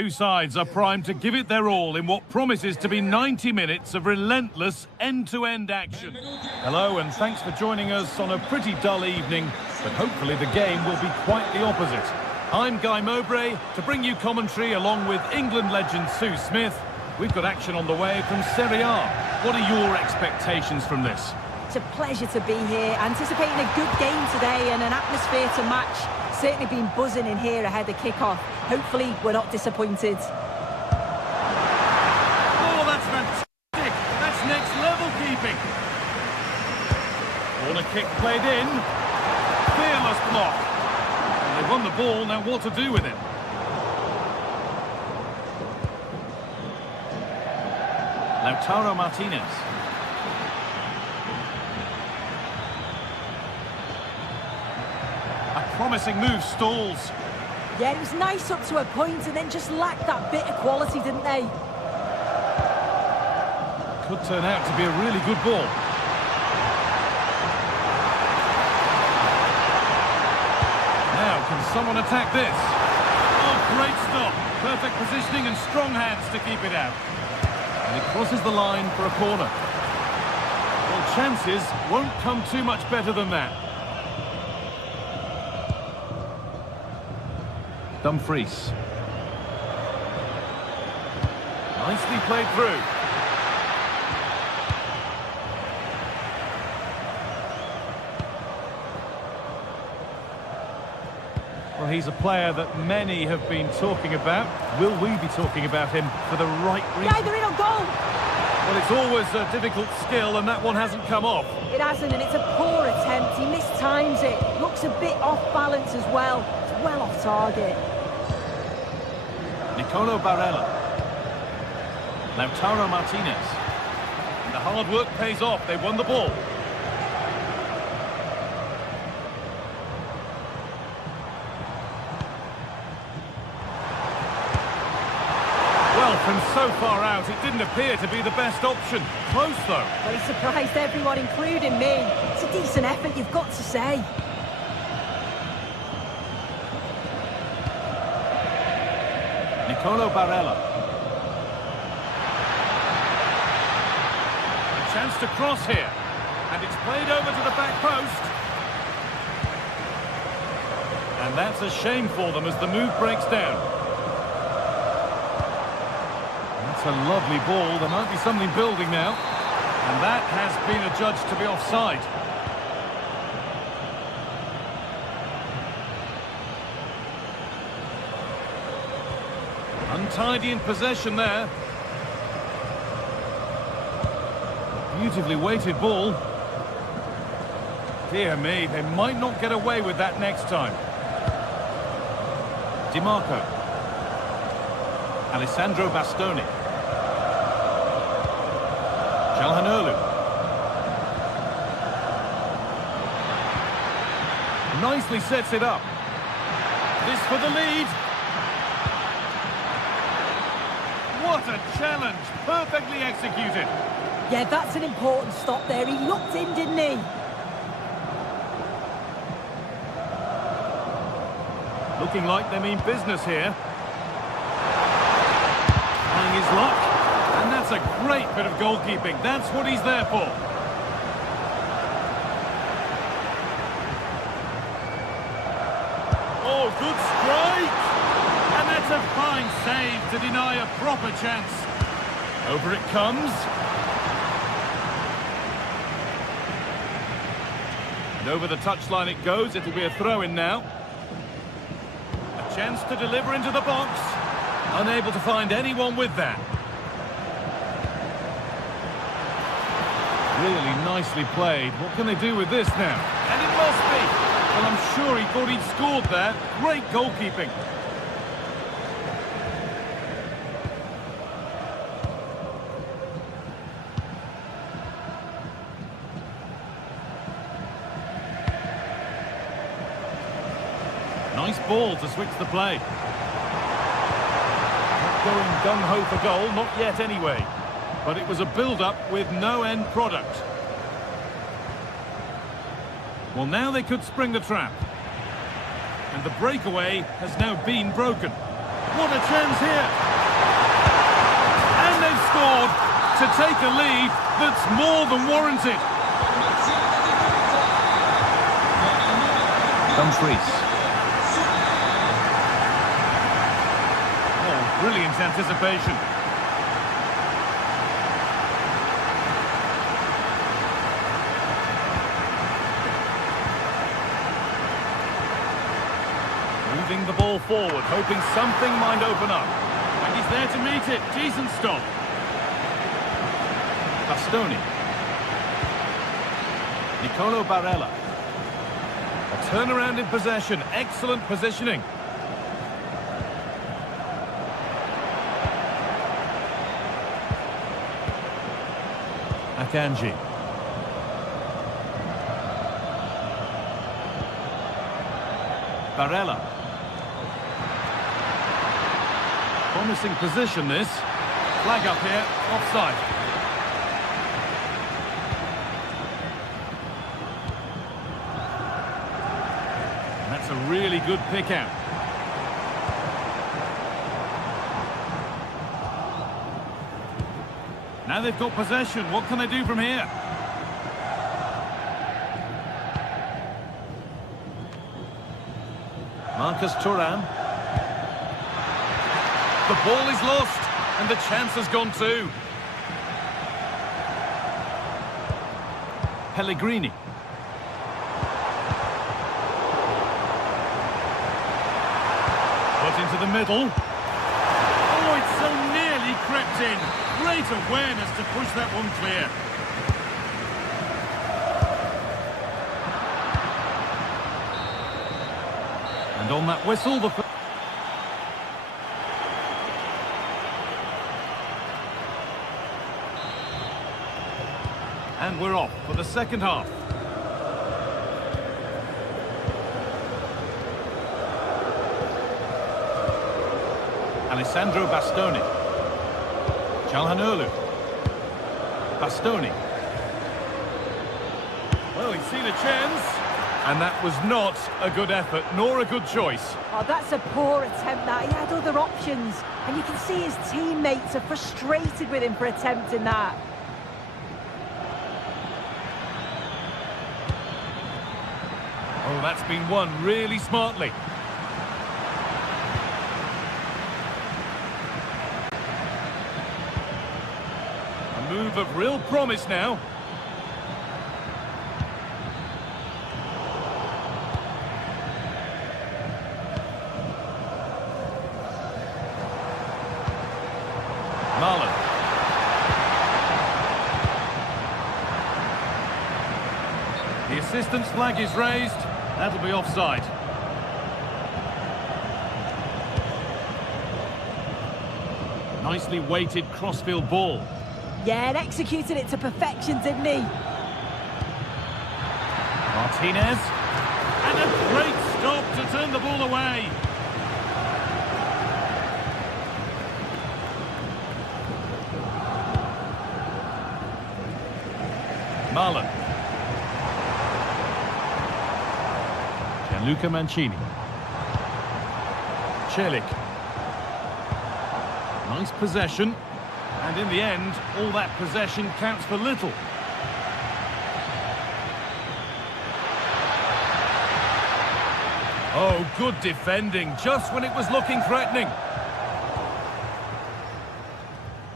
Two sides are primed to give it their all in what promises to be 90 minutes of relentless end-to-end action. Hello, and thanks for joining us on a pretty dull evening, but hopefully the game will be quite the opposite. I'm Guy Mowbray to bring you commentary along with England legend Sue Smith. We've got action on the way from Serie A. What are your expectations from this? It's a pleasure to be here, anticipating a good game today and an atmosphere to match. Certainly been buzzing in here ahead of kick-off. Hopefully we're not disappointed. Oh, that's fantastic! That's next level keeping. Corner kick played in. Fearless block. And they've won the ball, now what to do with it? Lautaro Martinez. A promising move stalls. Yeah, it was nice up to a point and then just lacked that bit of quality, didn't they? Could turn out to be a really good ball. Now, can someone attack this? Oh, great stop. Perfect positioning and strong hands to keep it out. And it crosses the line for a corner. Well, chances won't come too much better than that. Dumfries. Nicely played through. Well, he's a player that many have been talking about. Will we be talking about him for the right reason? Yeah, they're in on goal. Well, it's always a difficult skill, and that one hasn't come off. It hasn't, and it's a poor attempt. He mistimes it. Looks a bit off balance as well. It's well off target. Nicolo Barella. Lautaro Martinez. And the hard work pays off. They won the ball. Well, from so far out, it didn't appear to be the best option. Close, though. Well, he surprised everyone, including me. It's a decent effort, you've got to say. Nicolo Barella. A chance to cross here. And it's played over to the back post. And that's a shame for them as the move breaks down. That's a lovely ball. There might be something building now. And that has been adjudged to be offside. Untidy in possession there. Beautifully weighted ball. Dear me, they might not get away with that next time. Di Marco. Alessandro Bastoni. Calhanoglu. Nicely sets it up. This for the lead. What a challenge! Perfectly executed. Yeah, that's an important stop there. He looked in, didn't he? Looking like they mean business here. Trying his luck. And that's a great bit of goalkeeping. That's what he's there for. Oh, good strike! And that's a fine save to deny a proper chance. Over it comes. And over the touchline it goes. It'll be a throw-in now. A chance to deliver into the box. Unable to find anyone with that. Really nicely played. What can they do with this now? And it must be. Well, I'm sure he thought he'd scored there. Great goalkeeping. Nice ball to switch the play. Not going gung-ho for goal, not yet anyway. But it was a build-up with no end product. Well, now they could spring the trap. And the breakaway has now been broken. What a chance here. And they've scored to take a lead that's more than warranted. Dumfries. Oh, brilliant anticipation. Moving the ball forward, hoping something might open up. And he's there to meet it. Decent stop. Bastoni. Nicolo Barella. A turnaround in possession. Excellent positioning. Akanji. Barella. Promising position this. Flag up here, offside. And that's a really good pick out. Now they've got possession. What can they do from here? Marcus Thuram. The ball is lost, and the chance has gone too. Pellegrini. Put into the middle. Oh, it's so nearly crept in. Great awareness to push that one clear. And on that whistle, the... And we're off for the second half. Alessandro Bastoni. Calhanoglu. Bastoni. Well, he's seen a chance. And that was not a good effort, nor a good choice. Oh, that's a poor attempt, that. He had other options. And you can see his teammates are frustrated with him for attempting that. Oh, that's been won really smartly. A move of real promise now. Marlon. The assistant's flag is raised. That'll be offside. Nicely weighted crossfield ball. Yeah, and executed it to perfection, didn't he? Martinez. And a great stop to turn the ball away. Marlon. Gianluca Mancini. Celik. Nice possession. And in the end, all that possession counts for little. Oh, good defending, just when it was looking threatening.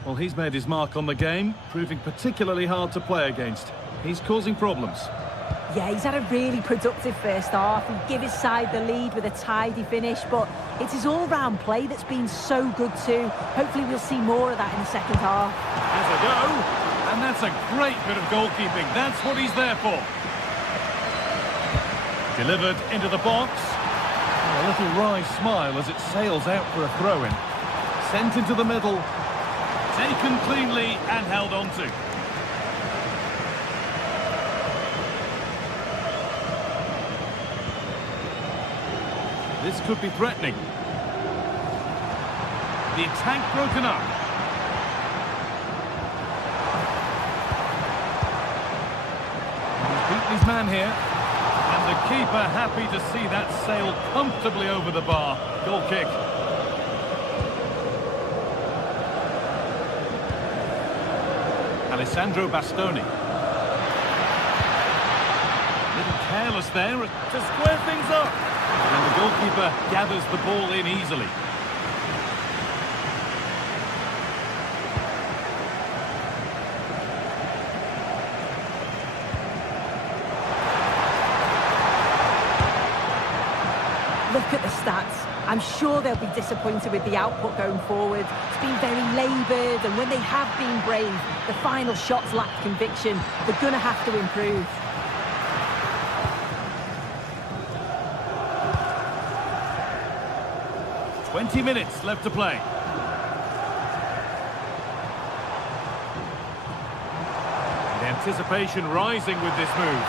Well, he's made his mark on the game, proving particularly hard to play against. He's causing problems. Yeah, he's had a really productive first half. He gave his side the lead with a tidy finish, but it's his all-round play that's been so good too. Hopefully we'll see more of that in the second half. Has a go, and that's a great bit of goalkeeping. That's what he's there for. Delivered into the box. Oh, a little wry smile as it sails out for a throw-in. Sent into the middle. Taken cleanly and held on to. This could be threatening. The attack broken up. He's beaten his man here. And the keeper happy to see that sail comfortably over the bar. Goal kick. Alessandro Bastoni. A little careless there to square things up. And the goalkeeper gathers the ball in easily. Look at the stats. I'm sure they'll be disappointed with the output going forward. It's been very laboured, and when they have been brave, the final shots lacked conviction. They're going to have to improve. "20 minutes left to play. The anticipation rising with this move.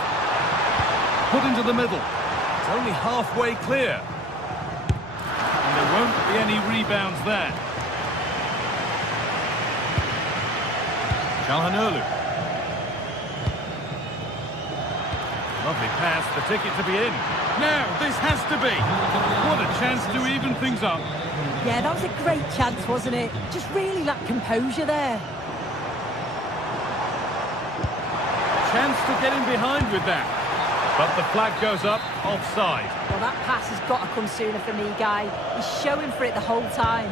Put into the middle. It's only halfway clear. And there won't be any rebounds there. Çalhanoğlu. Lovely pass, the ticket to be in. Now, this has to be. What a chance to even things up. Yeah, that was a great chance, wasn't it? Just really lacked composure there. Chance to get in behind with that. But the flag goes up, offside. Well, that pass has got to come sooner for me, Guy. He's showing for it the whole time.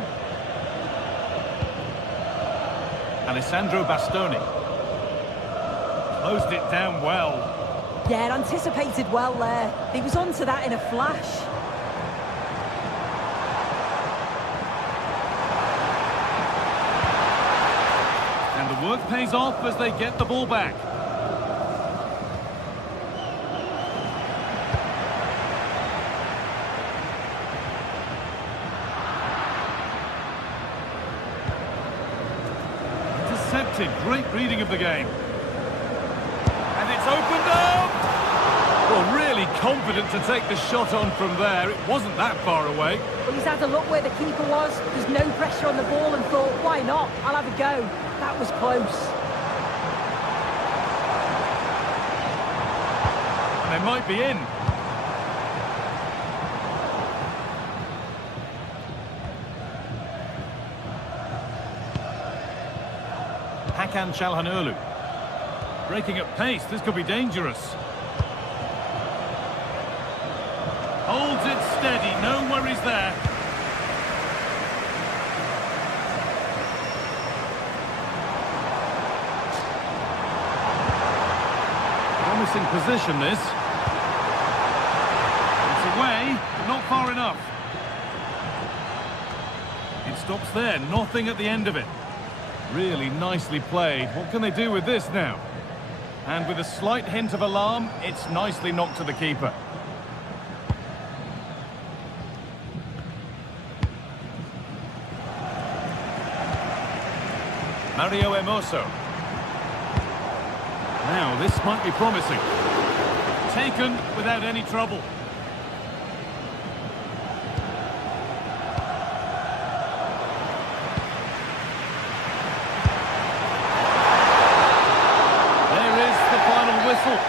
Alessandro Bastoni. Closed it down well. Yeah, anticipated well there. He was onto that in a flash. And the work pays off as they get the ball back. Intercepted. Great reading of the game. And it's opened up! Well, really confident to take the shot on from there. It wasn't that far away. Well, he's had a look where the keeper was. There's no pressure on the ball and thought, why not? I'll have a go. That was close. And they might be in. Hakan Çalhanoğlu. Breaking at pace, this could be dangerous. Holds it steady, no worries there. Promising position, this. It's away, but not far enough. It stops there, nothing at the end of it. Really nicely played. What can they do with this now? And with a slight hint of alarm, it's nicely knocked to the keeper. Mario Hermoso. Now, this might be promising. Taken without any trouble. Whistle.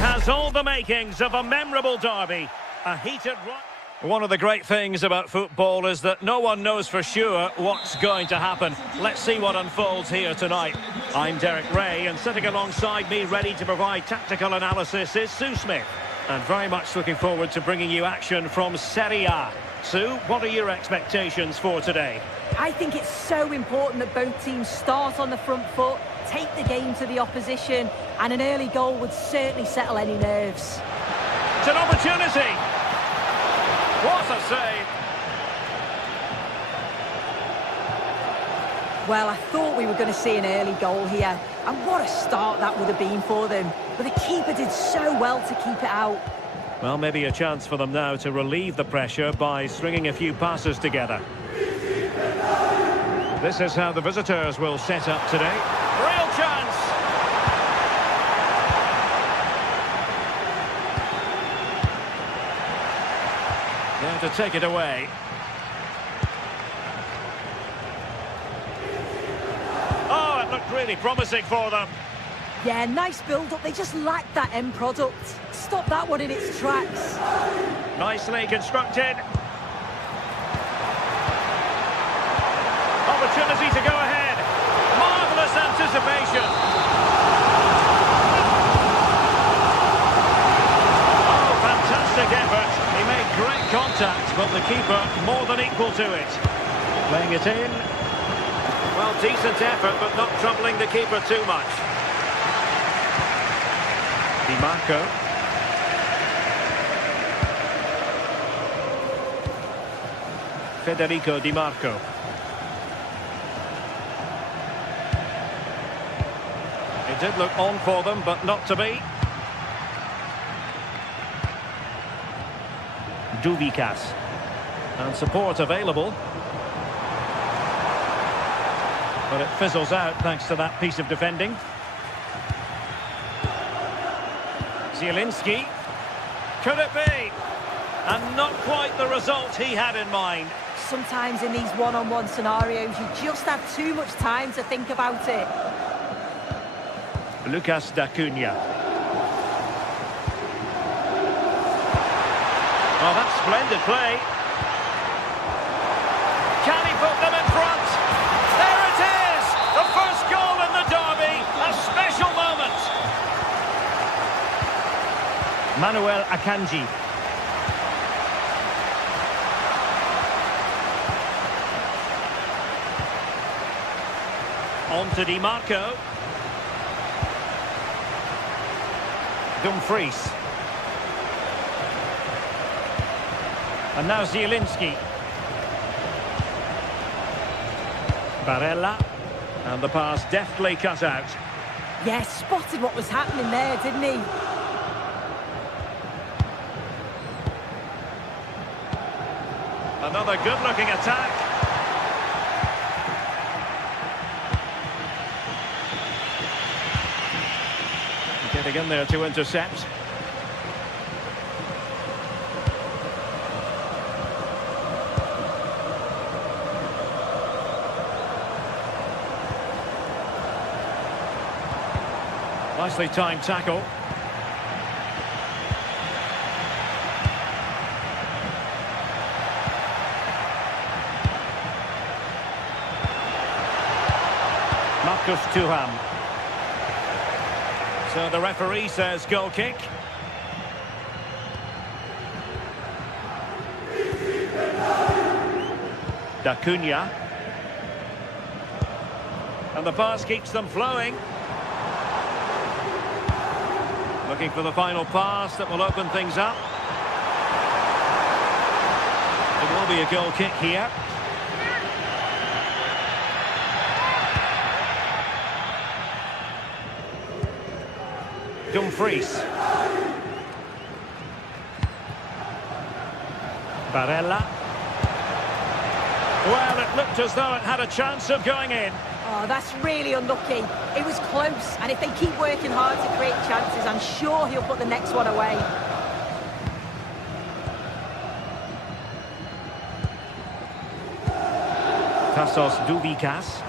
Has all the makings of a memorable derby. A heated run. One of the great things about football is that no one knows for sure what's going to happen. Let's see what unfolds here tonight. I'm Derek Ray, and sitting alongside me ready to provide tactical analysis is Sue Smith. And very much looking forward to bringing you action from Serie A. Sue, what are your expectations for today? I think it's so important that both teams start on the front foot, take the game to the opposition, and an early goal would certainly settle any nerves. It's an opportunity. What a save. Well, I thought we were going to see an early goal here, and what a start that would have been for them. But the keeper did so well to keep it out. Well, maybe a chance for them now to relieve the pressure by stringing a few passes together. This is how the visitors will set up today. Real chance! There to take it away. Oh, it looked really promising for them. Yeah, nice build-up. They just lacked that end product. Stop that one in its tracks. Nicely constructed. Opportunity to go ahead. Marvellous anticipation. Oh, fantastic effort. He made great contact, but the keeper more than equal to it. Playing it in. Well, decent effort, but not troubling the keeper too much. Di Marco. Federico Di Marco. It did look on for them, but not to be. Duvikas. And support available. But it fizzles out thanks to that piece of defending. Zielinski. Could it be? And not quite the result he had in mind. Sometimes in these one-on-one scenarios, you just have too much time to think about it. Lucas d'Acunha. Oh, that's splendid play. Can he put them in front? There it is! The first goal in the derby. A special moment. Manuel Akanji. On to Di Marco. Dumfries. And now Zielinski. Barella. And the pass deftly cut out. Yeah, spotted what was happening there, didn't he? Another good-looking attack. Getting in there to intercept. Nicely timed tackle. Marcus Thuram. So the referee says goal kick. D'Acunha. And the pass keeps them flowing. Looking for the final pass that will open things up. It will be a goal kick here. Dumfries. Barella. Well, it looked as though it had a chance of going in. Oh, that's really unlucky. It was close, and if they keep working hard to create chances, I'm sure he'll put the next one away. Tassos Duvikas.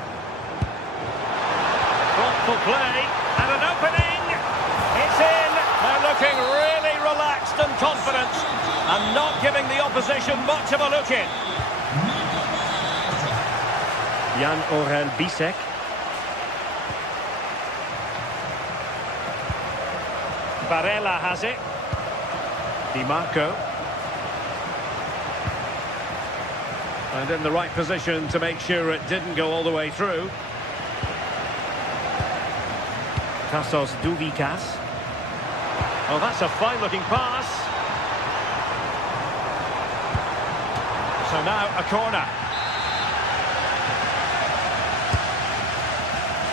Thoughtful play, and an opening. It's in. They're looking really relaxed and confident, and not giving the opposition much of a look in. Jan Orel Bisek. Barella has it. Di Marco. And in the right position to make sure it didn't go all the way through. Tassos Douvikas. Oh, that's a fine-looking pass. So now a corner.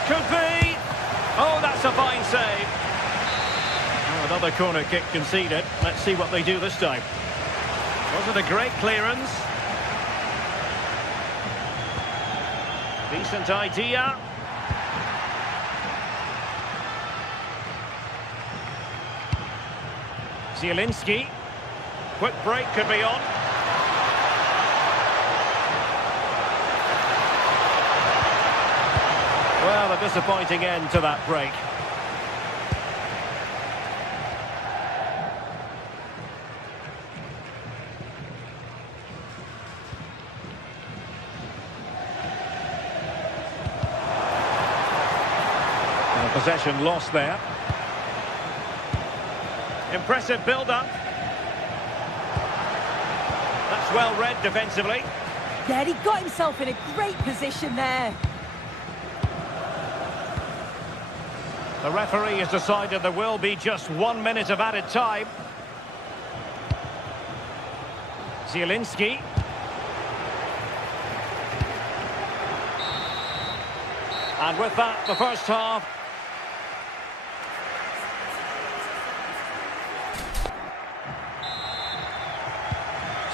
Could be. Oh, that's a fine save. Oh, another corner kick conceded. Let's see what they do this time. Was it a great clearance? Decent idea. Zielinski. Quick break could be on. Well, a disappointing end to that break. And possession lost there. Impressive build-up. That's well read defensively. Yeah, he got himself in a great position there. The referee has decided there will be just 1 minute of added time. Zielinski. And with that, the first half.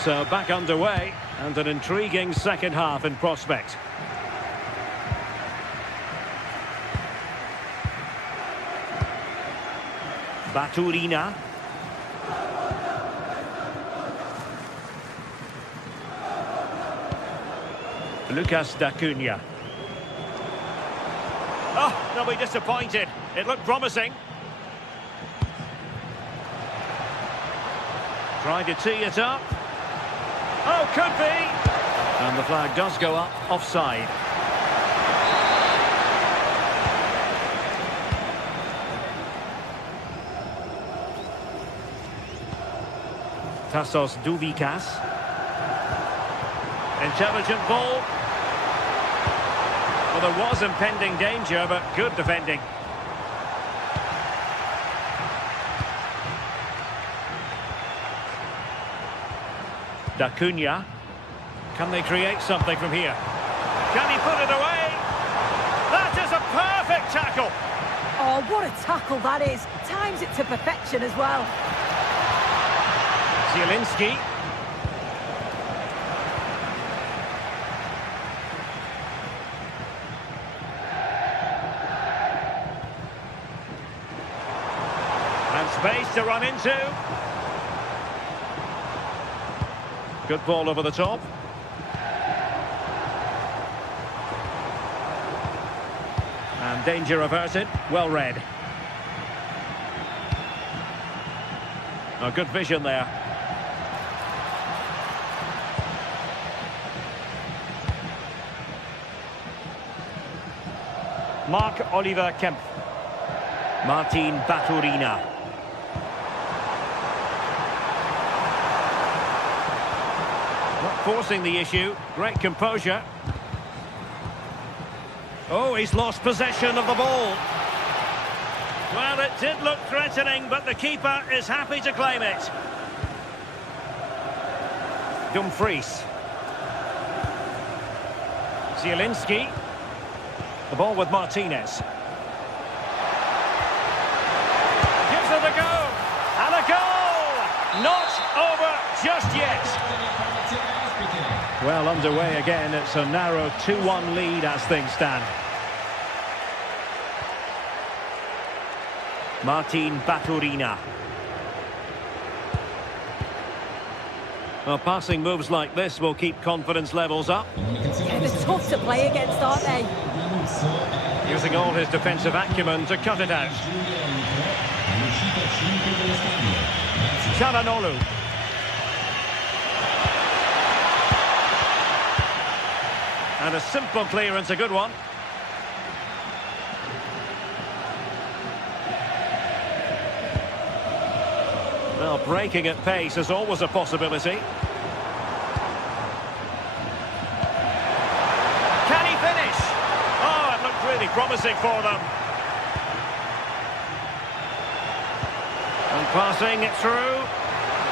So back underway, and an intriguing second half in prospect. Baturina. Lucas D'Acunha. Oh, they'll be disappointed. It looked promising. Trying to tee it up. Oh, could be! And the flag does go up, offside. Tassos Douvikas. Intelligent ball. Well, there was impending danger, but good defending. D'Acunha. Can they create something from here? Can he put it away? That is a perfect tackle! Oh, what a tackle that is. Times it to perfection as well. Zielinski. And space to run into. Good ball over the top. And danger averted. Well read. Oh, good vision there. Marc-Oliver Kempf. Martin Baturina. Not forcing the issue. Great composure. Oh, he's lost possession of the ball. Well, it did look threatening, but the keeper is happy to claim it. Dumfries. Zielinski. The ball with Martinez. Gives it a go. And a goal! Not over just yet. Well, underway again. It's a narrow 2-1 lead as things stand. Martin Baturina. Well, passing moves like this will keep confidence levels up. Yeah, they're tough to play against, aren't they? Using all his defensive acumen to cut it out. Çalhanoğlu. And a simple clearance, a good one. Well, breaking at pace is always a possibility. Can he finish? Oh, it looked really promising for them. And passing it through.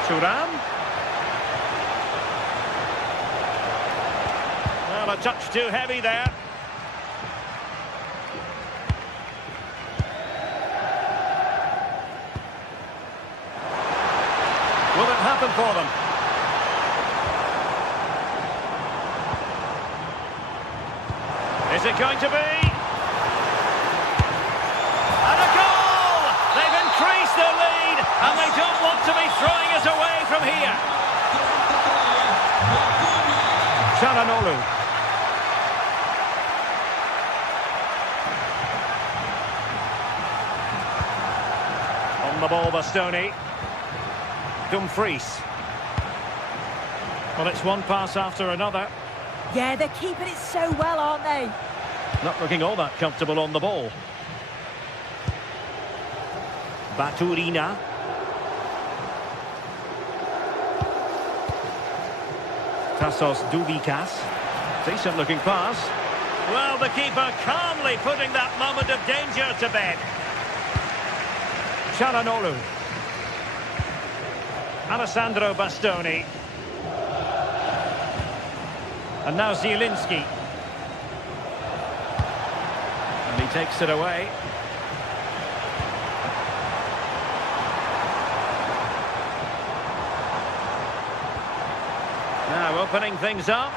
Thuram. Well, a touch too heavy there. Will it happen for them? Is it going to be? And a goal! They've increased their lead, and they don't want to be throwing it away from here. Çalhanoğlu. On the ball, Bastoni. Dumfries. Well, it's one pass after another. Yeah, they're keeping it so well, aren't they? Not looking all that comfortable on the ball. Baturina. Tassos Duvikas. Decent looking pass. Well, the keeper calmly putting that moment of danger to bed. Çalhanoğlu. Alessandro Bastoni. And now Zielinski. And he takes it away. Now opening things up.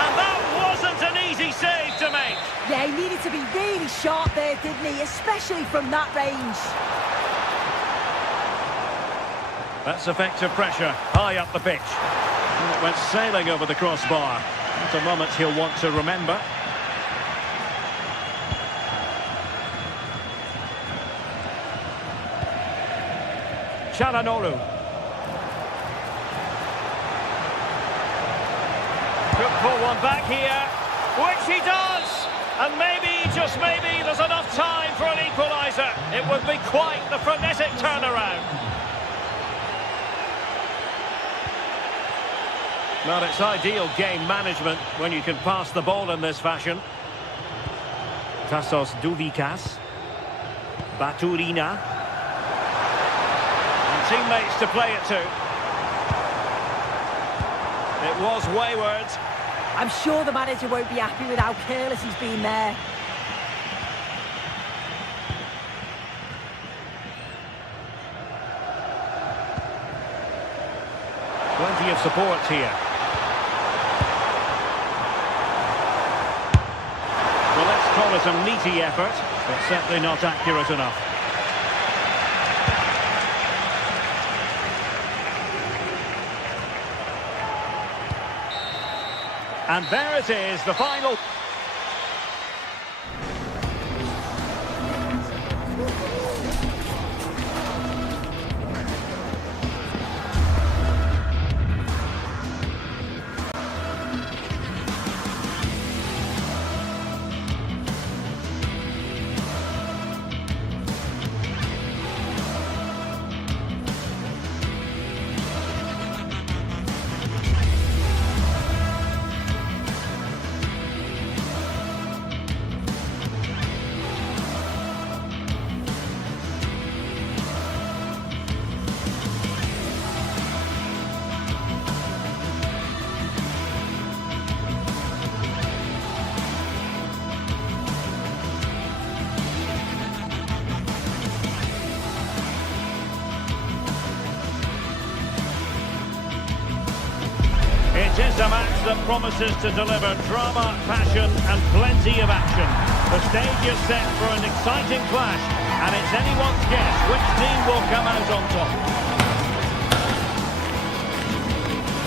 And that wasn't an easy save to make. Yeah, he needed to be really sharp there, didn't he? Especially from that range. That's effective pressure, high up the pitch. And it went sailing over the crossbar. It's a moment he'll want to remember. Çalhanoğlu. Could pull one back here, which he does! And maybe, just maybe, there's enough time for an equaliser. It would be quite the frenetic turnaround. Well, it's ideal game management when you can pass the ball in this fashion. Tassos Duvikas. Baturina. And teammates to play it to. It was wayward. I'm sure the manager won't be happy with how careless he's been there. Plenty of support here. Well, let's call it a meaty effort, but certainly not accurate enough. And there it is, the final. It is a match that promises to deliver drama, passion and plenty of action. The stage is set for an exciting clash, and it's anyone's guess which team will come out on top.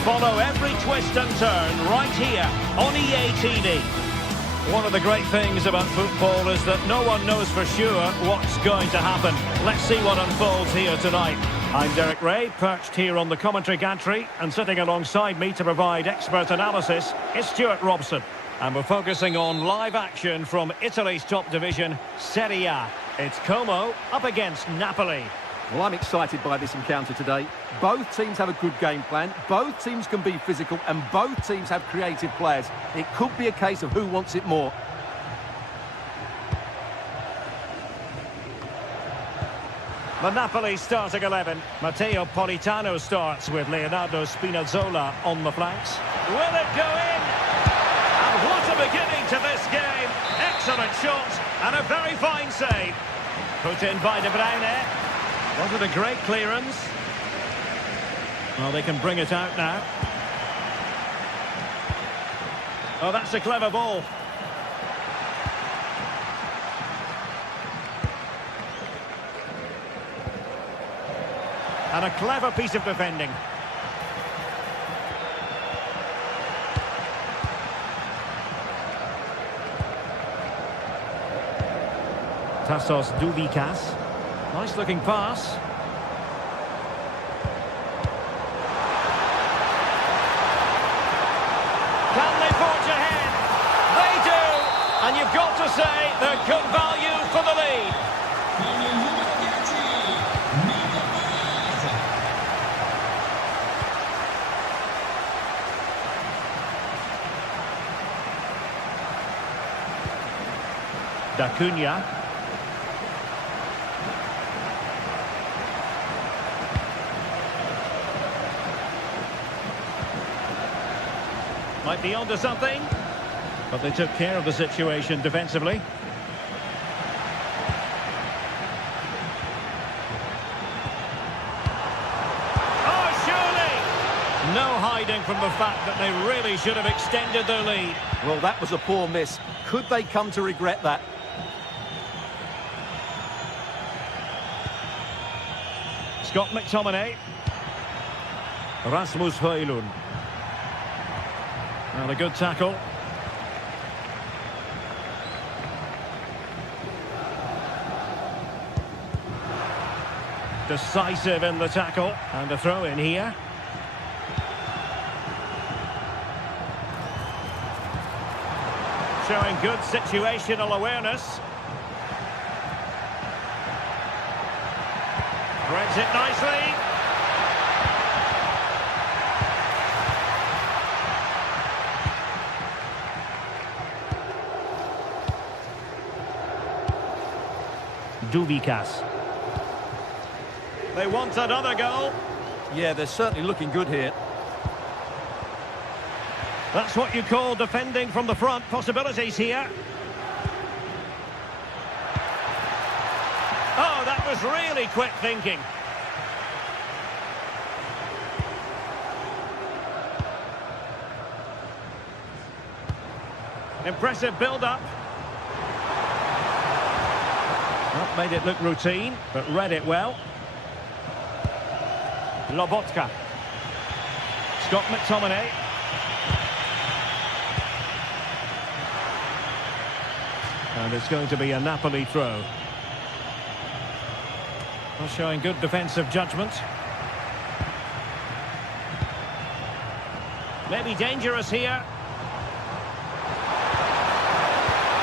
Follow every twist and turn right here on EA TV. One of the great things about football is that no one knows for sure what's going to happen. Let's see what unfolds here tonight. I'm Derek Ray, perched here on the commentary gantry, and sitting alongside me to provide expert analysis is Stuart Robson. And we're focusing on live action from Italy's top division, Serie A. It's Como up against Napoli. Well, I'm excited by this encounter today. Both teams have a good game plan, both teams can be physical, and both teams have creative players. It could be a case of who wants it more. The Napoli starting 11. Matteo Politano starts with Leonardo Spinazzola on the flanks. Will it go in? And what a beginning to this game. Excellent shot and a very fine save. Put in by De Bruyne. Was it a great clearance? Well, they can bring it out now. Oh, that's a clever ball. And a clever piece of defending. Tassos Douvikas. Nice looking pass. Can they forge ahead? They do! And you've got to say they're good value for the lead. D'Acunha. Might be onto something, but they took care of the situation defensively. Oh, surely! No hiding from the fact that they really should have extended their lead. Well, that was a poor miss. Could they come to regret that? Scott McTominay. Rasmus Højlund. Well, a good tackle. Decisive in the tackle. And a throw in here. Showing good situational awareness. Threads it nicely. Douvikas. They want another goal. Yeah, they're certainly looking good here. That's what you call defending from the front. Possibilities here. Oh, that was really quick thinking. Impressive build-up. Not made it look routine, but read it well. Lobotka. Scott McTominay. And it's going to be a Napoli throw. Well, showing good defensive judgment. Maybe dangerous here.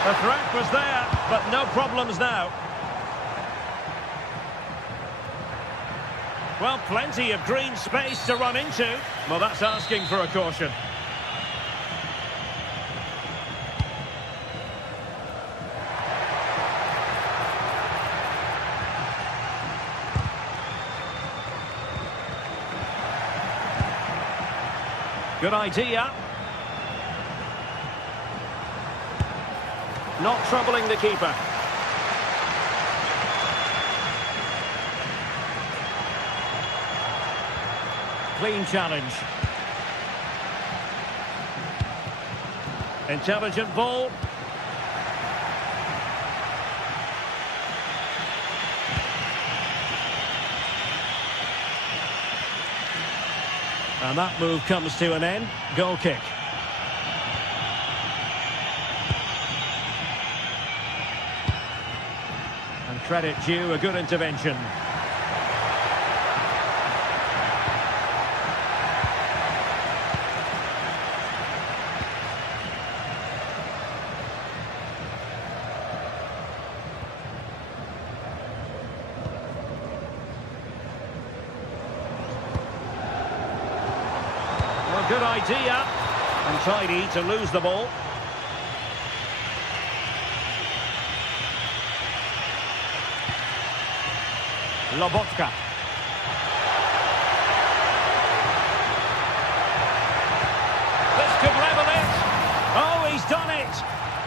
The threat was there, but no problems now. Well, plenty of green space to run into. Well, that's asking for a caution. Good idea. Not troubling the keeper. Clean challenge. Intelligent ball. And that move comes to an end. Goal kick. And credit due, a good intervention. A good idea. Untidy to lose the ball. Lobotka. This could level it. Oh, he's done it.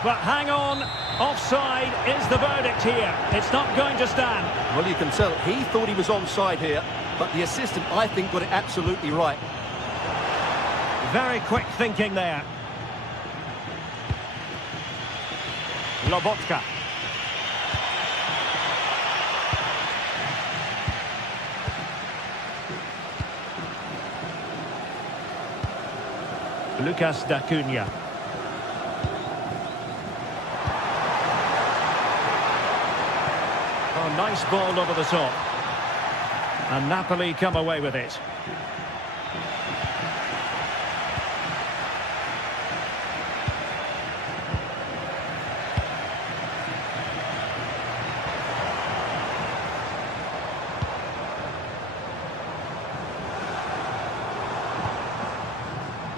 But hang on. Offside is the verdict here. It's not going to stand. Well, you can tell he thought he was onside here, but the assistant, I think, got it absolutely right. Very quick thinking there. Lobotka. Lucas D'Acunha. Oh, nice ball over the top. And Napoli come away with it.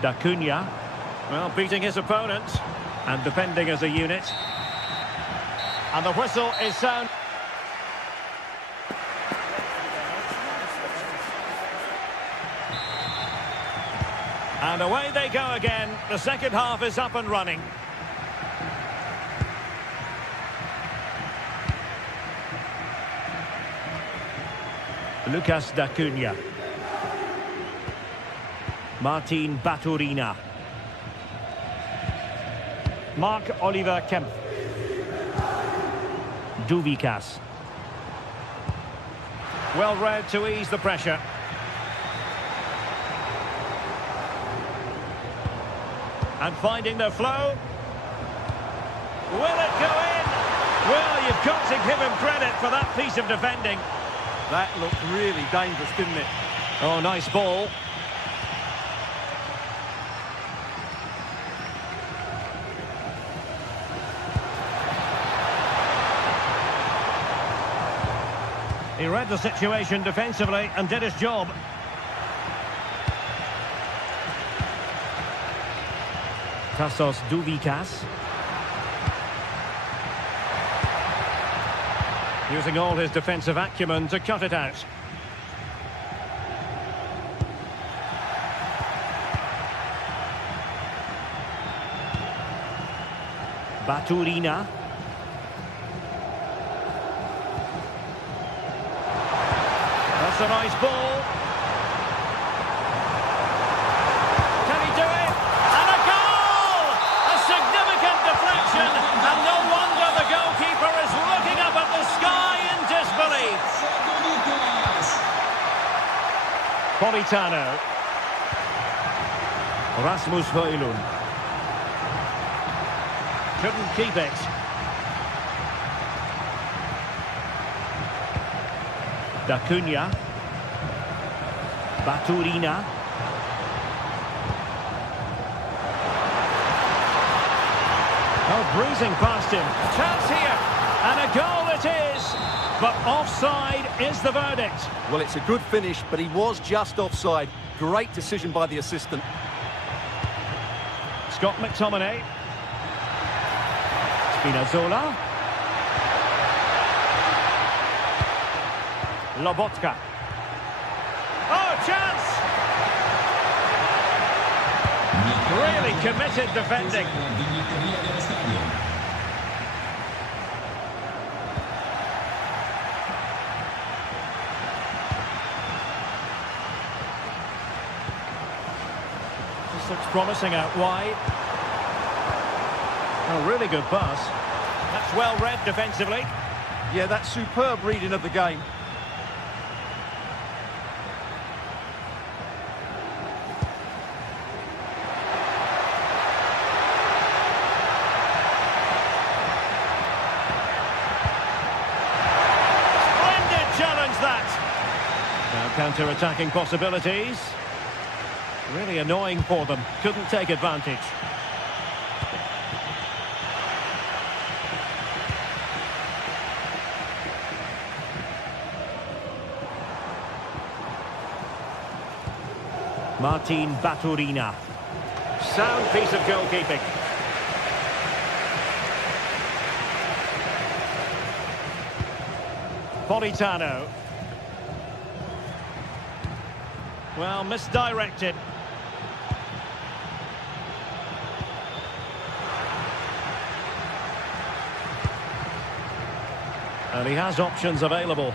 D'Acunha, well, beating his opponent and defending as a unit. And the whistle is sound. And away they go again. The second half is up and running. Lucas D'Acunha. Martin Baturina. Marc-Oliver Kempf. Duvikas. Well read to ease the pressure. And finding the flow. Will it go in? Well, you've got to give him credit for that piece of defending. That looked really dangerous, didn't it? Oh, nice ball. He read the situation defensively and did his job. Tassos Duvikas. Using all his defensive acumen to cut it out. Baturina. That's a nice ball. Can he do it? And a goal! A significant deflection, and no wonder the goalkeeper is looking up at the sky in disbelief. Politano. Rasmus Højlund. Couldn't keep it. D'Acunha. Baturina. Oh, breezing past him. Chance here. And a goal it is. But offside is the verdict. Well, it's a good finish, but he was just offside. Great decision by the assistant. Scott McTominay. Spinazzola. Lobotka. Oh, chance! Really committed defending. This looks promising out wide. A really good pass. That's well read defensively. Yeah, that's superb reading of the game. Splendid challenge that. Now counter-attacking possibilities. Really annoying for them. Couldn't take advantage. Martin Baturina. Sound piece of goalkeeping. Politano. Well, misdirected. And he has options available.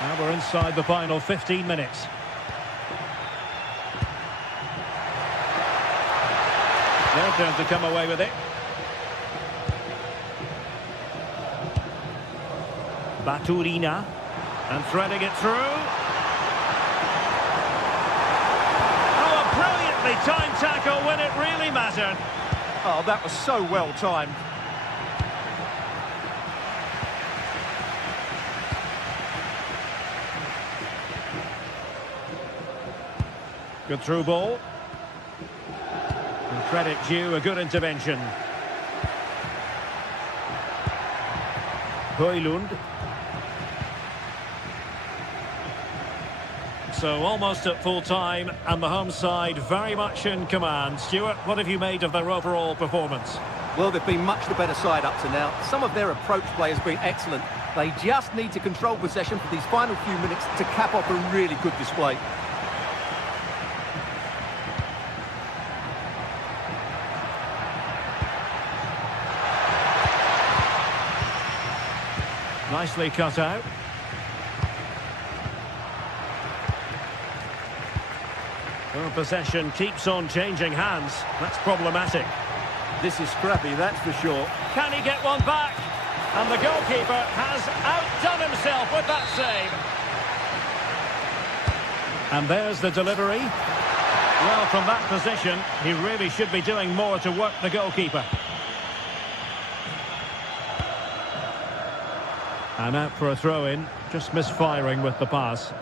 Now we're inside the final 15 minutes. Their turn to come away with it. Baturina, and threading it through. Oh, a brilliantly timed tackle when it really mattered. Oh, that was so well timed. Good through ball. And credit due, a good intervention. Højlund. So almost at full time, and the home side very much in command. Stuart, what have you made of their overall performance? Well, they've been much the better side up to now. Some of their approach play has been excellent. They just need to control possession for these final few minutes to cap off a really good display. Nicely cut out. Well, possession keeps on changing hands. That's problematic. This is scrappy, that's for sure. Can he get one back? And the goalkeeper has outdone himself with that save. And there's the delivery. Well, from that position, he really should be doing more to work the goalkeeper. And out for a throw-in, just misfiring with the pass.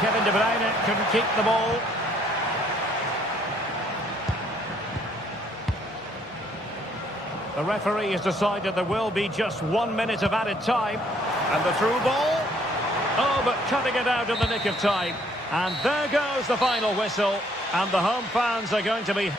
Kevin De Bruyne couldn't keep the ball. The referee has decided there will be just 1 minute of added time. And the through ball. Oh, but cutting it out in the nick of time. And there goes the final whistle. And the home fans are going to be...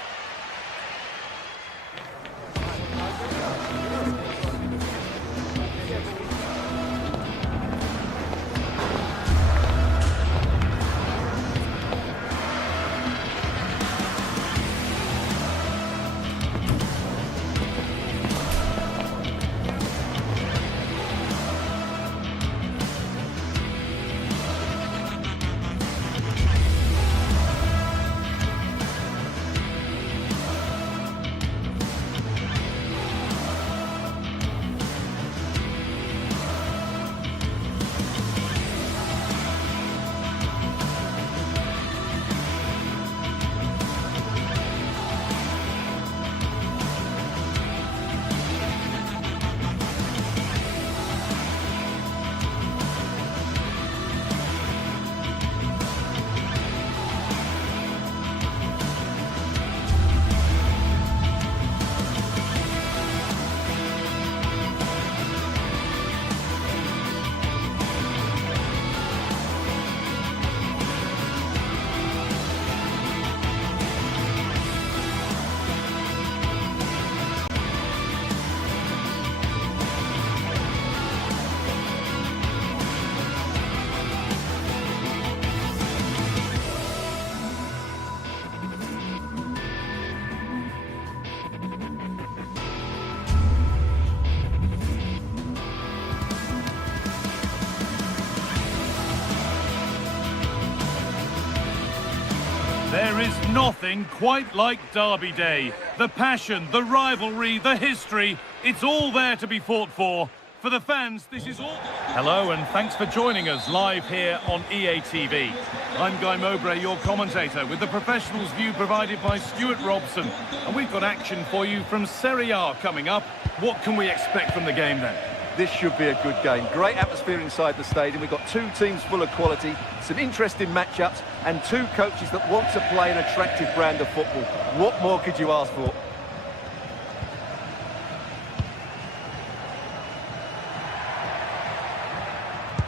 There is nothing quite like Derby Day. The passion, the rivalry, the history, it's all there to be fought for. For the fans, this is all... Hello and thanks for joining us live here on EA TV. I'm Guy Mowbray, your commentator, with the professionals' view provided by Stuart Robson. And we've got action for you from Serie A coming up. What can we expect from the game then? This should be a good game. Great atmosphere inside the stadium. We've got two teams full of quality, some interesting matchups, and two coaches that want to play an attractive brand of football. What more could you ask for?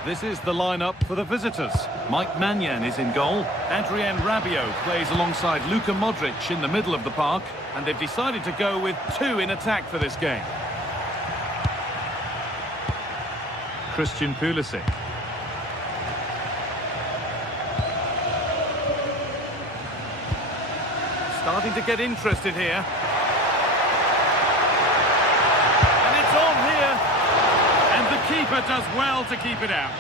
This is the lineup for the visitors. Mike Maignan is in goal. Adrien Rabiot plays alongside Luka Modric in the middle of the park. And they've decided to go with two in attack for this game. Christian Pulisic. Starting to get interested here. And it's on here. And the keeper does well to keep it out.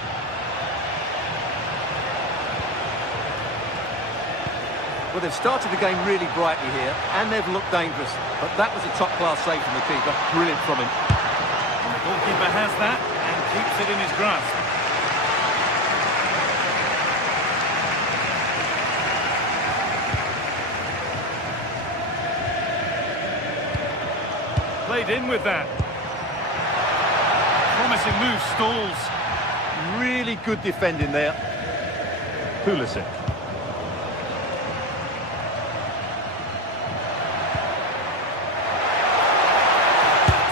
Well, they've started the game really brightly here, and they've looked dangerous. But that was a top-class save from the keeper. Brilliant from him. And the goalkeeper has that and keeps it in his grasp. Played in with that. Promising move stalls. Really good defending there. Pulisic.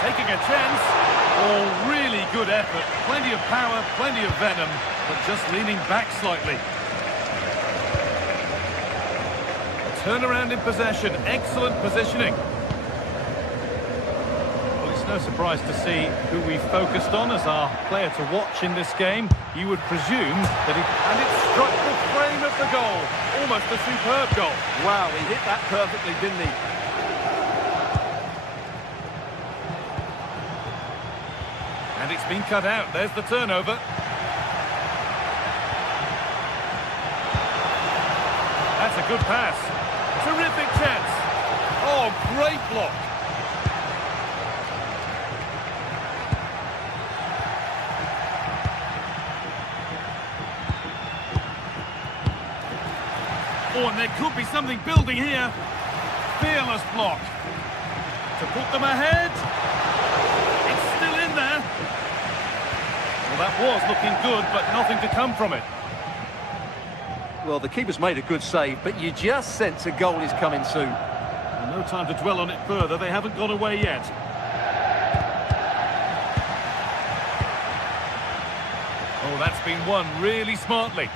Taking a chance. Oh, really good effort. Plenty of power, plenty of venom, but just leaning back slightly. Turnaround in possession. Excellent positioning. No surprise to see who we focused on as our player to watch in this game. You would presume that and it struck the frame of the goal. Almost a superb goal. Wow, he hit that perfectly, didn't he? And it's been cut out. There's the turnover. That's a good pass. Terrific chance. Oh, great block. Oh, and there could be something building here. Fearless block. To put them ahead. It's still in there. Well, that was looking good, but nothing to come from it. Well, the keeper's made a good save, but you just sense a goal is coming soon. Well, no time to dwell on it further. They haven't got away yet. Oh, that's been won really smartly.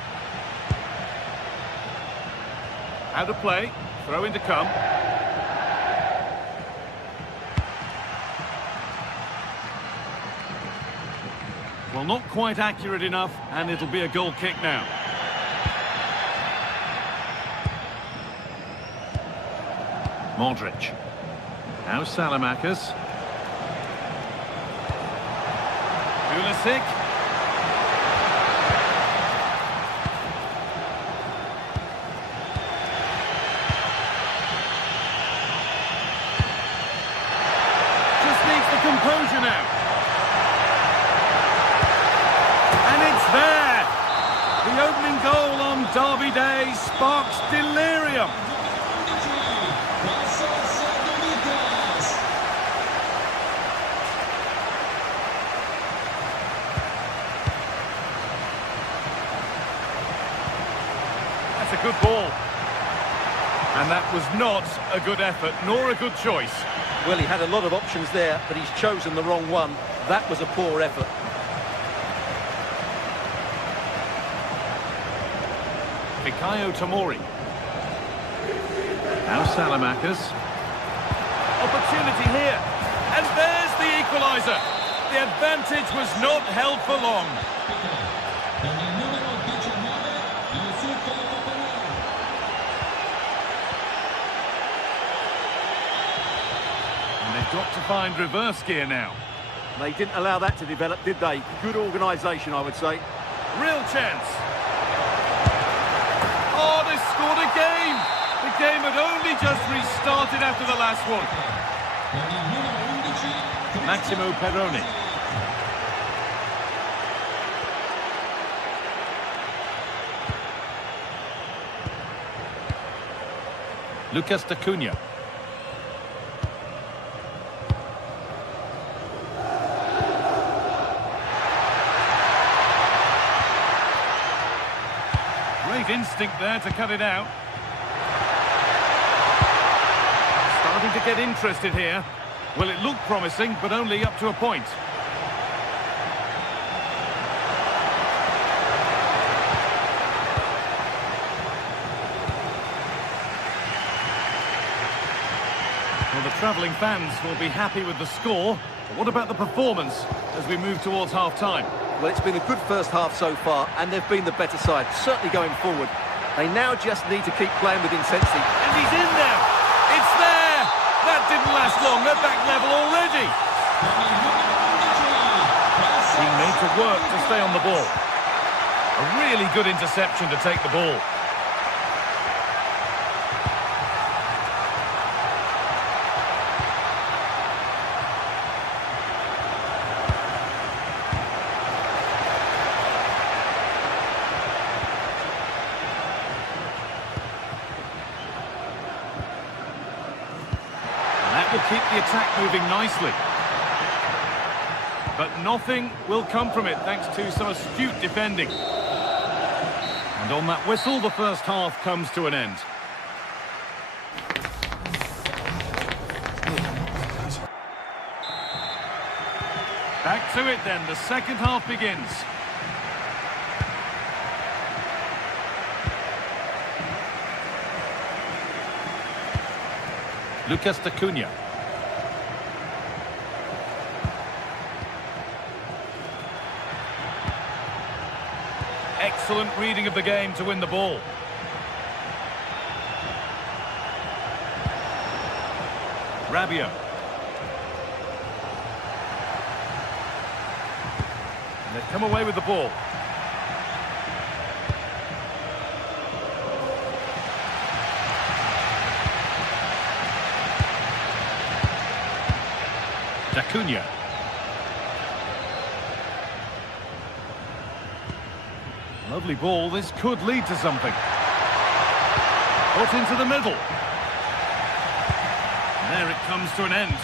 Out of play, throw in to come. Well, not quite accurate enough, and it'll be a goal kick now. Modric. Now Salamakers. Pulisic. Composure now. And it's there. The opening goal on Derby Day sparks delirium. That's a good ball. And that was not a good effort, nor a good choice. Well, he had a lot of options there, but he's chosen the wrong one. That was a poor effort. Fikayo Tomori. Now Salamakers. Opportunity here. And there's the equaliser. The advantage was not held for long. Got to find reverse gear now. They didn't allow that to develop, did they? Good organisation, I would say. Real chance. Oh, they scored again. The game had only just restarted after the last one. Massimo Perrone. Lucas Acuna. Great instinct there to cut it out. Starting to get interested here. Well, it looked promising, but only up to a point. Well, the travelling fans will be happy with the score. But what about the performance as we move towards half-time? Well, it's been a good first half so far, and they've been the better side, certainly going forward. They now just need to keep playing with intensity. And he's in there! It's there! That didn't last long, they're back level already! He made to work to stay on the ball. A really good interception to take the ball. Will keep the attack moving nicely. But nothing will come from it thanks to some astute defending. And on that whistle, the first half comes to an end. Back to it then, the second half begins. Lucas Acuna. Excellent reading of the game to win the ball. Rabiot. And they've come away with the ball. Acuna. Lovely ball, this could lead to something. Put into the middle. And there it comes to an end.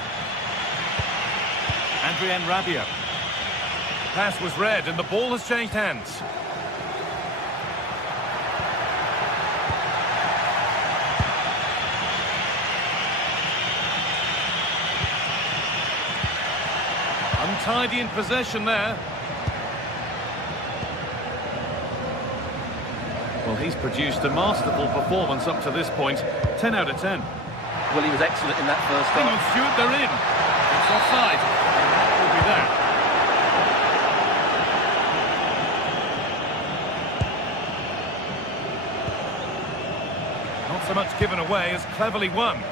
Rabiot. The pass was read and the ball has changed hands. Untidy in possession there. Well, he's produced a masterful performance up to this point. 10 out of 10. Well, he was excellent in that first Hang half. on, Stuart, they're in. It's offside. That will be that. Not so much given away as cleverly won.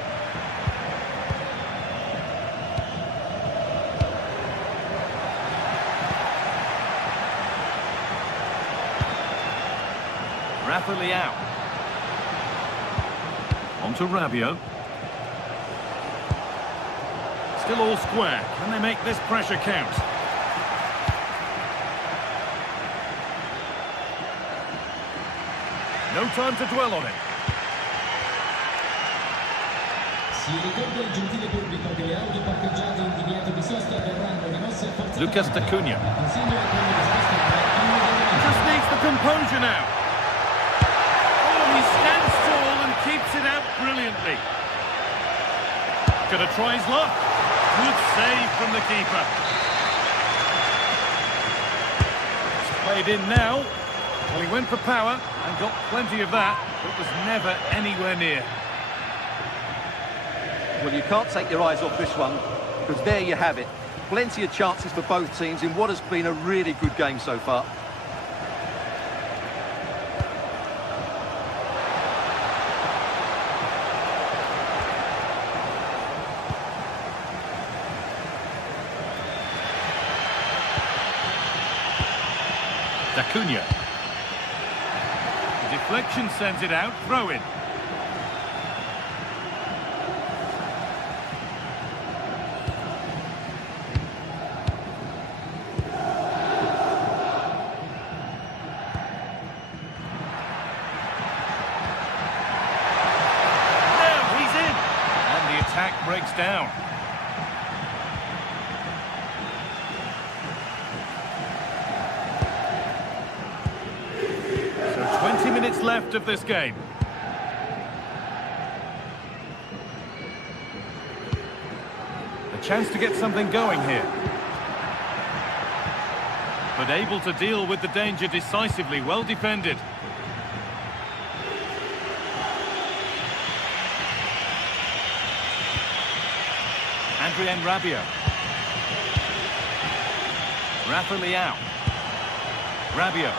Rafa. On to Rabiot. Still all square. Can they make this pressure count? No time to dwell on it. Lucas Acuna. Just needs the composure now. Oh, he stands tall and keeps it out brilliantly. Gonna try his luck. Good save from the keeper. It's played in now. Well, he went for power and got plenty of that, but was never anywhere near. Well, you can't take your eyes off this one, because there you have it. Plenty of chances for both teams in what has been a really good game so far. Acuna. The deflection sends it out, throw in. Now attack breaks down. So 20 minutes left of this game. A chance to get something going here. But able to deal with the danger decisively, well defended. Adrien Rabiot. Rafa Leao. Rabiot.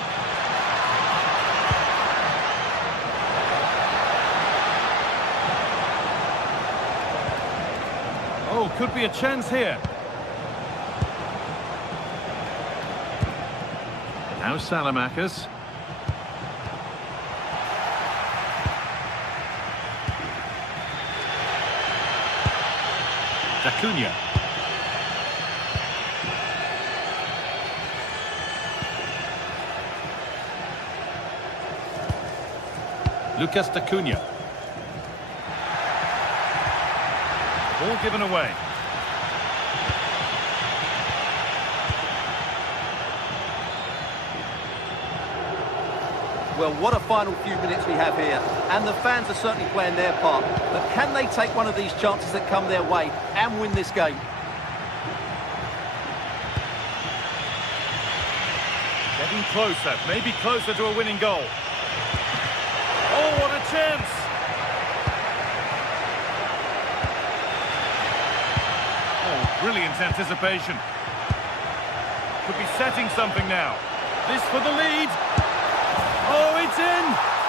Oh, could be a chance here. Now Salamakers. Acuna. Lucas Acuna. Ball given away. Well, what a final few minutes we have here, and the fans are certainly playing their part. But can they take one of these chances that come their way and win this game? Getting closer, maybe closer to a winning goal. Oh, what a chance! Oh, brilliant anticipation. Could be setting something now. This for the lead. Oh, it's in!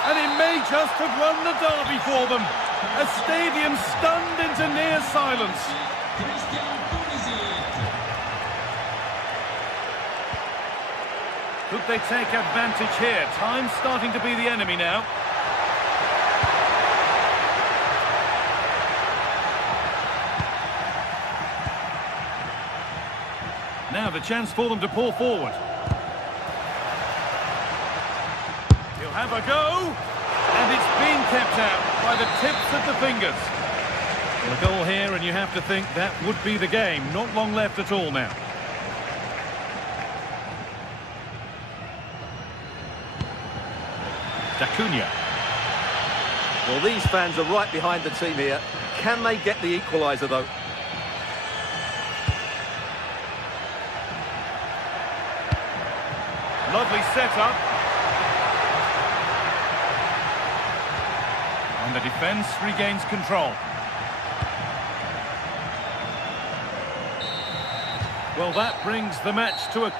And it may just have won the derby for them. A stadium stunned into near silence. Could they take advantage here? Time's starting to be the enemy now. Now the chance for them to pull forward. He'll have a go, and it's been kept out by the tips of the fingers. Well, a goal here, and you have to think that would be the game. Not long left at all now. Acuna. Well, these fans are right behind the team here. Can they get the equaliser, though? Lovely setup. And the defence regains control. Well, that brings the match to a...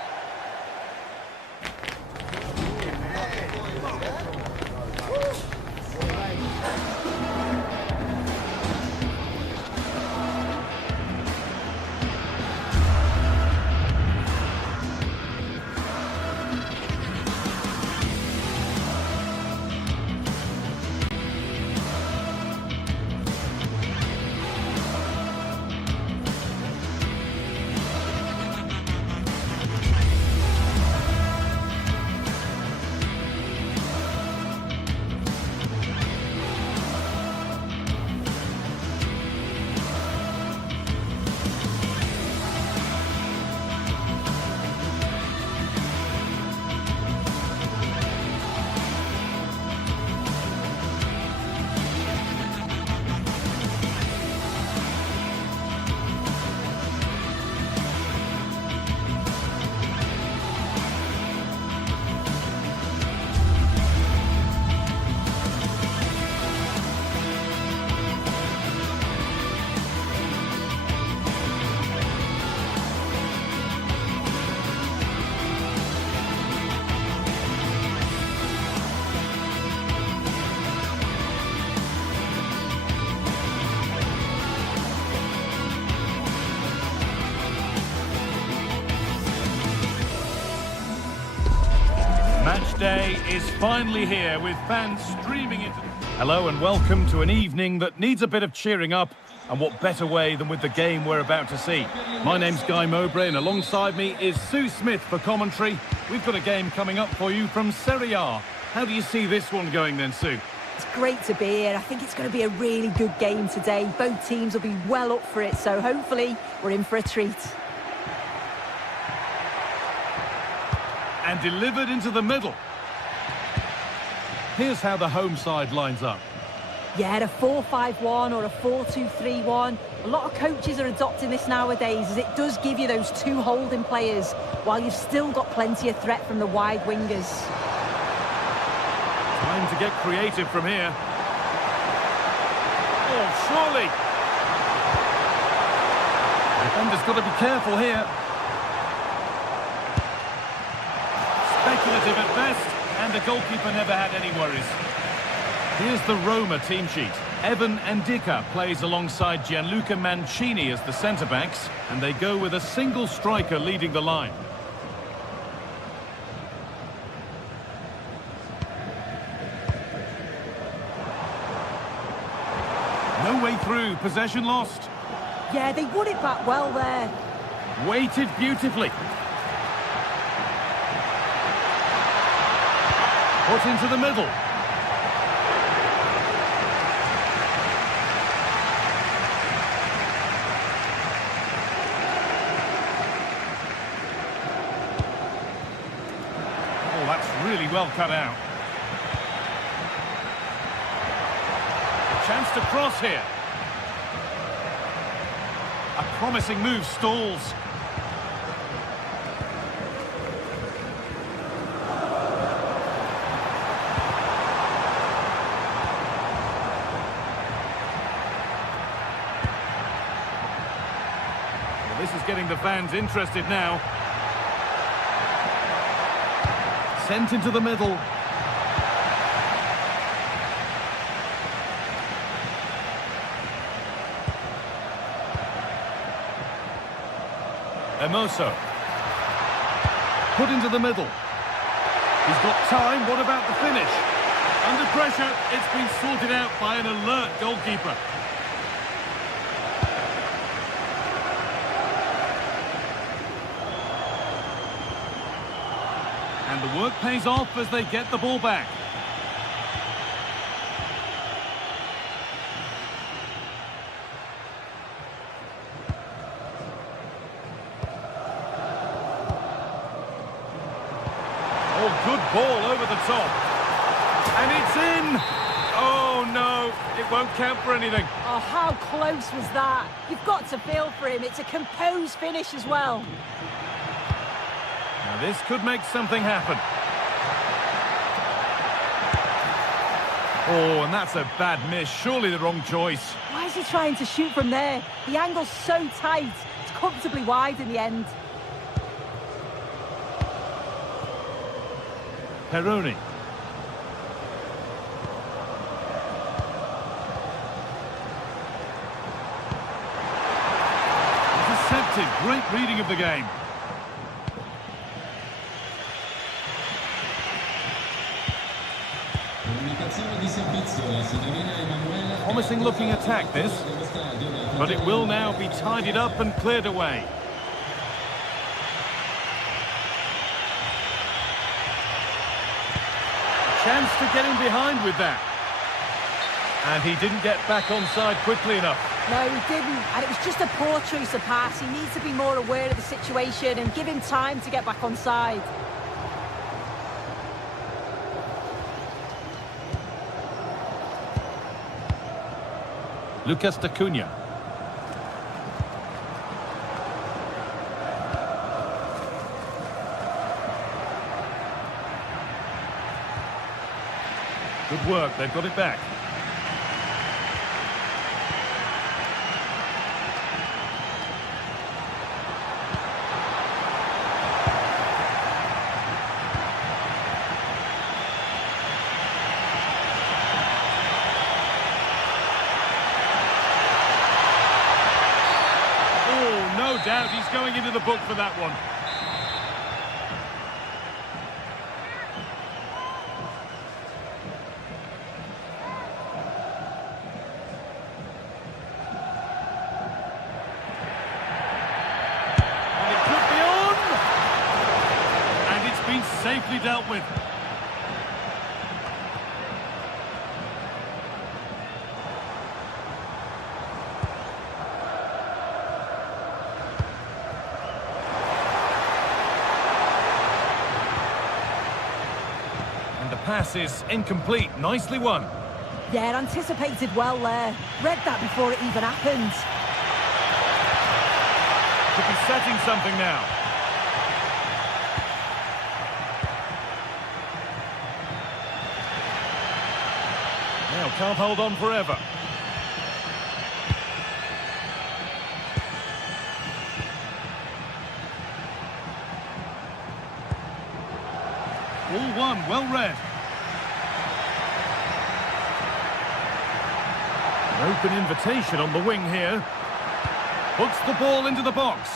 Match day is finally here with fans streaming into... Hello and welcome to an evening that needs a bit of cheering up, and what better way than with the game we're about to see. My name's Guy Mowbray and alongside me is Sue Smith for commentary. We've got a game coming up for you from Serie A. How do you see this one going then, Sue? It's great to be here. I think it's going to be a really good game today. Both teams will be well up for it, so hopefully we're in for a treat. And delivered into the middle. Here's how the home side lines up. Yeah, a 4-5-1 or a 4-2-3-1. A lot of coaches are adopting this nowadays, as it does give you those two holding players, while you've still got plenty of threat from the wide wingers. Time to get creative from here. Oh, surely. Defender's got to be careful here. Speculative at best, and the goalkeeper never had any worries. Here's the Roma team sheet. Evan Ndika plays alongside Gianluca Mancini as the centre-backs, and they go with a single striker leading the line. No way through, possession lost. Yeah, they won it back well there. Weighted beautifully. Put into the middle. Oh, that's really well cut out. Chance to cross here. A promising move stalls. Well, this is getting the fans interested now. Sent into the middle. Emoso. Put into the middle. He's got time. What about the finish? Under pressure, it's been sorted out by an alert goalkeeper. And the work pays off as they get the ball back. Oh, good ball over the top. And it's in! Oh, no, it won't count for anything. Oh, how close was that? You've got to feel for him. It's a composed finish as well. Now, this could make something happen. Oh, and that's a bad miss. Surely the wrong choice. Why is he trying to shoot from there? The angle's so tight. It's comfortably wide in the end. Peroni. Intercepted. Great reading of the game. Promising looking attack this, but it will now be tidied up and cleared away. Chance to get him behind with that. And he didn't get back onside quickly enough. No, he didn't. And it was just a poor choice of pass. He needs to be more aware of the situation and give him time to get back onside. Lucas D'Acunha. Good work, they've got it back. Oh, no doubt he's going into the book for that one. Safely dealt with. pass is incomplete. Nicely won. Yeah, anticipated well there. Read that before it even happened. Could be setting something now. Now, can't hold on forever. All one, well read. An open invitation on the wing here. Puts the ball into the box.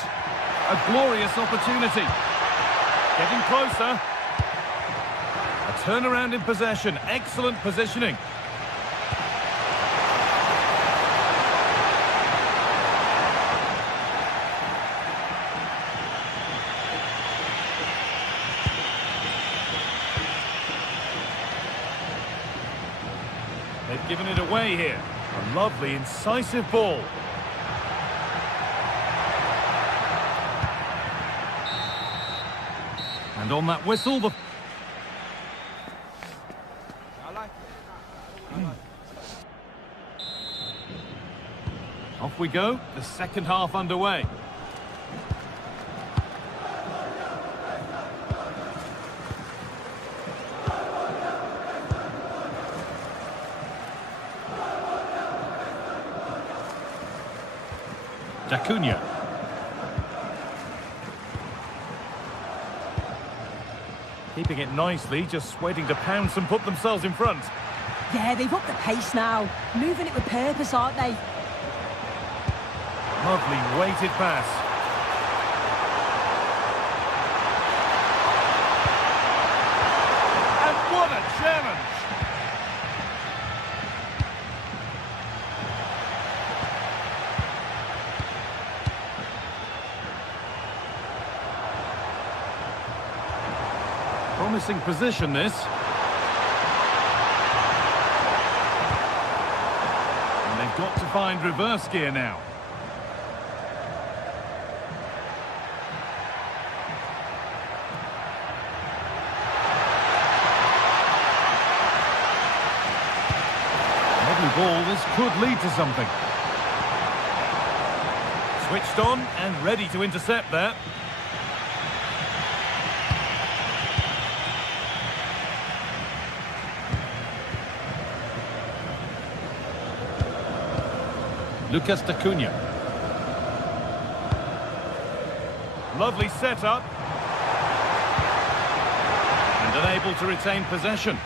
A glorious opportunity. Getting closer. A turnaround in possession. Excellent positioning. They've given it away here. A lovely, incisive ball. And on that whistle, the... Off we go, the second half underway. Acuna. Keeping it nicely, just waiting to pounce and put themselves in front. Yeah, they've upped the pace now. Moving it with purpose, aren't they? Lovely weighted pass. And what a challenge! Promising position, this. And they've got to find reverse gear now. Lovely ball, this could lead to something. Switched on and ready to intercept that. Lucas Acuna. Lovely setup. And unable to retain possession.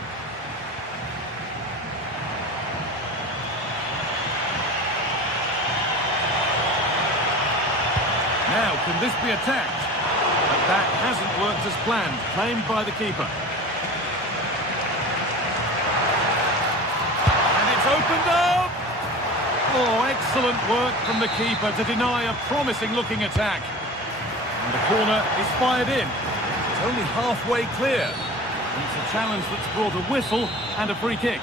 Now, can this be attacked? But that hasn't worked as planned. Claimed by the keeper. And it's opened up! Oh, excellent work from the keeper to deny a promising-looking attack. And the corner is fired in. It's only halfway clear. It's a challenge that's brought a whistle and a free kick.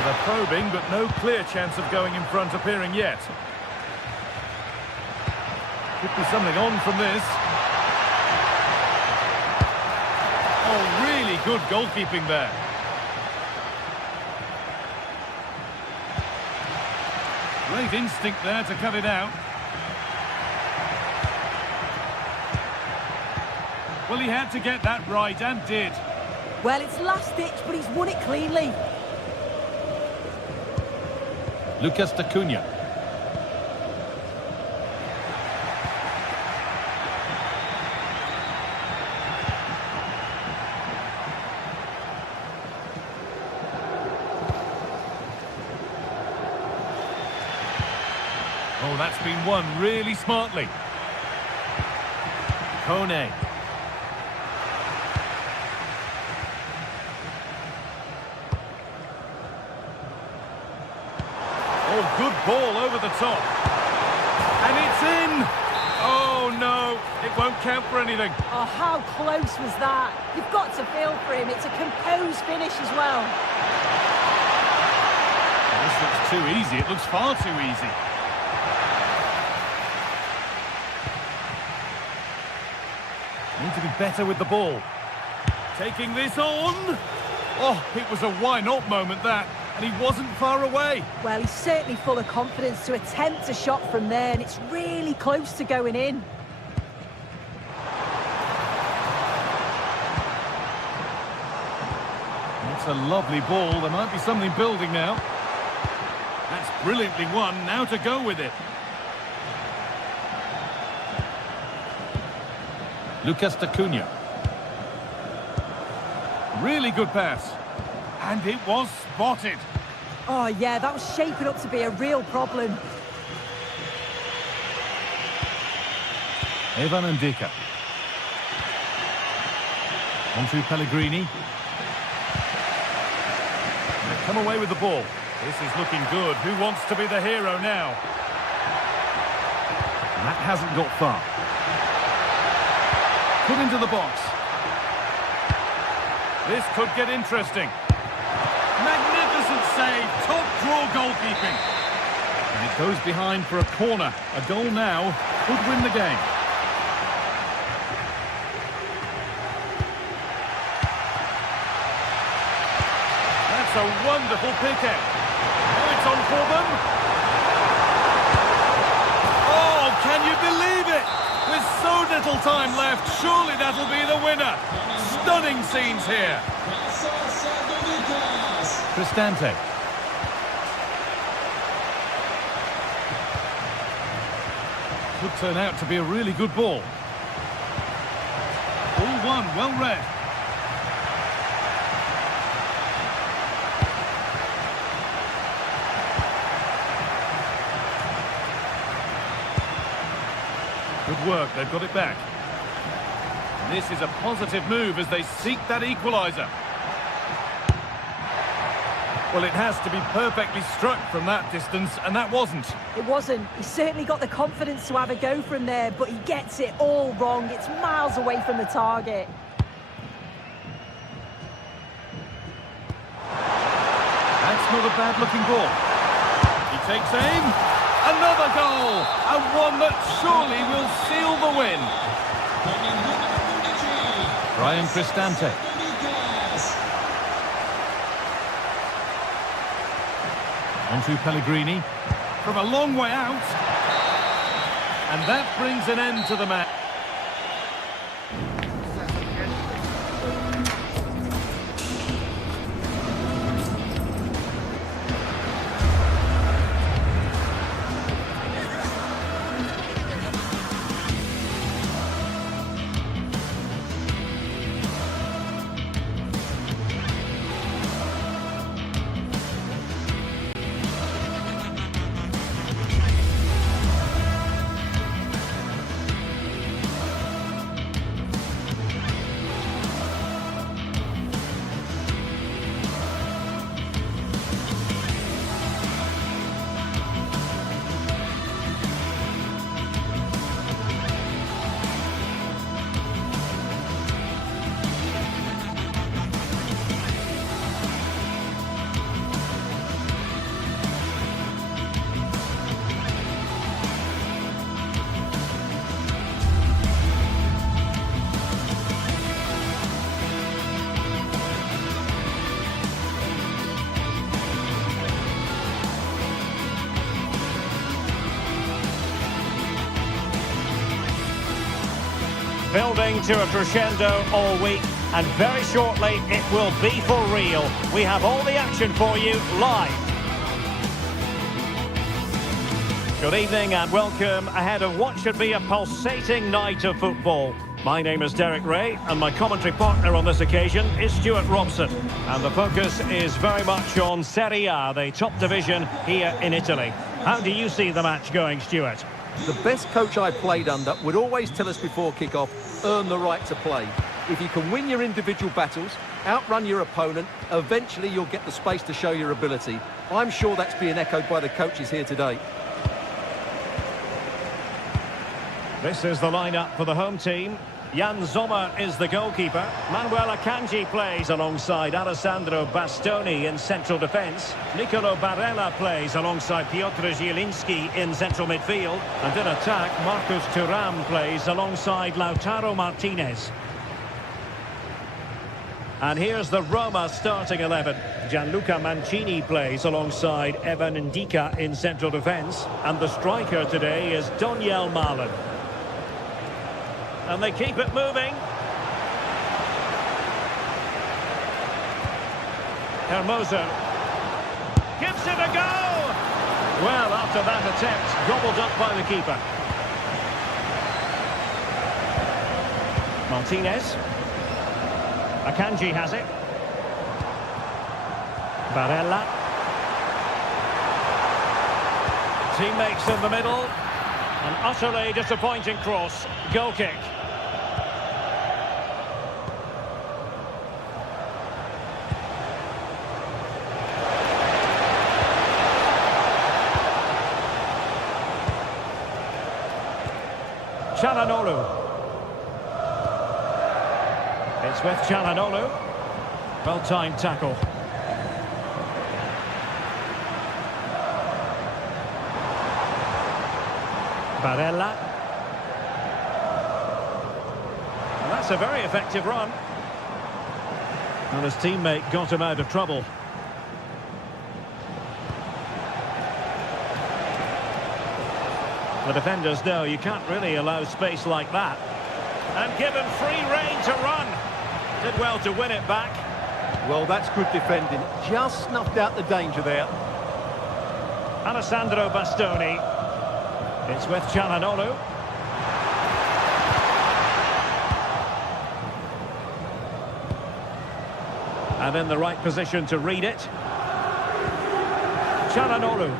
They're probing, but no clear chance of going in front appearing yet. Could be something on from this. Oh, really good goalkeeping there. Great instinct there to cut it out. Well, he had to get that right, and did. Well, it's last ditch, but he's won it cleanly. Lucas Acuna. Oh, that's been won really smartly. Kone. Oh, good ball over the top. And it's in! Oh, no, it won't count for anything. Oh, how close was that? You've got to feel for him. It's a composed finish as well. This looks too easy. It looks far too easy. Need to be better with the ball. Taking this on. Oh, it was a why-not moment, that. And he wasn't far away. Well, he's certainly full of confidence to attempt a shot from there, and it's really close to going in. It's a lovely ball. There might be something building now. That's brilliantly won. Now to go with it. Lucas Acuna. Really good pass. And it was spotted. Oh, yeah, that was shaping up to be a real problem. Evan Ndika. On to Pellegrini. They come away with the ball. This is looking good. Who wants to be the hero now? And that hasn't got far. Put into the box. This could get interesting. Magnificent save. Top draw goalkeeping. And it goes behind for a corner. A goal now could win the game. That's a wonderful pick out. Now it's on for them. Oh, can you believe it? With so little time left, surely that'll be the winner. Stunning scenes here. Cristante. Could turn out to be a really good ball. All one, well read. Good work, they've got it back. This is a positive move as they seek that equaliser. Well, it has to be perfectly struck from that distance, and that wasn't. It wasn't. He certainly got the confidence to have a go from there, but he gets it all wrong. It's miles away from the target. That's not a bad-looking ball. He takes aim. Another goal! And one that surely will seal the win. Brian Cristante. On to Pellegrini. From a long way out. And that brings an end to the match. Building to a crescendo all week, and very shortly it will be for real. We have all the action for you live. Good evening and welcome ahead of what should be a pulsating night of football. My name is Derek Ray, and my commentary partner on this occasion is Stuart Robson. And the focus is very much on Serie A, the top division here in Italy. How do you see the match going, Stuart? The best coach I played under would always tell us before kick-off, earn the right to play. If you can win your individual battles, outrun your opponent, eventually you'll get the space to show your ability. I'm sure that's being echoed by the coaches here today. This is the lineup for the home team. Jan Sommer is the goalkeeper. Manuel Akanji plays alongside Alessandro Bastoni in central defence. Nicolo Barella plays alongside Piotr Zielinski in central midfield. And in attack, Marcus Thuram plays alongside Lautaro Martinez. And here's the Roma starting 11. Gianluca Mancini plays alongside Evan Ndika in central defence. And the striker today is Donyell Malen. And they keep it moving. Hermoso gives it a go. Well, after that attempt, gobbled up by the keeper. Martinez. Akanji has it. Barella. Teammates in the middle. An utterly disappointing cross. Goal kick. Çalhanoğlu. It's with Çalhanoğlu. Well-timed tackle. Barella. And that's a very effective run. And his teammate got him out of trouble. The defenders know you can't really allow space like that. And given free rein to run. Did well to win it back. Well, that's good defending. Just snuffed out the danger there. Alessandro Bastoni. It's with Çalhanoğlu. And in the right position to read it. Çalhanoğlu.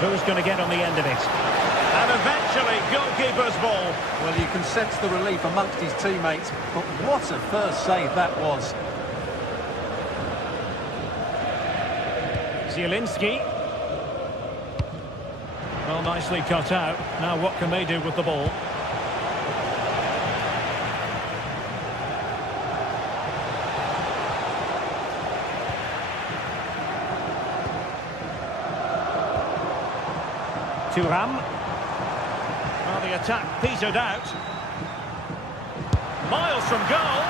Who's going to get on the end of it? And eventually, goalkeeper's ball. Well, you can sense the relief amongst his teammates, but what a first save that was. Zielinski. Well, nicely cut out. Now what can they do with the ball? Thuram. Well, the attack petered out. Miles from goal.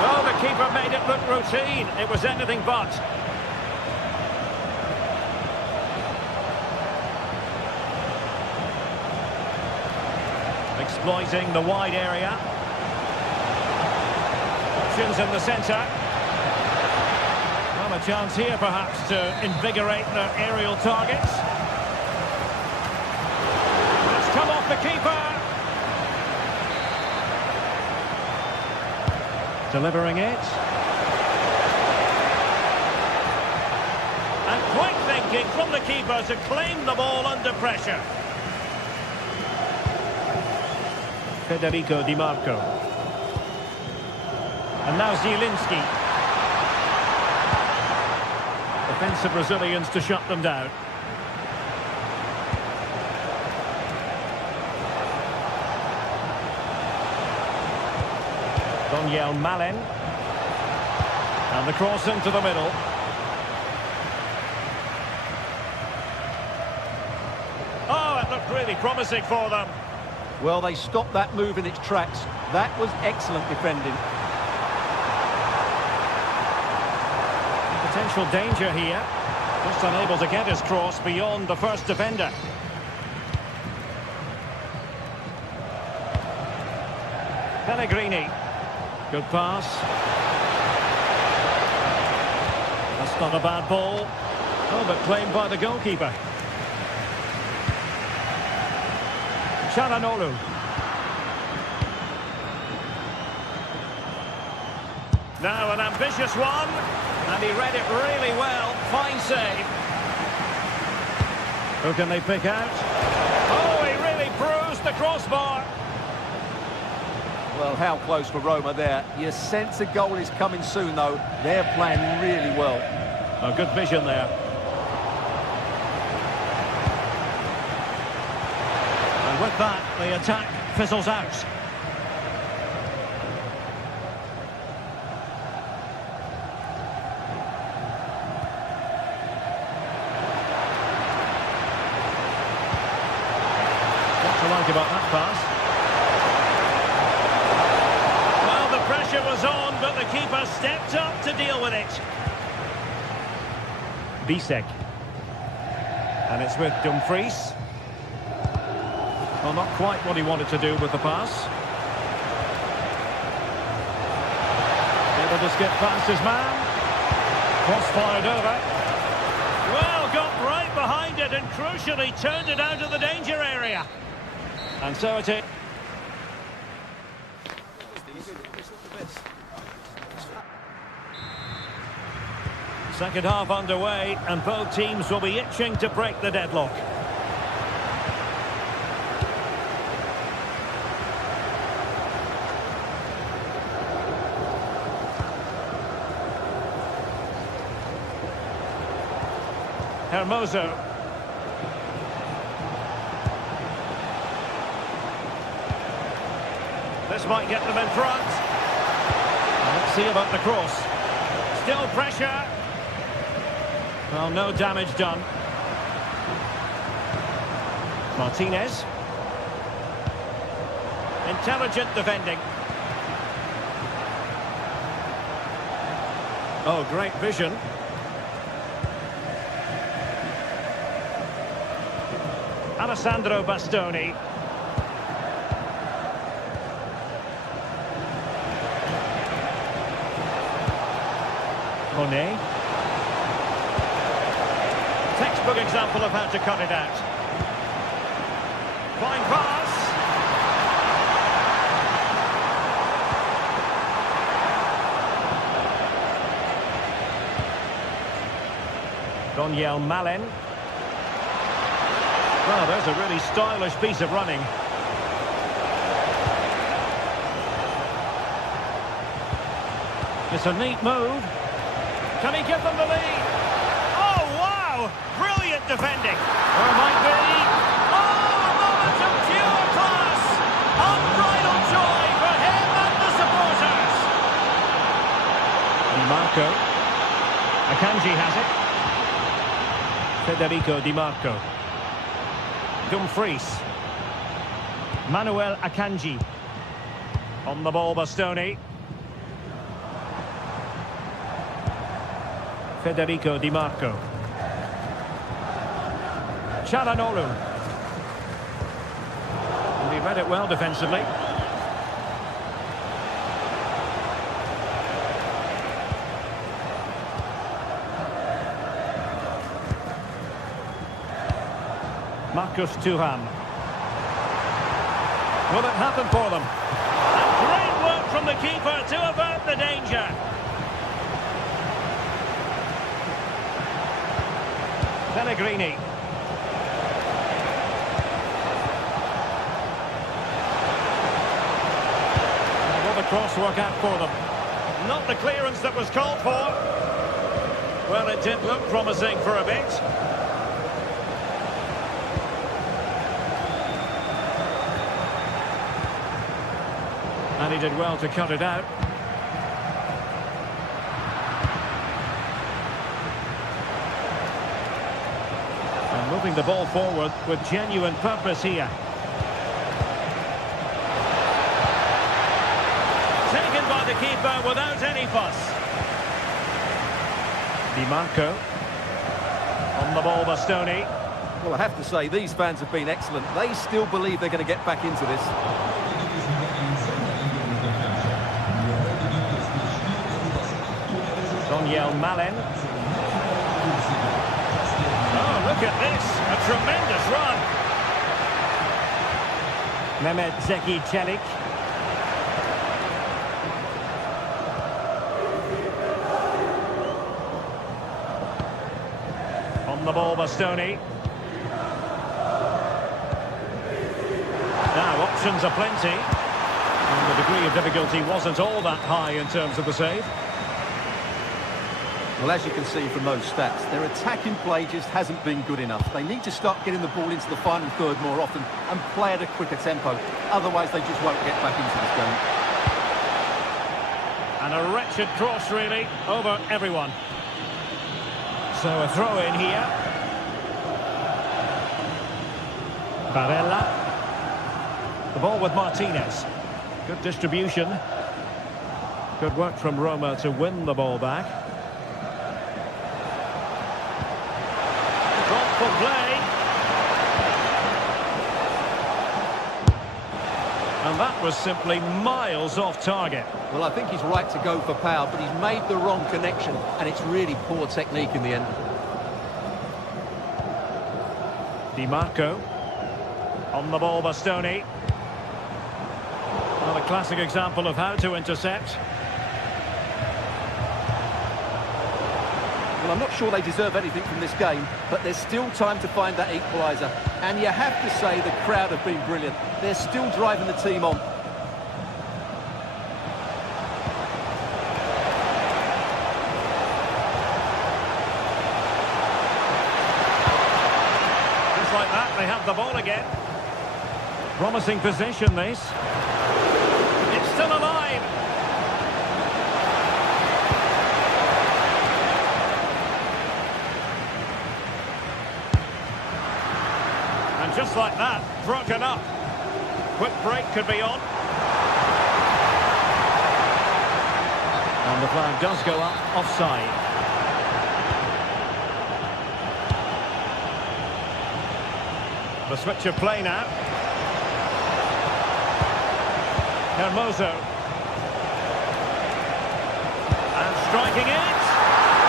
Well, the keeper made it look routine. It was anything but. Exploiting the wide area. Options in the centre. Well, a chance here perhaps to invigorate their aerial targets. Come off the keeper. Delivering it. And quick thinking from the keeper to claim the ball under pressure. Federico Di Marco. And now Zielinski. Defensive Brazilians to shut them down. Donyell Malen. And the cross into the middle. Oh, it looked really promising for them. Well, they stopped that move in its tracks. That was excellent defending. Potential danger here. Just unable to get his cross beyond the first defender. Pellegrini. Good pass. That's not a bad ball. Oh, but claimed by the goalkeeper. Çalhanoğlu. Now an ambitious one. And he read it really well. Fine save. Who can they pick out? Oh, he really bruised the crossbar. Well, how close for Roma there. You sense a goal is coming soon, though. They're playing really well. Oh, good vision there. And with that, the attack fizzles out. What to like about that pass? Well, the pressure was on, but the keeper stepped up to deal with it. Bisek. And it's with Dumfries. Well, not quite what he wanted to do with the pass. Able to skip past his man. Cross-fired over. Well, got right behind it and crucially turned it out of the danger area. And so it is. Second half underway, and both teams will be itching to break the deadlock. Hermoso. This might get them in front. Let's see about the cross. Still pressure. Well, no damage done. Martinez. Intelligent defending. Oh, great vision. Alessandro Bastoni. Monet. Textbook example of how to cut it out. Fine pass. Daniel Malen. Well, there's a really stylish piece of running. It's a neat move. Can he give them the lead? Oh, wow! Brilliant defending. Or it might be... Oh, a moment of pure class! Unbridled joy for him and the supporters. Di Marco. Akanji has it. Federico Di Marco. Dumfries. Manuel Akanji. On the ball, Bastoni. Federico Di Marco. Çalhanoğlu. And he read it well defensively. Marcus Thuram. Will it happen for them? And great work from the keeper to avert the danger. Pellegrini. Will the cross work out for them? Not the clearance that was called for. Well, it did look promising for a bit. And he did well to cut it out. And moving the ball forward with genuine purpose here. Taken by the keeper without any fuss. Di Marco. On the ball, Bastoni. Well, I have to say, these fans have been excellent. They still believe they're going to get back into this. Daniel Malen. Oh, look at this. A tremendous run. Mehmet Zeki Çelik. On the ball, Bastoni. options are plenty. And the degree of difficulty wasn't all that high in terms of the save. Well, as you can see from those stats, their attacking play just hasn't been good enough. They need to start getting the ball into the final third more often and play at a quicker tempo. Otherwise, they just won't get back into this game. And a wretched cross, really, over everyone. So a throw in here. Barella. The ball with Martinez. Good distribution. Good work from Roma to win the ball back. Thoughtful play. And that was simply miles off target. Well, I think he's right to go for power, but he's made the wrong connection, and it's really poor technique in the end. Di Marco. On the ball, Bastoni. Well, a classic example of how to intercept. Well, I'm not sure they deserve anything from this game, but there's still time to find that equaliser. And you have to say the crowd have been brilliant. They're still driving the team on. Just like that, they have the ball again. Promising position, this. It's still alive. And just like that, broken up. Quick break could be on. And the flag does go up, offside. The switch of play now. Hermoso. And striking it.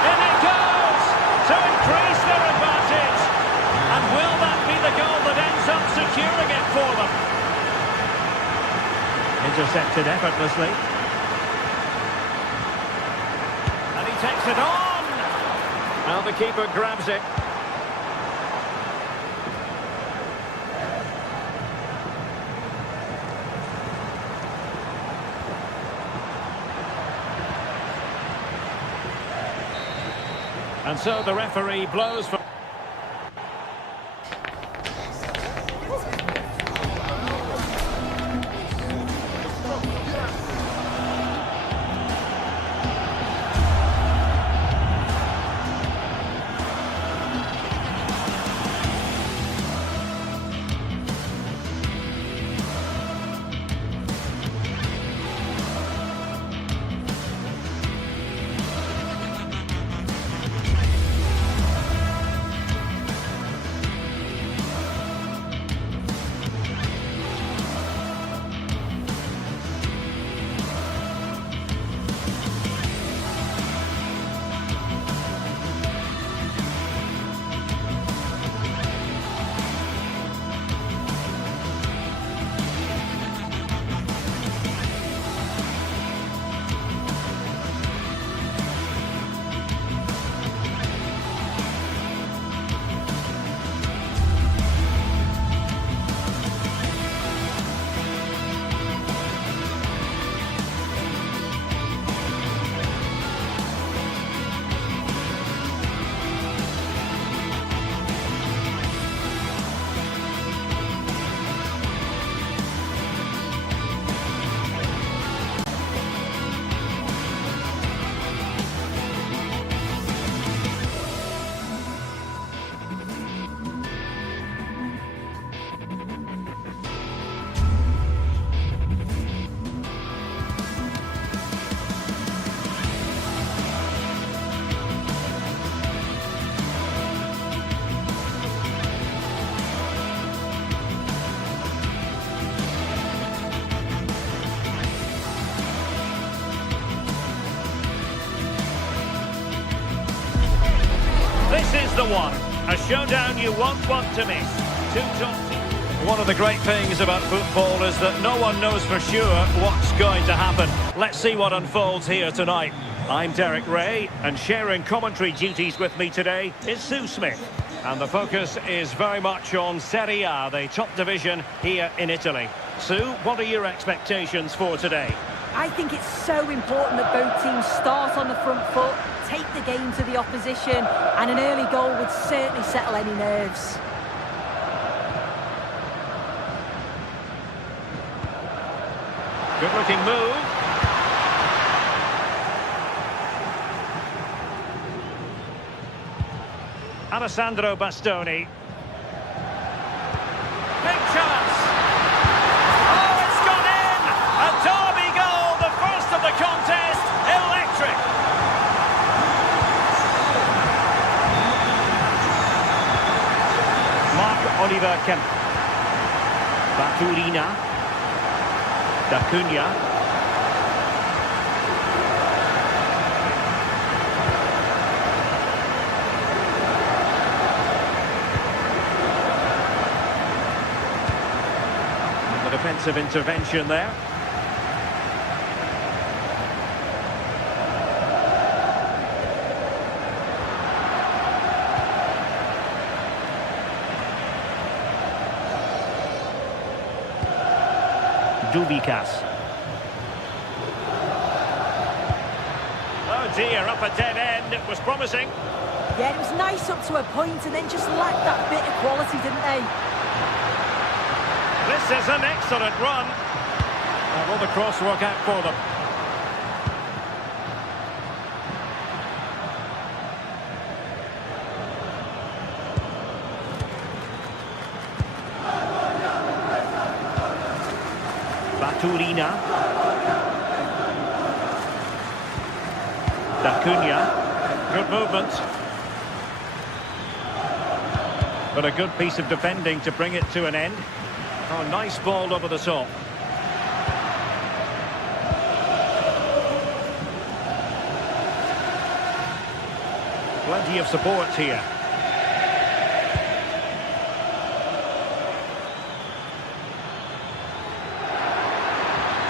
In it goes! To increase their advantage. And will that be the goal that ends up securing it for them? Intercepted effortlessly. And he takes it on! Now the keeper grabs it. And so the referee blows for... This is the one. A showdown you won't want to miss. Two top teams. One of the great things about football is that no one knows for sure what's going to happen. Let's see what unfolds here tonight. I'm Derek Ray, and sharing commentary duties with me today is Sue Smith. And the focus is very much on Serie A, the top division here in Italy. Sue, what are your expectations for today? I think it's so important that both teams start on the front foot, take the game to the opposition, and an early goal would certainly settle any nerves. Good-looking move. Alessandro Bastoni. Big chance. Oh, it's gone in! A derby goal, the first of the contest. Electric. Marc-Oliver Kemp. Baturina. D'Acunha. The defensive intervention there. Dubikas. Oh dear, up a dead end. It was promising. Yeah, it was nice up to a point and then just lacked that bit of quality, didn't they? This is an excellent run. Will the cross work out for them? Baturina. D'Acunha. Good movement. But a good piece of defending to bring it to an end. Oh, nice ball over the top. Plenty of support here.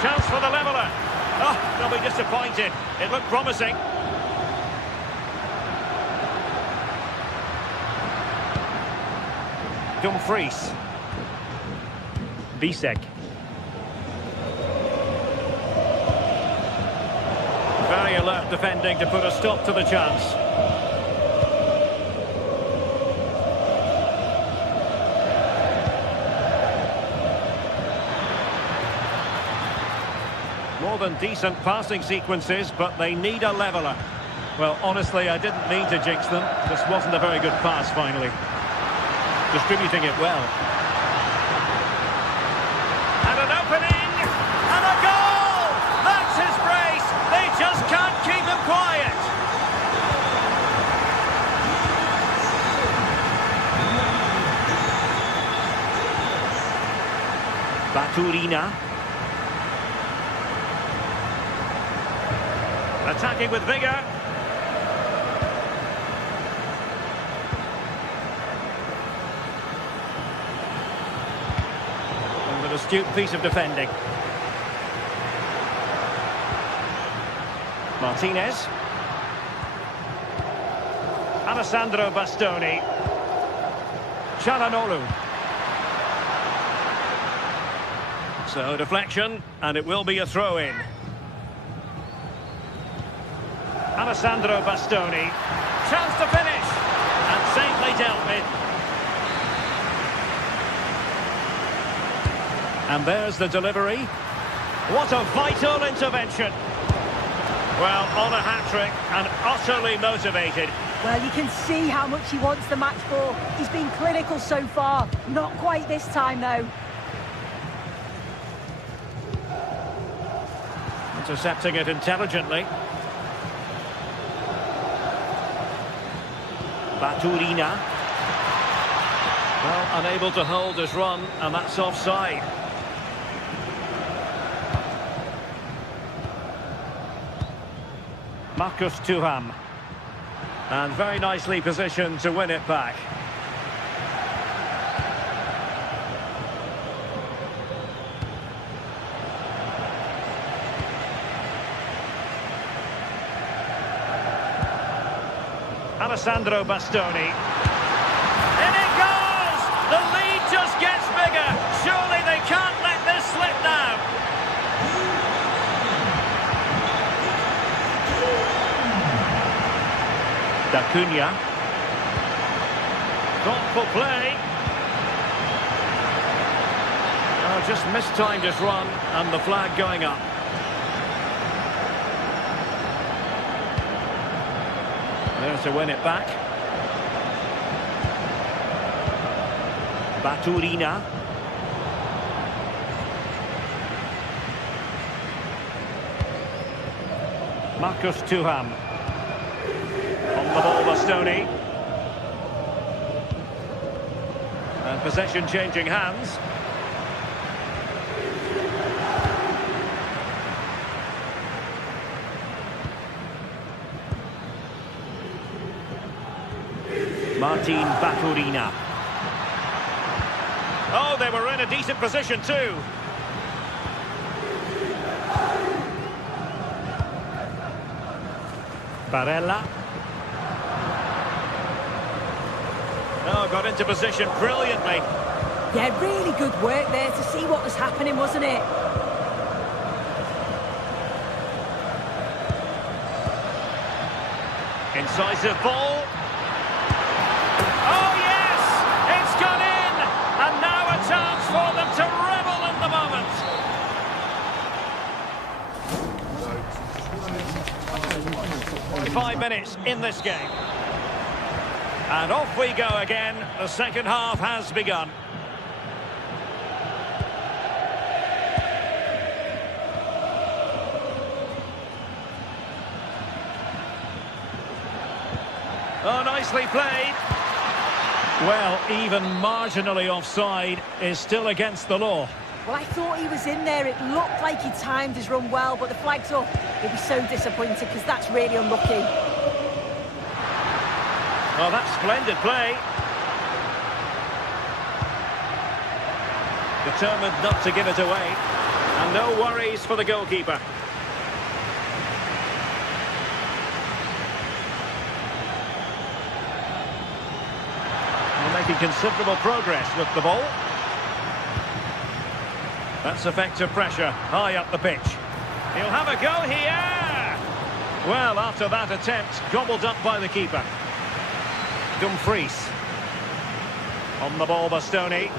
Chance for the leveller. Oh, they'll be disappointed. It looked promising. Dumfries. Bisek. Very alert defending to put a stop to the chance. More than decent passing sequences, but they need a leveller. Well, honestly, I didn't mean to jinx them. This wasn't a very good pass, finally. Distributing it well. And an opening! And a goal! That's his brace! They just can't keep him quiet! Baturina. Attacking with vigour. And an astute piece of defending. Martinez. Alessandro Bastoni. Çalhanoğlu. So deflection, and it will be a throw-in. Alessandro Bastoni. Chance to finish. And safely dealt with. And there's the delivery. What a vital intervention. Well, on a hat-trick and utterly motivated. Well, you can see how much he wants the match ball. He's been clinical so far. Not quite this time, though. Intercepting it intelligently. Baturina. Well, unable to hold his run, and that's offside. Marcus Thuram. And very nicely positioned to win it back. Alessandro Bastoni. In it goes! The lead just gets bigger. Surely they can't let this slip D'Acuna. Thoughtful play. Oh, just mistimed his run, and the flag going up. There to win it back. Baturina. Marcus Thuram. On the ball, Bastoni. And possession changing hands. Martin Baturina. Oh, they were in a decent position too. Barella. Oh, got into position brilliantly. Yeah, really good work there to see what was happening, wasn't it? Incisive ball. Oh, yes! It's gone in! And now a chance for them to revel in the moment. Five minutes in this game. And off we go again. The second half has begun. Oh, nicely played. Well, even marginally offside is still against the law. Well, I thought he was in there. It looked like he timed his run well, but the flag's up. He'll be so disappointed because that's really unlucky. Oh, that's splendid play. Determined not to give it away. And no worries for the goalkeeper. They're making considerable progress with the ball. That's effective pressure, high up the pitch. He'll have a go here! Well, after that attempt, gobbled up by the keeper. Dumfries. On the ball, Bastoni.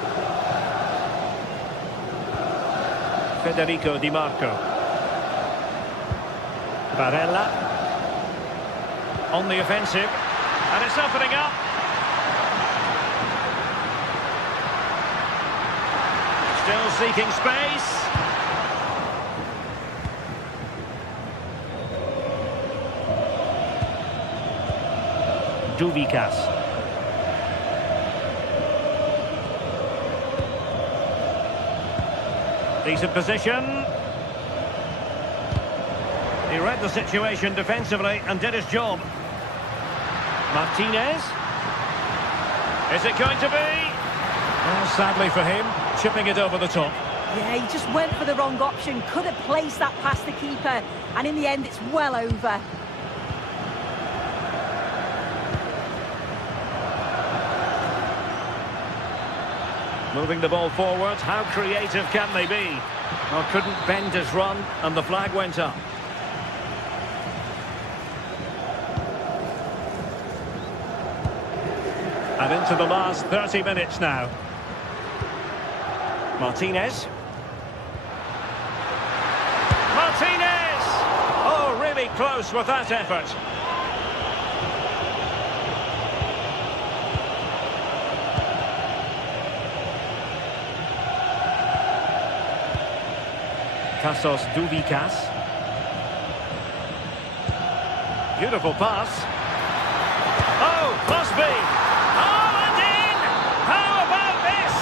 Federico Di Marco. Barella. On the offensive. And it's opening up. Still seeking space. Duvikas. Decent position. He read the situation defensively and did his job. Martinez. Is it going to be? Oh, sadly for him, chipping it over the top. Yeah, he just went for the wrong option. Could have placed that past the keeper. And in the end, it's well over. Moving the ball forward, how creative can they be? Well, couldn't bend his run, and the flag went up. And into the last 30 minutes now. Martinez. Martinez! Oh, really close with that effort. Casos Duvikas. Beautiful pass. Oh, must be. Oh, and in! How about this?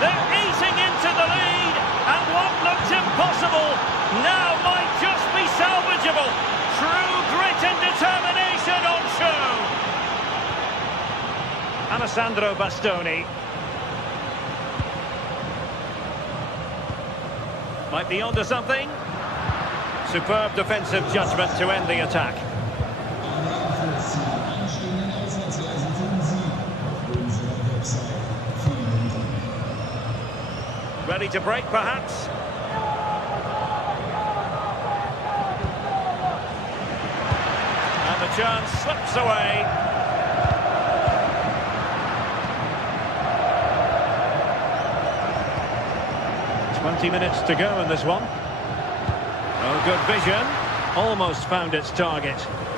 They're eating into the lead, and what looked impossible now might just be salvageable. True grit and determination on show. Alessandro Bastoni. Might be onto something. Superb defensive judgment to end the attack. Ready to break, perhaps? And the chance slips away. Minutes to go in this one. Oh, good vision. Almost found its target,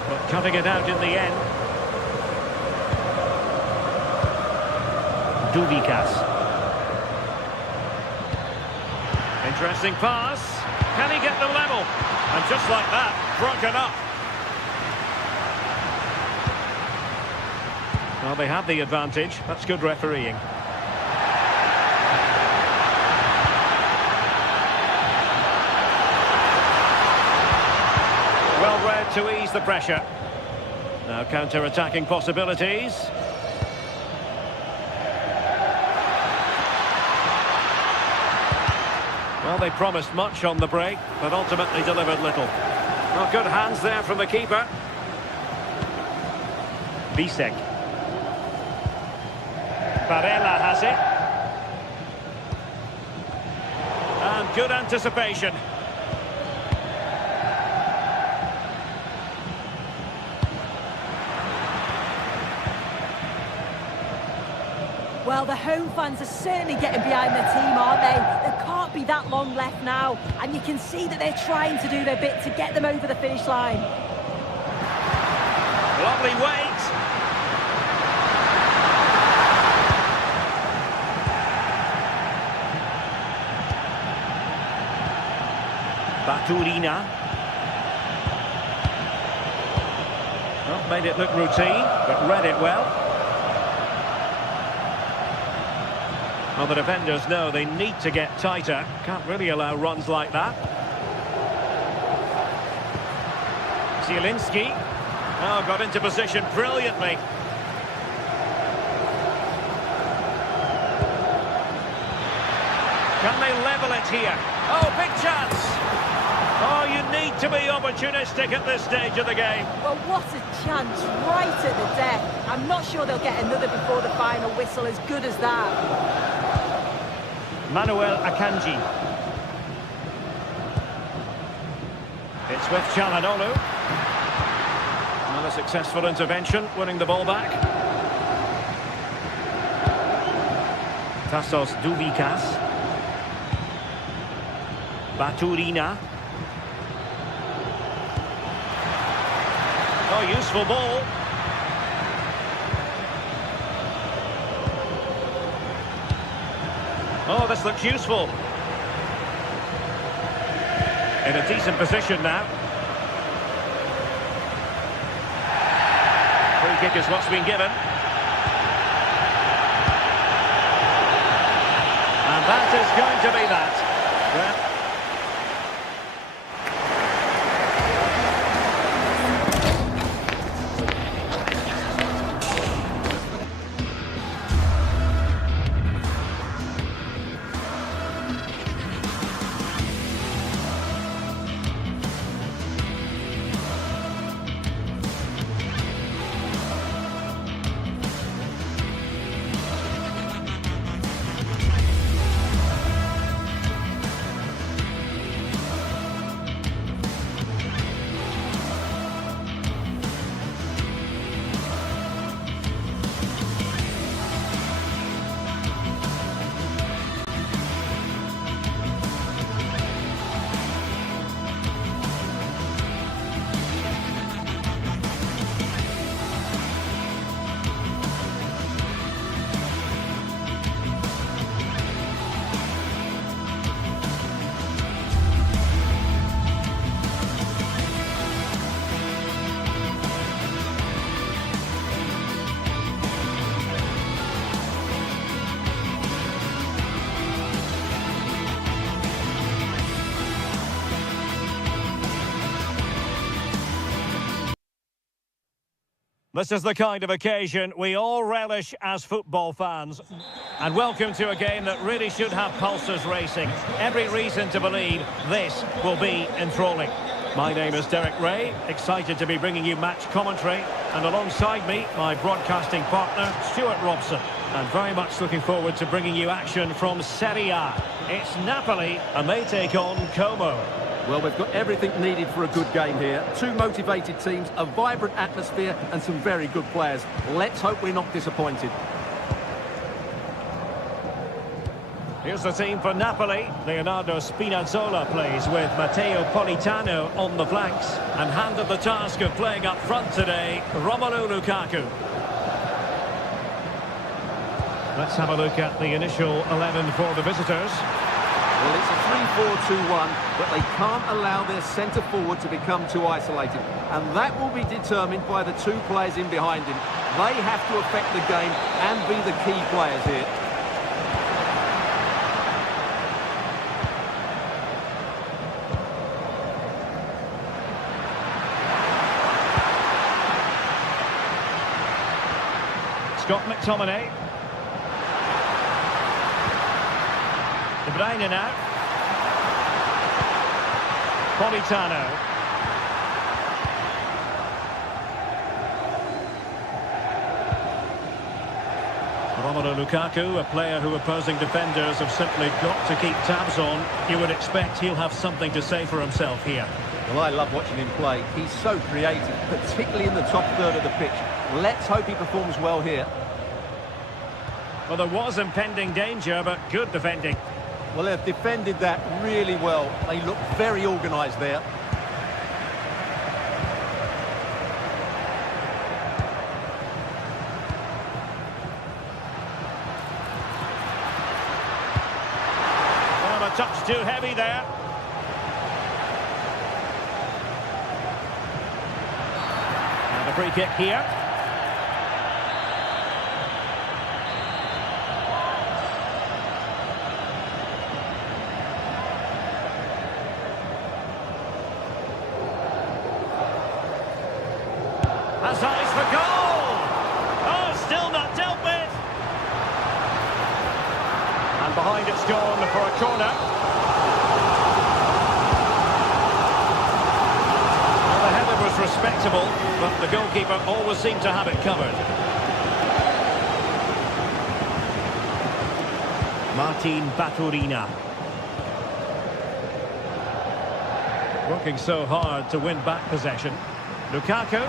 but cutting it out in the end. Duvikas. Interesting pass. Can he get them level? And just like that, broken up. Well, they had the advantage. That's good refereeing. Well read to ease the pressure. Now counter-attacking possibilities. Well, they promised much on the break, but ultimately delivered little. Well, good hands there from the keeper. Bisek. Barella has it. And good anticipation. Well, the home fans are certainly getting behind their team, aren't they? There can't be that long left now, and you can see that they're trying to do their bit to get them over the finish line. Lovely weight. Baturina. Well, made it look routine, but read it well. Well, the defenders know they need to get tighter. Can't really allow runs like that. Zielinski. Oh, got into position brilliantly. Can they level it here? Oh, big chance! Oh, you need to be opportunistic at this stage of the game. Well, what a chance right at the death. I'm not sure they'll get another before the final whistle as good as that. Manuel Akanji. It's with Çalhanoğlu. Another successful intervention, winning the ball back. Tassos Duvikas. Baturina. Oh, useful ball. Oh, this looks useful. In a decent position now. Free kick is what's been given. And that is going to be that. Well, this is the kind of occasion we all relish as football fans. And welcome to a game that really should have pulses racing. Every reason to believe this will be enthralling. My name is Derek Ray, excited to be bringing you match commentary. And alongside me, my broadcasting partner, Stuart Robson. And very much looking forward to bringing you action from Serie A. It's Napoli, and they take on Como. Well, we've got everything needed for a good game here. Two motivated teams, a vibrant atmosphere and some very good players. Let's hope we're not disappointed. Here's the team for Napoli. Leonardo Spinazzola plays with Matteo Politano on the flanks. And handed the task of playing up front today, Romelu Lukaku. Let's have a look at the initial 11 for the visitors. Well, it's a 3-4-2-1, but they can't allow their centre-forward to become too isolated. And that will be determined by the two players in behind him. They have to affect the game and be the key players here. Scott McTominay. De Bruyne now. Politano. Romelu Lukaku, a player who opposing defenders have simply got to keep tabs on. You would expect he'll have something to say for himself here. Well, I love watching him play. He's so creative, particularly in the top third of the pitch. Let's hope he performs well here. Well, there was impending danger, but good defending. Well, they've defended that really well. They look very organised there. Well, a touch too heavy there. And a free kick here. Has eyes for goal! Oh, still not dealt with! And behind it's gone for a corner. Well, the header was respectable, but the goalkeeper always seemed to have it covered. Martin Baturina. Working so hard to win back possession. Lukaku.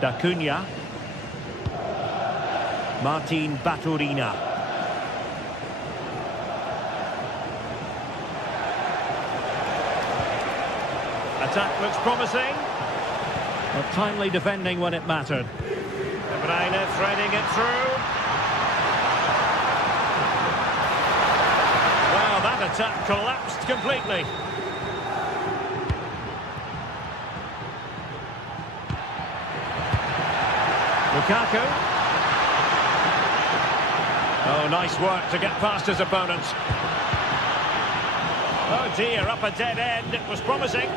D'Acunha. Martin Baturina. Attack looks promising. But timely defending when it mattered. De Bruyne threading it through. Well, that attack collapsed completely. Lukaku. Oh, nice work to get past his opponent. Oh dear, up a dead end. It was promising.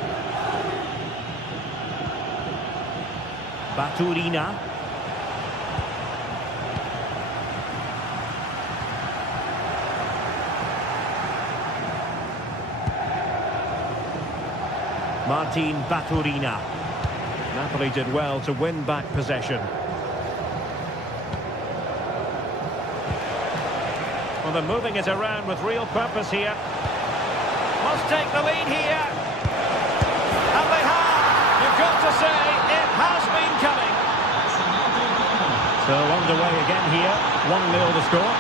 Baturina. Martin Baturina. Napoli did well to win back possession. Well, they're moving it around with real purpose here. Must take the lead here. And they have. You've got to say, it has been coming. So underway again here. 1-0 the score.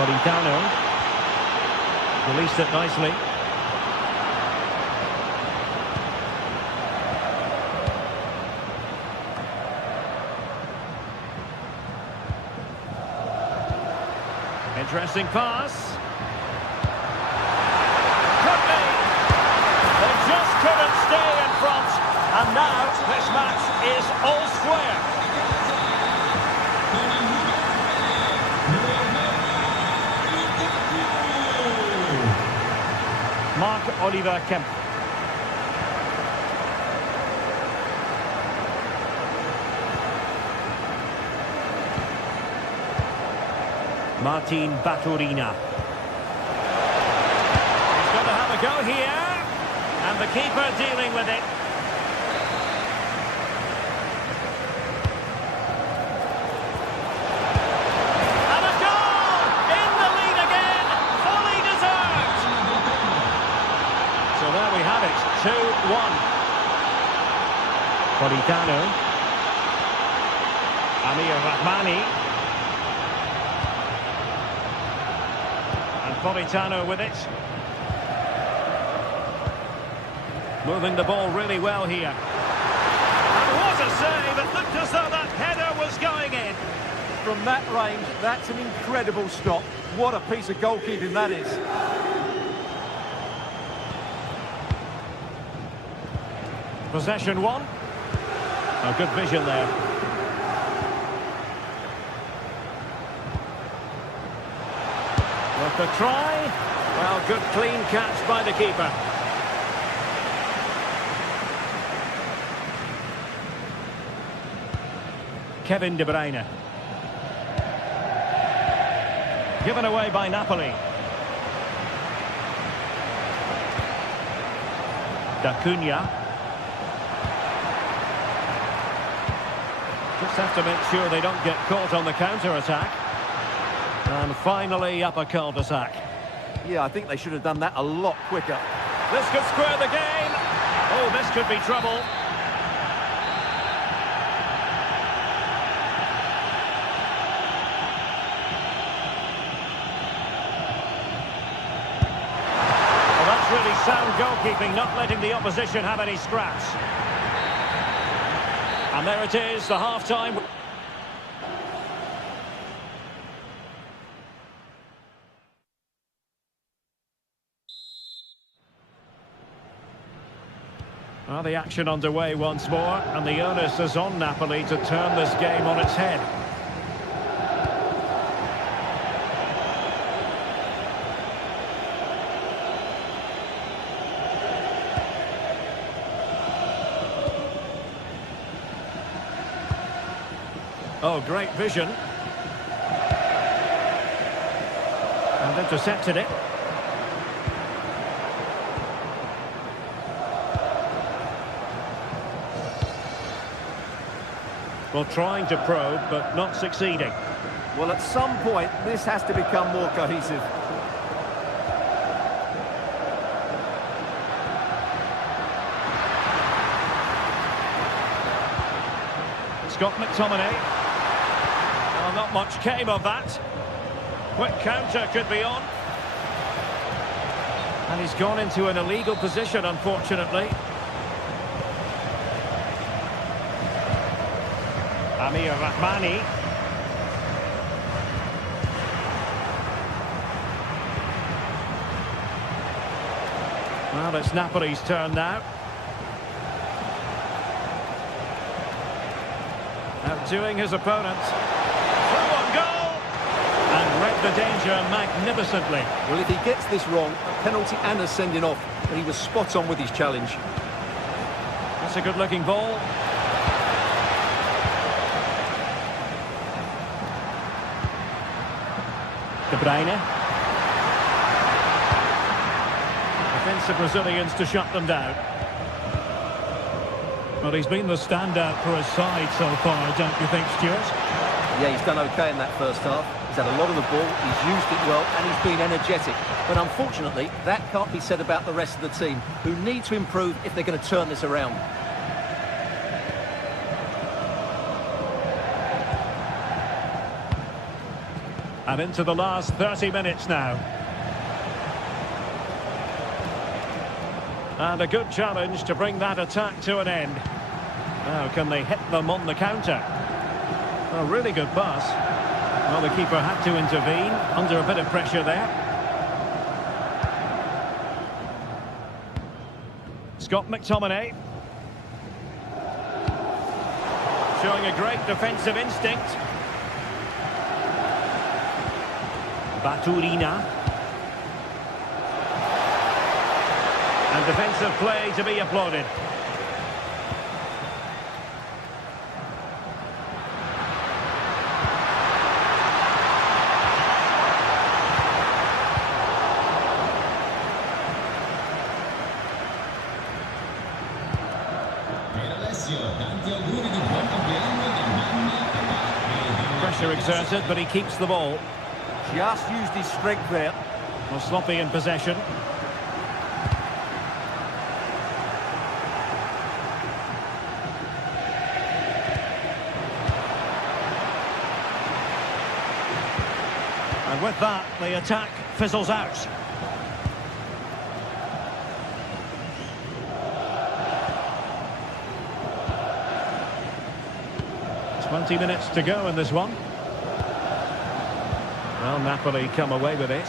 Politano. Released it nicely. Interesting pass. Could be. They just couldn't stay in front. And now this match is all square. Marc-Oliver Kemp. Martin Baturina. He's going to have a go here. And the keeper dealing with it. 2-1. Politano. Amir Rahmani. And Politano with it. Moving the ball really well here. And what a save! It looked as though that header was going in. From that range, that's an incredible stop. What a piece of goalkeeping that is. Possession one. Oh, good vision there. Worth a try. Well, good clean catch by the keeper. Kevin De Bruyne. Given away by Napoli. D'Acunha. Just have to make sure they don't get caught on the counter-attack. And finally up a cul-de-sac. Yeah, I think they should have done that a lot quicker. This could square the game. Oh, this could be trouble. Really sound goalkeeping, not letting the opposition have any scraps. And there it is, the half-time. Well, the action underway once more, and the onus is on Napoli to turn this game on its head. Oh, great vision. And intercepted it. Well, trying to probe, but not succeeding. Well, at some point, this has to become more cohesive. Scott McTominay. Well, not much came of that. Quick counter could be on. And he's gone into an illegal position, unfortunately. Amir Rahmani. Well, it's Napoli's turn now. Outdoing his opponent. Through on goal! And read the danger magnificently. Well, if he gets this wrong, a penalty and a sending off, but he was spot on with his challenge. That's a good-looking ball. De Bruyne. Defensive Brazilians to shut them down. Well, he's been the standout for his side so far, don't you think, Stuart? Yeah, he's done okay in that first half. He's had a lot of the ball, he's used it well, and he's been energetic. But unfortunately, that can't be said about the rest of the team, who need to improve if they're going to turn this around. And into the last 30 minutes now. And a good challenge to bring that attack to an end. Now, can they hit them on the counter? A really good pass. Well, the keeper had to intervene under a bit of pressure there. Scott McTominay. Showing a great defensive instinct. Baturina. And defensive play to be applauded. Pressure exerted, but he keeps the ball. Just used his strength there. Well, sloppy in possession. And with that, the attack fizzles out. 20 minutes to go in this one. Well, Napoli come away with it.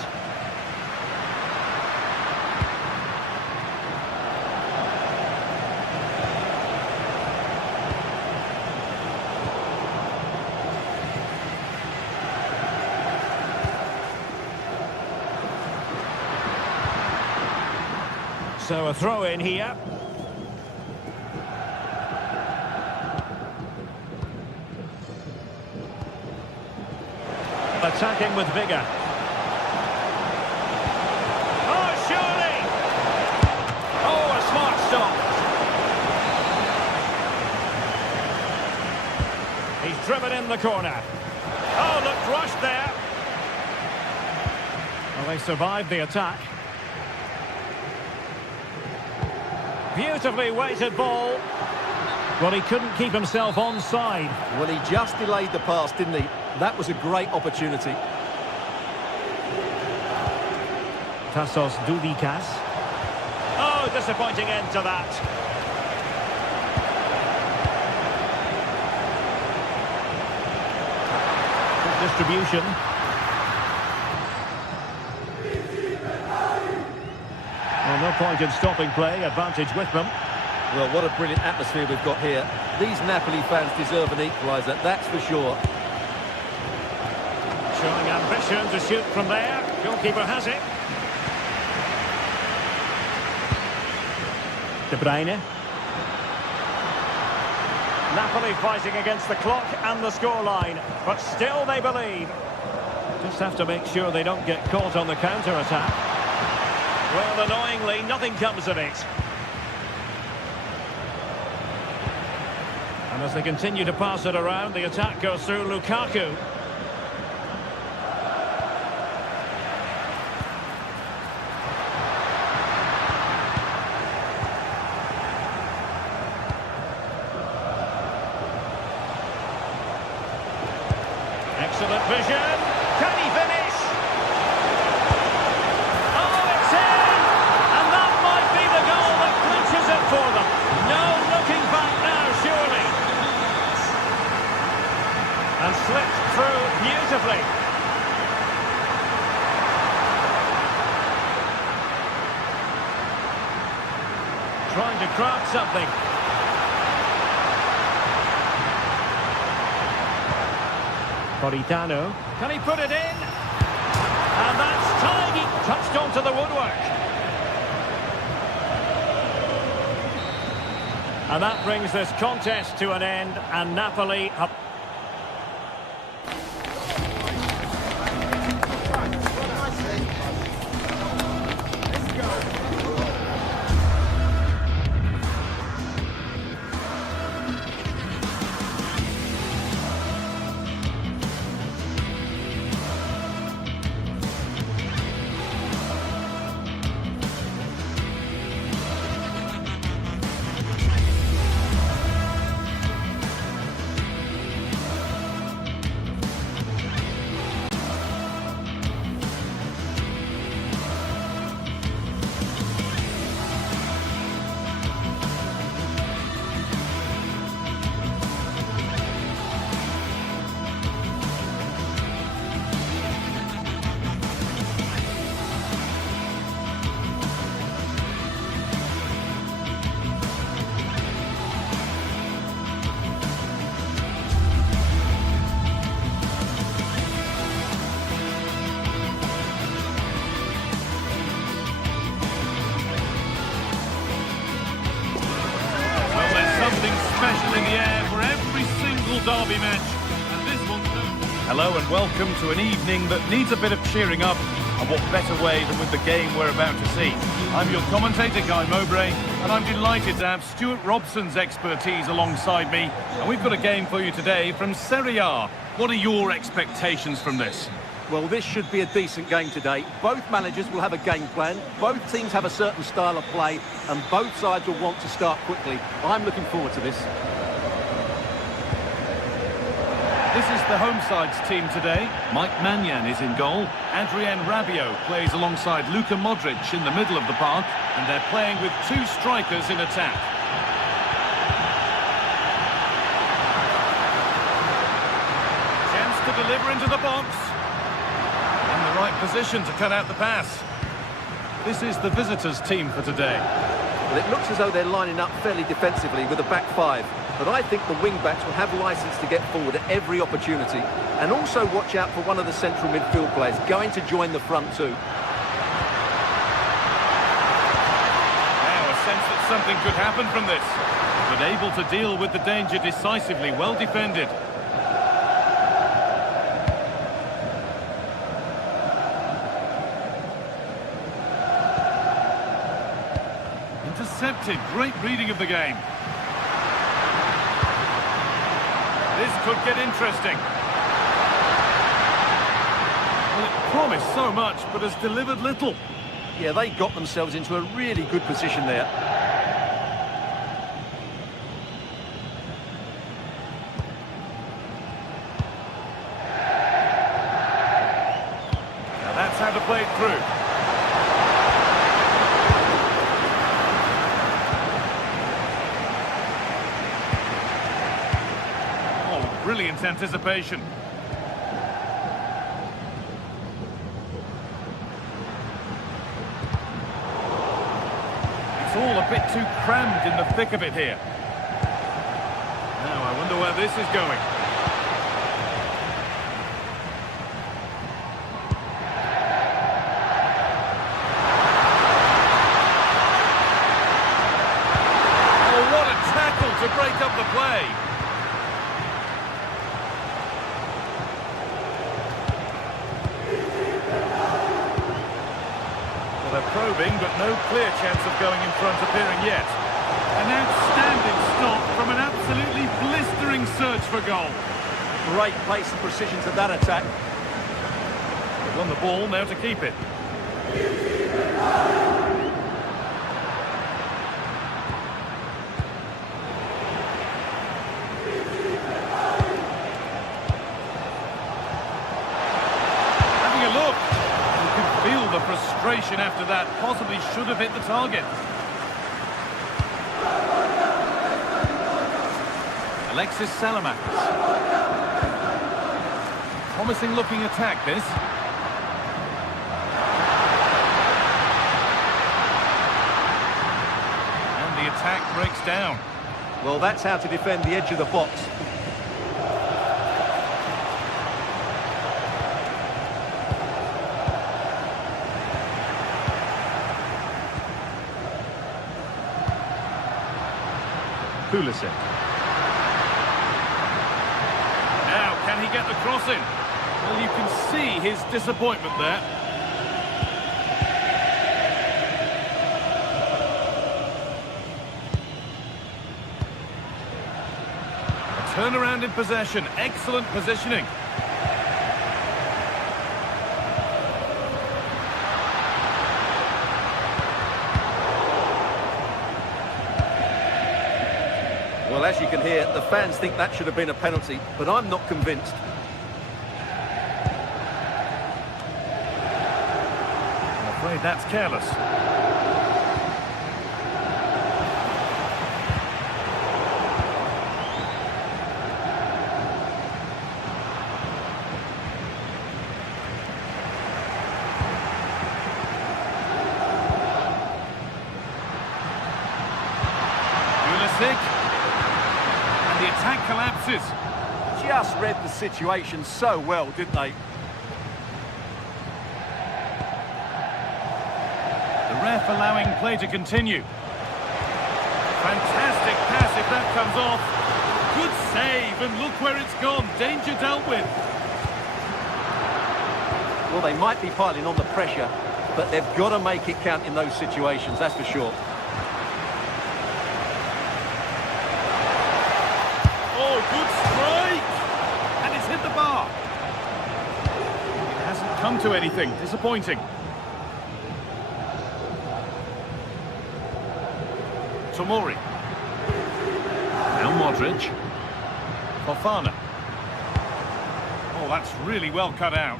So a throw in here. Attacking with vigour. Oh, surely! Oh, a smart stop. He's driven in the corner. Oh, looked rushed there. Well, they survived the attack. Beautifully weighted ball. Well, he couldn't keep himself onside. Well, he just delayed the pass, didn't he? That was a great opportunity. Tassos Doudikas. Oh, disappointing end to that. Good distribution. Well, no point in stopping play. Advantage with them. Well, what a brilliant atmosphere we've got here. These Napoli fans deserve an equaliser, that's for sure. Showing ambition to shoot from there. Goalkeeper has it. De Bruyne. Napoli fighting against the clock and the scoreline, but still they believe. Just have to make sure they don't get caught on the counter-attack. Well, annoyingly, nothing comes of it. And as they continue to pass it around, the attack goes through Lukaku. Excellent vision. Can he finish? Oh, it's in! And that might be the goal that clinches it for them. No looking back now, surely. And slipped through beautifully. Trying to craft something. Politano. Can he put it in? And that's tidy. Touched onto the woodwork. And that brings this contest to an end, and Napoli up. Special in the air for every single derby match, and this one's Hello and welcome to an evening that needs a bit of cheering up, and what better way than with the game we're about to see. I'm your commentator, Guy Mowbray, and I'm delighted to have Stuart Robson's expertise alongside me, and we've got a game for you today from Serie A. What are your expectations from this? Well, this should be a decent game today. Both managers will have a game plan. Both teams have a certain style of play, and both sides will want to start quickly. I'm looking forward to this. This is the home side's team today. Mike Maignan is in goal. Adrien Rabiot plays alongside Luka Modric in the middle of the park. And they're playing with two strikers in attack. Chance to deliver into the box. In the right position to cut out the pass. This is the visitors' team for today. Well, it looks as though they're lining up fairly defensively with a back five. But I think the wing-backs will have licence to get forward at every opportunity. And also watch out for one of the central midfield players going to join the front two. Now a sense that something could happen from this. But able to deal with the danger decisively, well defended. Intercepted, great reading of the game. This could get interesting. Well, it promised so much, but has delivered little. Yeah, they got themselves into a really good position there. Now that's how to play it through. Brilliant anticipation. It's all a bit too crammed in the thick of it here. Now I wonder where this is going. Oh, what a tackle to break up the play. They're probing, but no clear chance of going in front appearing yet. An outstanding stop from an absolutely blistering search for goal. Great pace and precision to that attack. They've won the ball, now to keep it. Having a look. Feel the frustration after that, possibly should have hit the target. Alexis Salamakis. Promising looking attack, this. And the attack breaks down. Well, that's how to defend the edge of the box. Pulisic. Now, can he get the cross in? Well, you can see his disappointment there. A turnaround in possession, excellent positioning. Well, as you can hear, the fans think that should have been a penalty, but I'm not convinced. I'm afraid that's careless. Pulisic. The attack collapses. Just read the situation so well, didn't they? The ref allowing play to continue. Fantastic pass if that comes off. Good save, and look where it's gone. Danger dealt with. Well, they might be piling on the pressure, but they've got to make it count in those situations, that's for sure. Good strike! And it's hit the bar. It hasn't come to anything. Disappointing. Tomori. Now Modric. Fofana. that's really well cut out.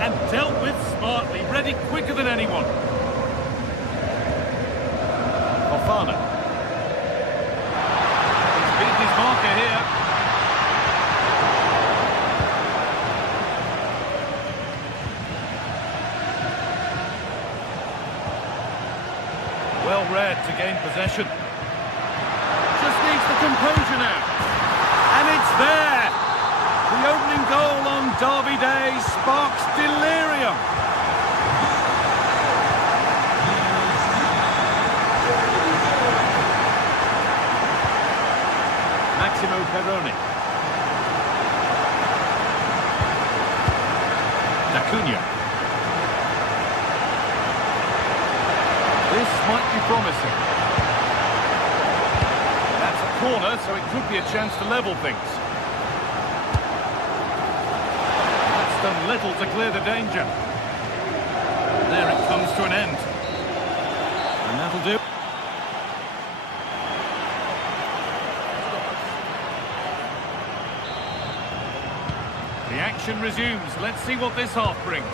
And dealt with smartly, ready quicker than anyone. Fofana. He's beaten his marker here. Well read to gain possession. Just needs the composure now. And it's there. The opening goal on Derby Day sparks delirium. Maximo Perrone. Acuna. This might be promising. That's a corner, so it could be a chance to level things. That's done little to clear the danger. There it comes to an end. And that'll do. The action resumes. Let's see what this half brings.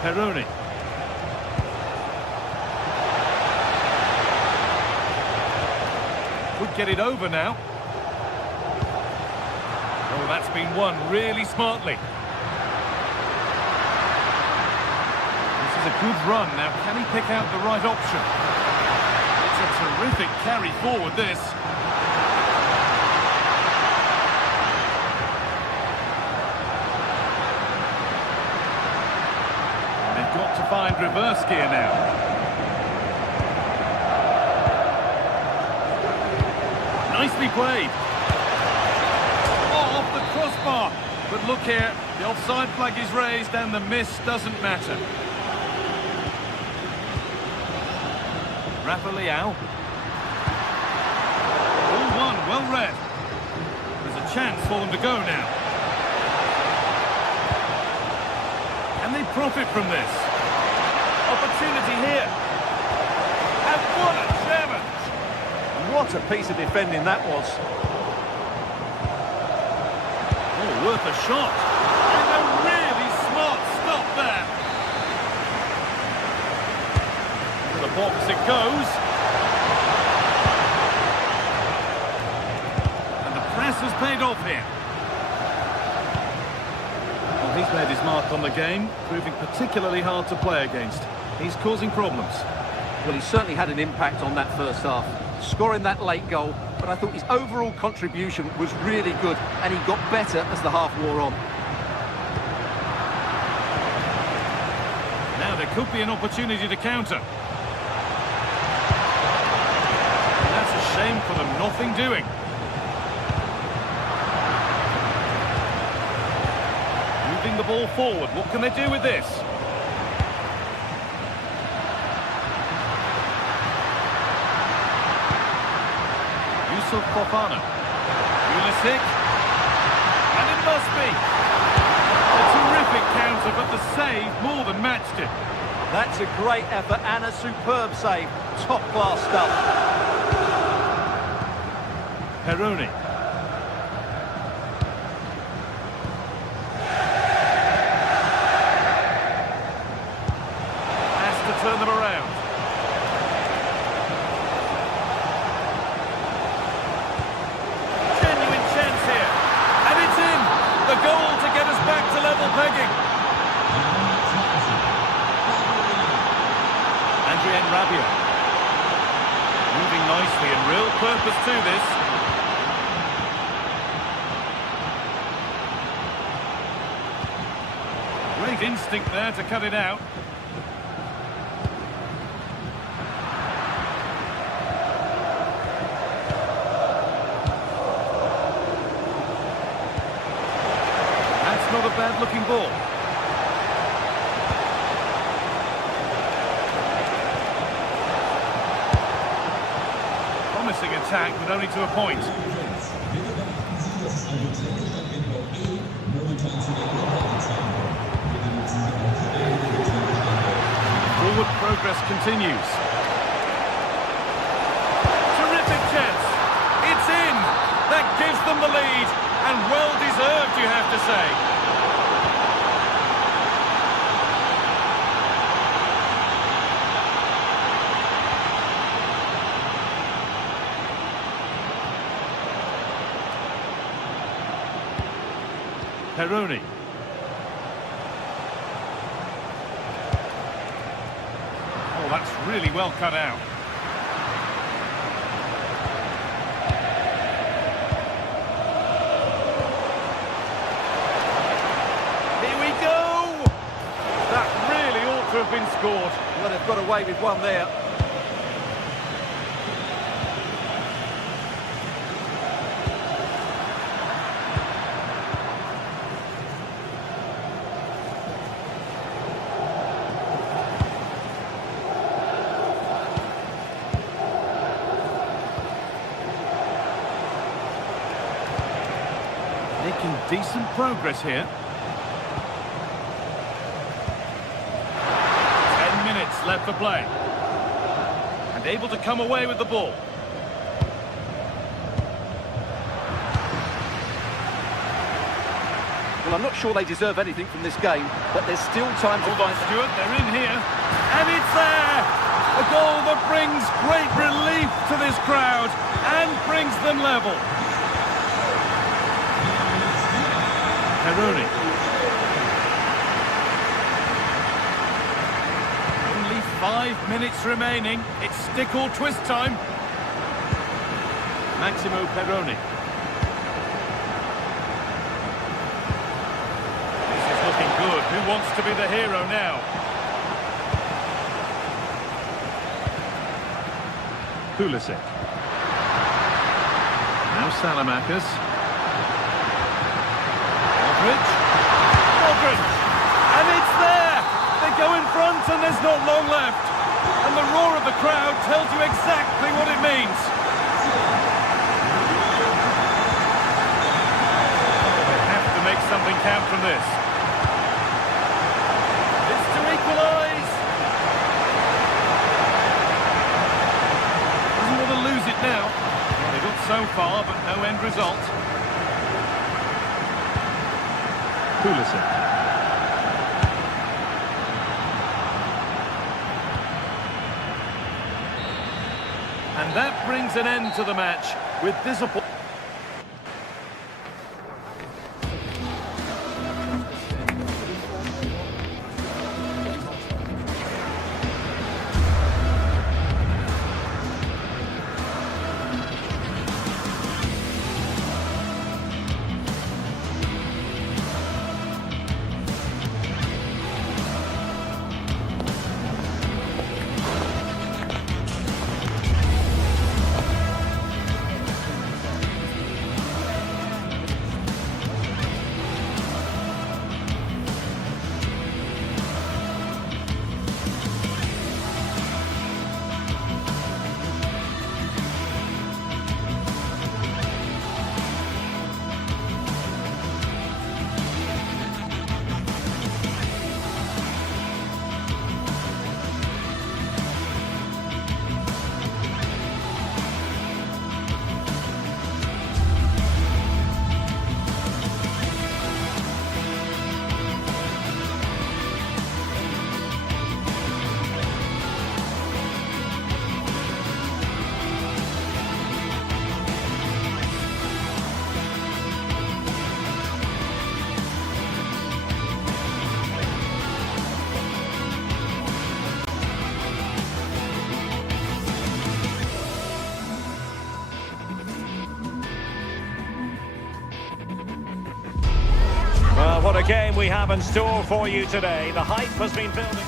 Perrone. Could get it over now. Oh, that's been won really smartly. This is a good run. Now, can he pick out the right option? It's a terrific carry forward, this. Got to find reverse gear now. Nicely played. Oh, off the crossbar. But look here, the offside flag is raised and the miss doesn't matter. Rafa Leao. All one, well read. There's a chance for them to go now. Can they profit from this? Opportunity here. And what a challenge! What a piece of defending that was. Oh, worth a shot. And a really smart stop there. To the box it goes. And the press has paid off here. Well, he's made his mark on the game, proving particularly hard to play against. He's causing problems. Well, he certainly had an impact on that first half, scoring that late goal, but I thought his overall contribution was really good, and he got better as the half wore on. Now there could be an opportunity to counter. And that's a shame for them, nothing doing. Moving the ball forward, what can they do with this? Fofana. Pulisic. And it must be. A terrific counter, but the save more than matched it. That's a great effort and a superb save. Top-class stuff. Perrone. Has to turn them around. The goal to get us back to level pegging. Rabiot. Moving nicely and real purpose to this. Great instinct there to cut it out. Not a bad looking ball. attack with only to a point. Forward progress continues. Terrific chance. It's in. That gives them the lead. And well deserved, you have to say. Peroni. Oh, that's really well cut out. Here we go! That really ought to have been scored. Well, they've got away with one there. Making decent progress here. 10 minutes left for play. And able to come away with the ball. Well, I'm not sure they deserve anything from this game, but there's still time to find... Stuart, they're in here. And it's there! A goal that brings great relief to this crowd and brings them level. Peroni. Only 5 minutes remaining. It's stick or twist time. Maximo Peroni. This is looking good. Who wants to be the hero now? Pulisic. Now Salamakers. Modric, and it's there! They go in front and there's not long left. And the roar of the crowd tells you exactly what it means. They have to make something count from this. It's to equalise. Doesn't want to lose it now. Well, they got so far, but no end result. Pulisic. And that brings an end to the match with disappointment. Well, what a game we have in store for you today. The hype has been building.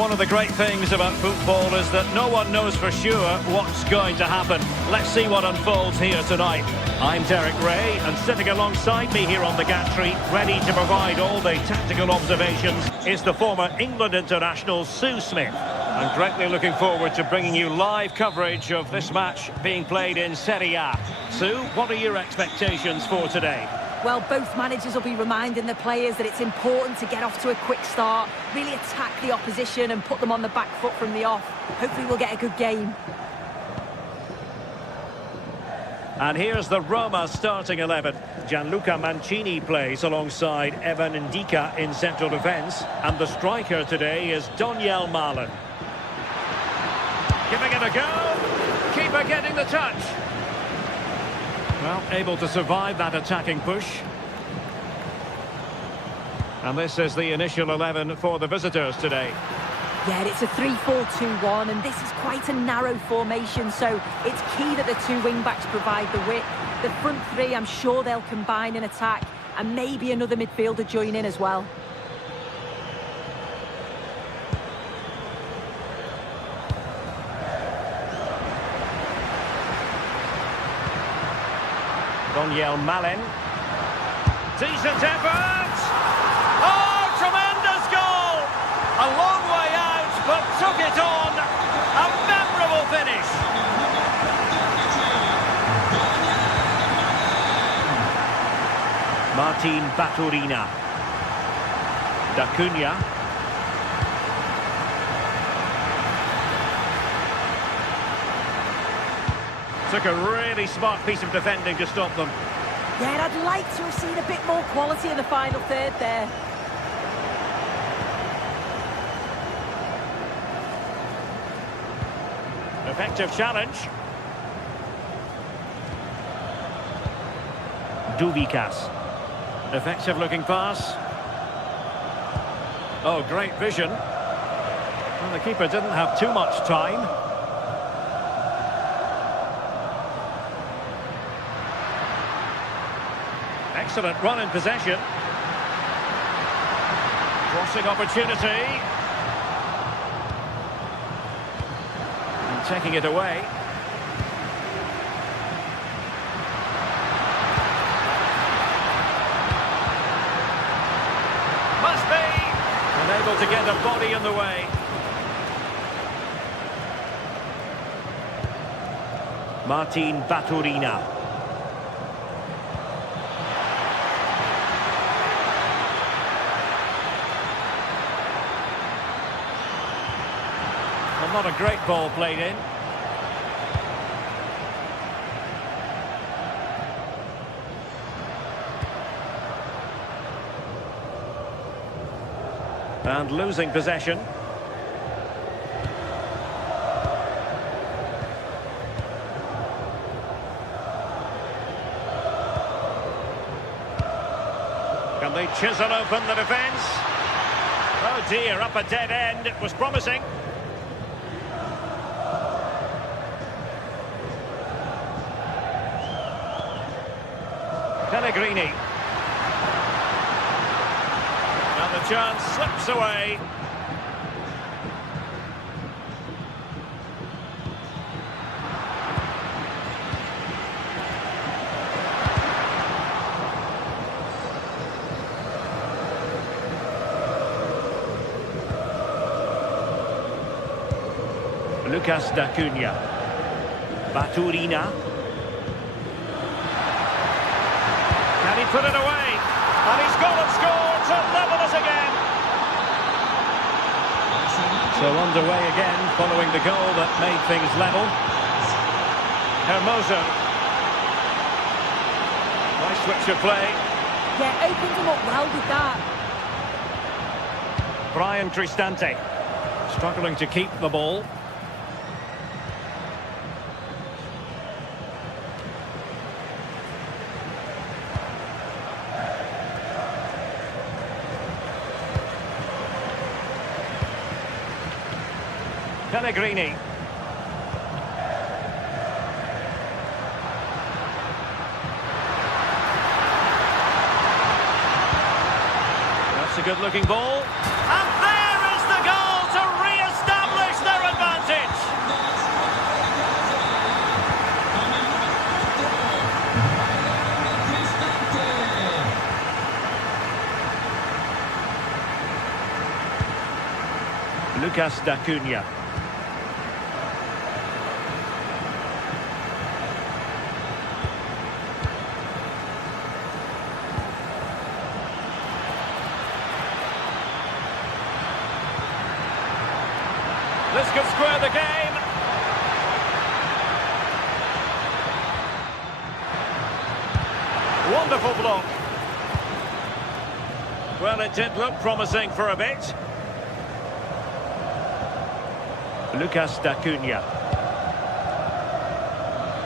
One of the great things about football is that no one knows for sure what's going to happen. Let's see what unfolds here tonight. I'm Derek Ray, and sitting alongside me here on the gantry, ready to provide all the tactical observations, is the former England international Sue Smith. I'm greatly looking forward to bringing you live coverage of this match being played in Serie A. Sue, what are your expectations for today? Well, both managers will be reminding the players that it's important to get off to a quick start, really attack the opposition and put them on the back foot from the off. Hopefully we'll get a good game. And here's the Roma starting 11. Gianluca Mancini plays alongside Evan Ndika in central defence. And the striker today is Donyell Malen. Giving it a go. Keeper getting the touch. Well, able to survive that attacking push. And this is the initial 11 for the visitors today. Yeah, it's a 3-4-2-1, and this is quite a narrow formation, so it's key that the two wing-backs provide the width. The front three, I'm sure they'll combine in attack, and maybe another midfielder join in as well. Donyell Malen. Decent effort! Oh, tremendous goal! A long way out, but took it on. A memorable finish. Martin Baturina. Da Cunha. Took a really smart piece of defending to stop them. Yeah, and I'd like to have seen a bit more quality in the final third there. Effective challenge. Duvikas. Effective looking pass. Oh, great vision. Well, the keeper didn't have too much time. Excellent run in possession. Crossing opportunity. And taking it away. Must be. Unable to get a body in the way. Martin Baturina. Not a great ball played in. And losing possession. Can they chisel open the defence? Oh dear, up a dead end. It was promising. Pellegrini. And the chance slips away. Lucas Da Cunha. Baturina. Can he put it away? And he's gone and scored to level us again. So underway again following the goal that made things level. Hermoso. Nice switch of play. Yeah, opened him up well with that. Brian Cristante. Struggling to keep the ball. Pellegrini. That's a good-looking ball. And there is the goal to re-establish their advantage. Lucas D'Acunha. This could square the game. Wonderful block. Well, it did look promising for a bit. Lucas D'Acunha.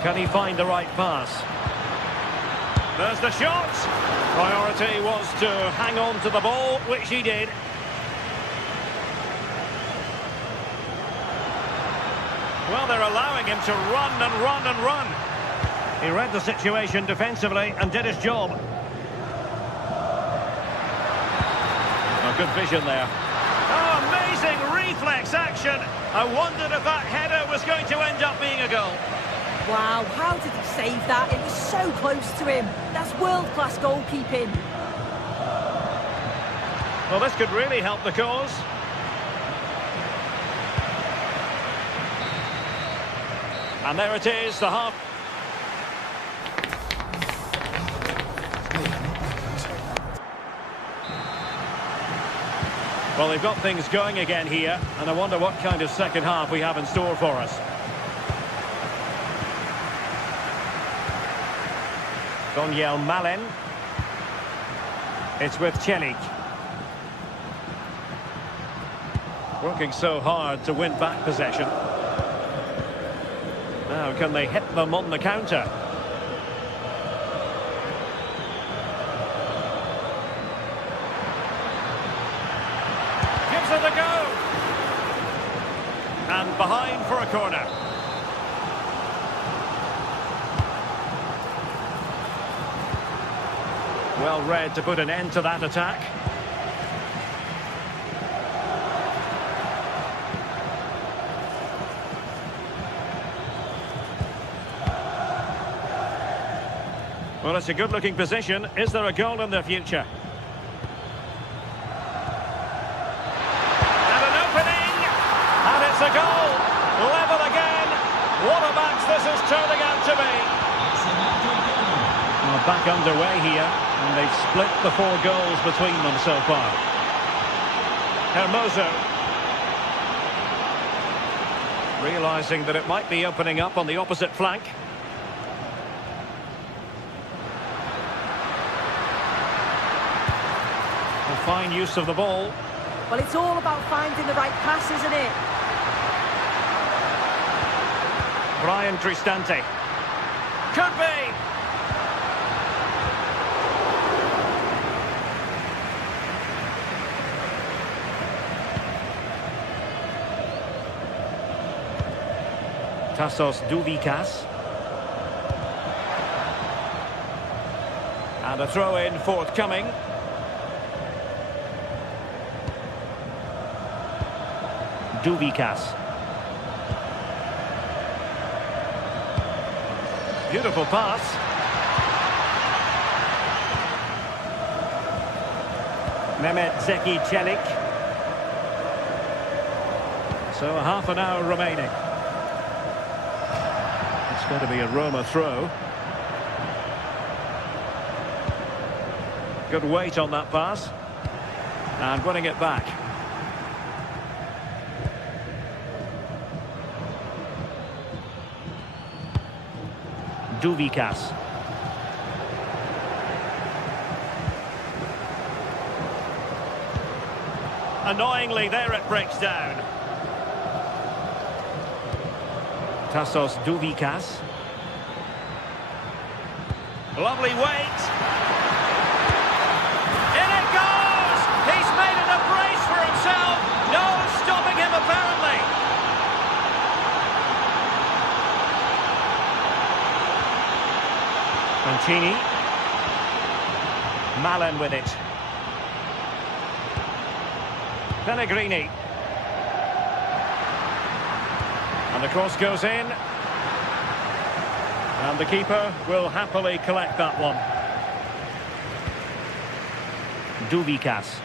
Can he find the right pass? There's the shot. Priority was to hang on to the ball, which he did. Well, they're allowing him to run and run and run. He read the situation defensively and did his job. Oh, good vision there. Oh, amazing reflex action. I wondered if that header was going to end up being a goal. Wow, how did he save that? It was so close to him. That's world-class goalkeeping. Well, this could really help the cause. And there it is, the half. Well, they've got things going again here, and I wonder what kind of second half we have in store for us. Daniel Malen. It's with Celik. Working so hard to win back possession. Now, can they hit them on the counter? Gives it a go. And behind for a corner. Well read to put an end to that attack. Well, it's a good-looking position. Is there a goal in the future? And an opening! And it's a goal! Level again! What a match this is turning out to be! Well, back underway here, and they've split the 4 goals between them so far. Hermoso. Realising that it might be opening up on the opposite flank. Fine use of the ball. Well, it's all about finding the right pass, isn't it? Brian Cristante. Could be! Tassos Douvikas. And a throw-in forthcoming. Douvikas. Beautiful pass. Mehmet Zeki Celik. So half an hour remaining. It's going to be a Roma throw. Good weight on that pass. And winning it back. Douvikas. Annoyingly, there it breaks down. Tassos Douvikas. Lovely weight. In it goes! He's made an embrace for himself. No stopping him, apparently. Mancini. Malen with it. Pellegrini. And the cross goes in. And the keeper will happily collect that one. Douvikas.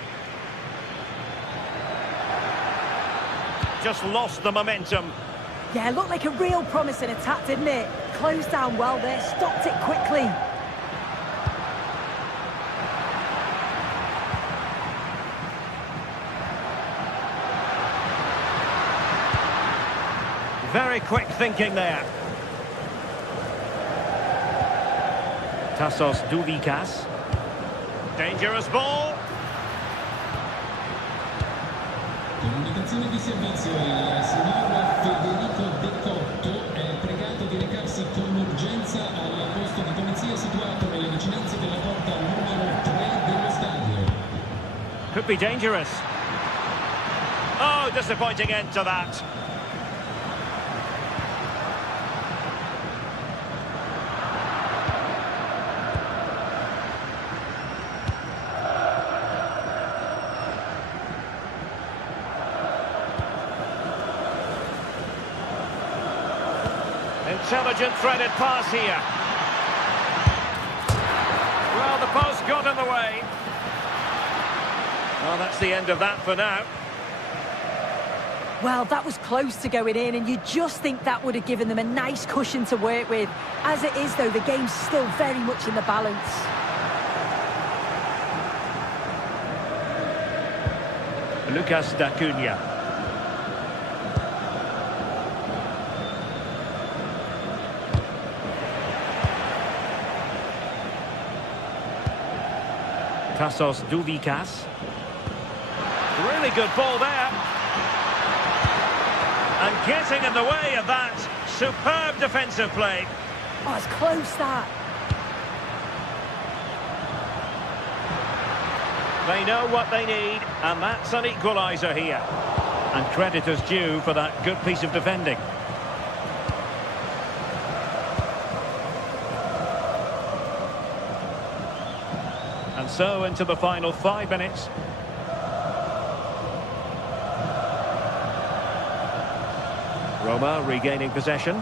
just lost the momentum. Yeah, looked like a real promising attack, didn't it? Closed down well there, stopped it quickly. Very quick thinking there. Tassos Douvikas. Dangerous ball. Comunicazione di servizio, il signor Federico De Cotto è pregato di recarsi con urgenza al posto di polizia situato nelle vicinanze della porta numero 3 dello stadio. Could be dangerous. Oh, disappointing end to that. Intelligent threaded pass here. Well, the post got in the way. Well, that's the end of that for now. Well, that was close to going in, and you just think that would have given them a nice cushion to work with. As it is, though, the game's still very much in the balance. Lucas D'Acunha. Tassos Douvikas. Really good ball there. And getting in the way of that. Superb defensive play. Oh, it's close, that. They know what they need, and that's an equaliser here. And credit is due for that good piece of defending. And so into the final 5 minutes. Roma regaining possession.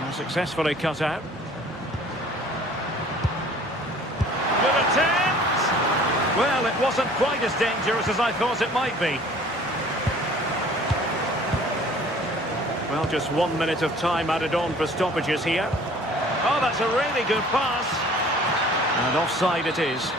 And successfully cut out. Good attempt! Well, it wasn't quite as dangerous as I thought it might be. Well, just 1 minute of time added on for stoppages here. Oh, that's a really good pass. And offside it is.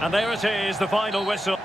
And there it is, the final whistle.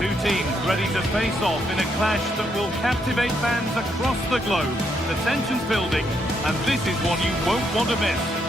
Two teams ready to face off in a clash that will captivate fans across the globe. The tension's building, and this is one you won't want to miss.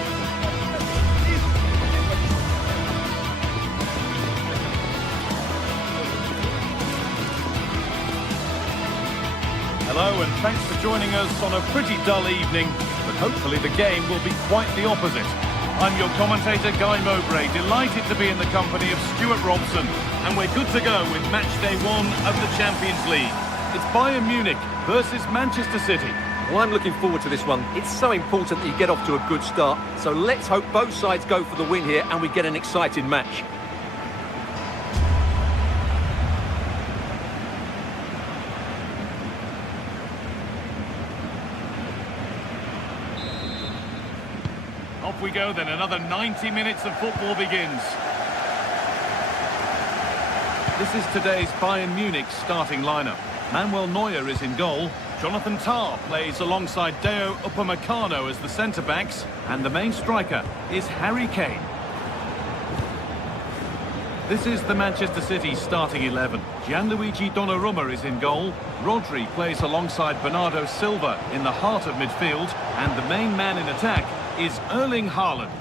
Hello and thanks for joining us on a pretty dull evening, but hopefully the game will be quite the opposite. I'm your commentator Guy Mowbray, delighted to be in the company of Stuart Robson, and we're good to go with match day 1 of the Champions League. It's Bayern Munich versus Manchester City. Well, I'm looking forward to this one. It's so important that you get off to a good start, so let's hope both sides go for the win here and we get an exciting match. Off we go then, another 90 minutes of football begins. This is today's Bayern Munich starting lineup. Manuel Neuer is in goal. Jonathan Tah plays alongside Deo Upamecano as the centre-backs. And the main striker is Harry Kane. This is the Manchester City starting 11. Gianluigi Donnarumma is in goal. Rodri plays alongside Bernardo Silva in the heart of midfield. And the main man in attack is Erling Haaland.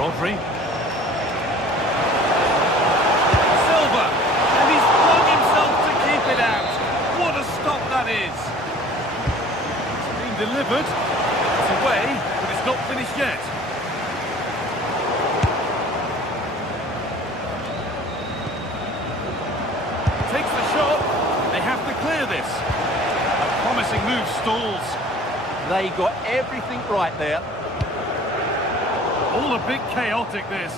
Rodri. Silva, and he's flung himself to keep it out. What a stop that is. It's been delivered. It's away, but it's not finished yet. Takes the shot. They have to clear this. A promising move stalls. They got everything right there. All a bit chaotic, this.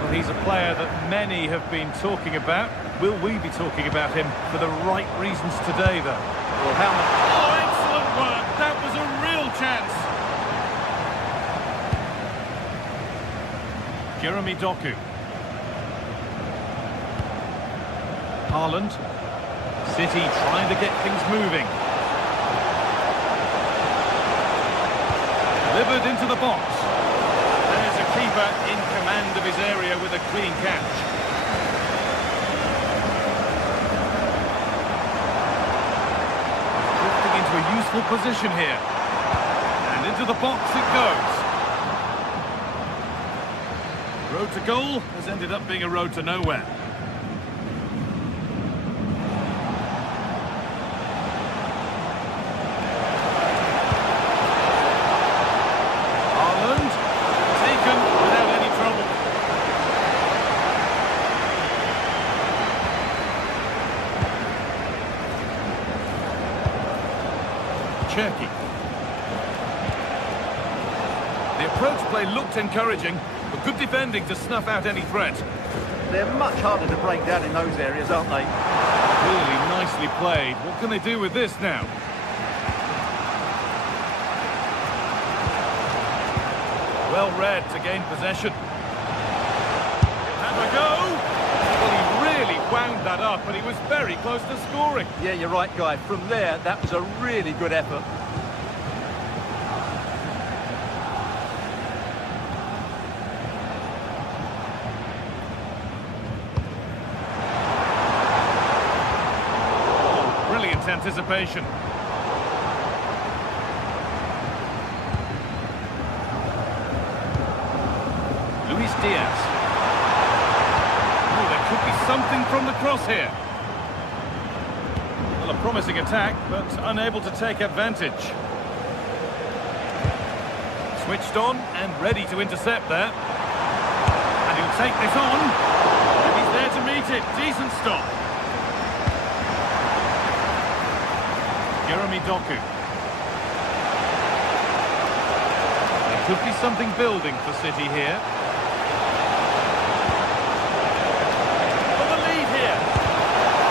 Well, he's a player that many have been talking about. Will we be talking about him for the right reasons today, though? Well, how much... Oh, excellent work! That was a real chance! Jeremy Doku. Haaland. City trying to get things moving. Delivered into the box. There's a keeper in command of his area with a clean catch. Drifting into a useful position here. And into the box it goes. Road to goal has ended up being a road to nowhere. Haaland, taken without any trouble. Cherky. The approach play looked encouraging. Good defending to snuff out any threat. They're much harder to break down in those areas, aren't they? Really nicely played. What can they do with this now? Well read to gain possession. Have a go. Well, he really wound that up, but he was very close to scoring. Yeah, you're right, Guy. From there, that was a really good effort. Anticipation. Luis Diaz. Oh, there could be something from the cross here. Well, a promising attack, but unable to take advantage. Switched on and ready to intercept there. And he'll take this on. And he's there to meet it. Decent stop. Jeremy Doku. There could be something building for City here. For the lead here.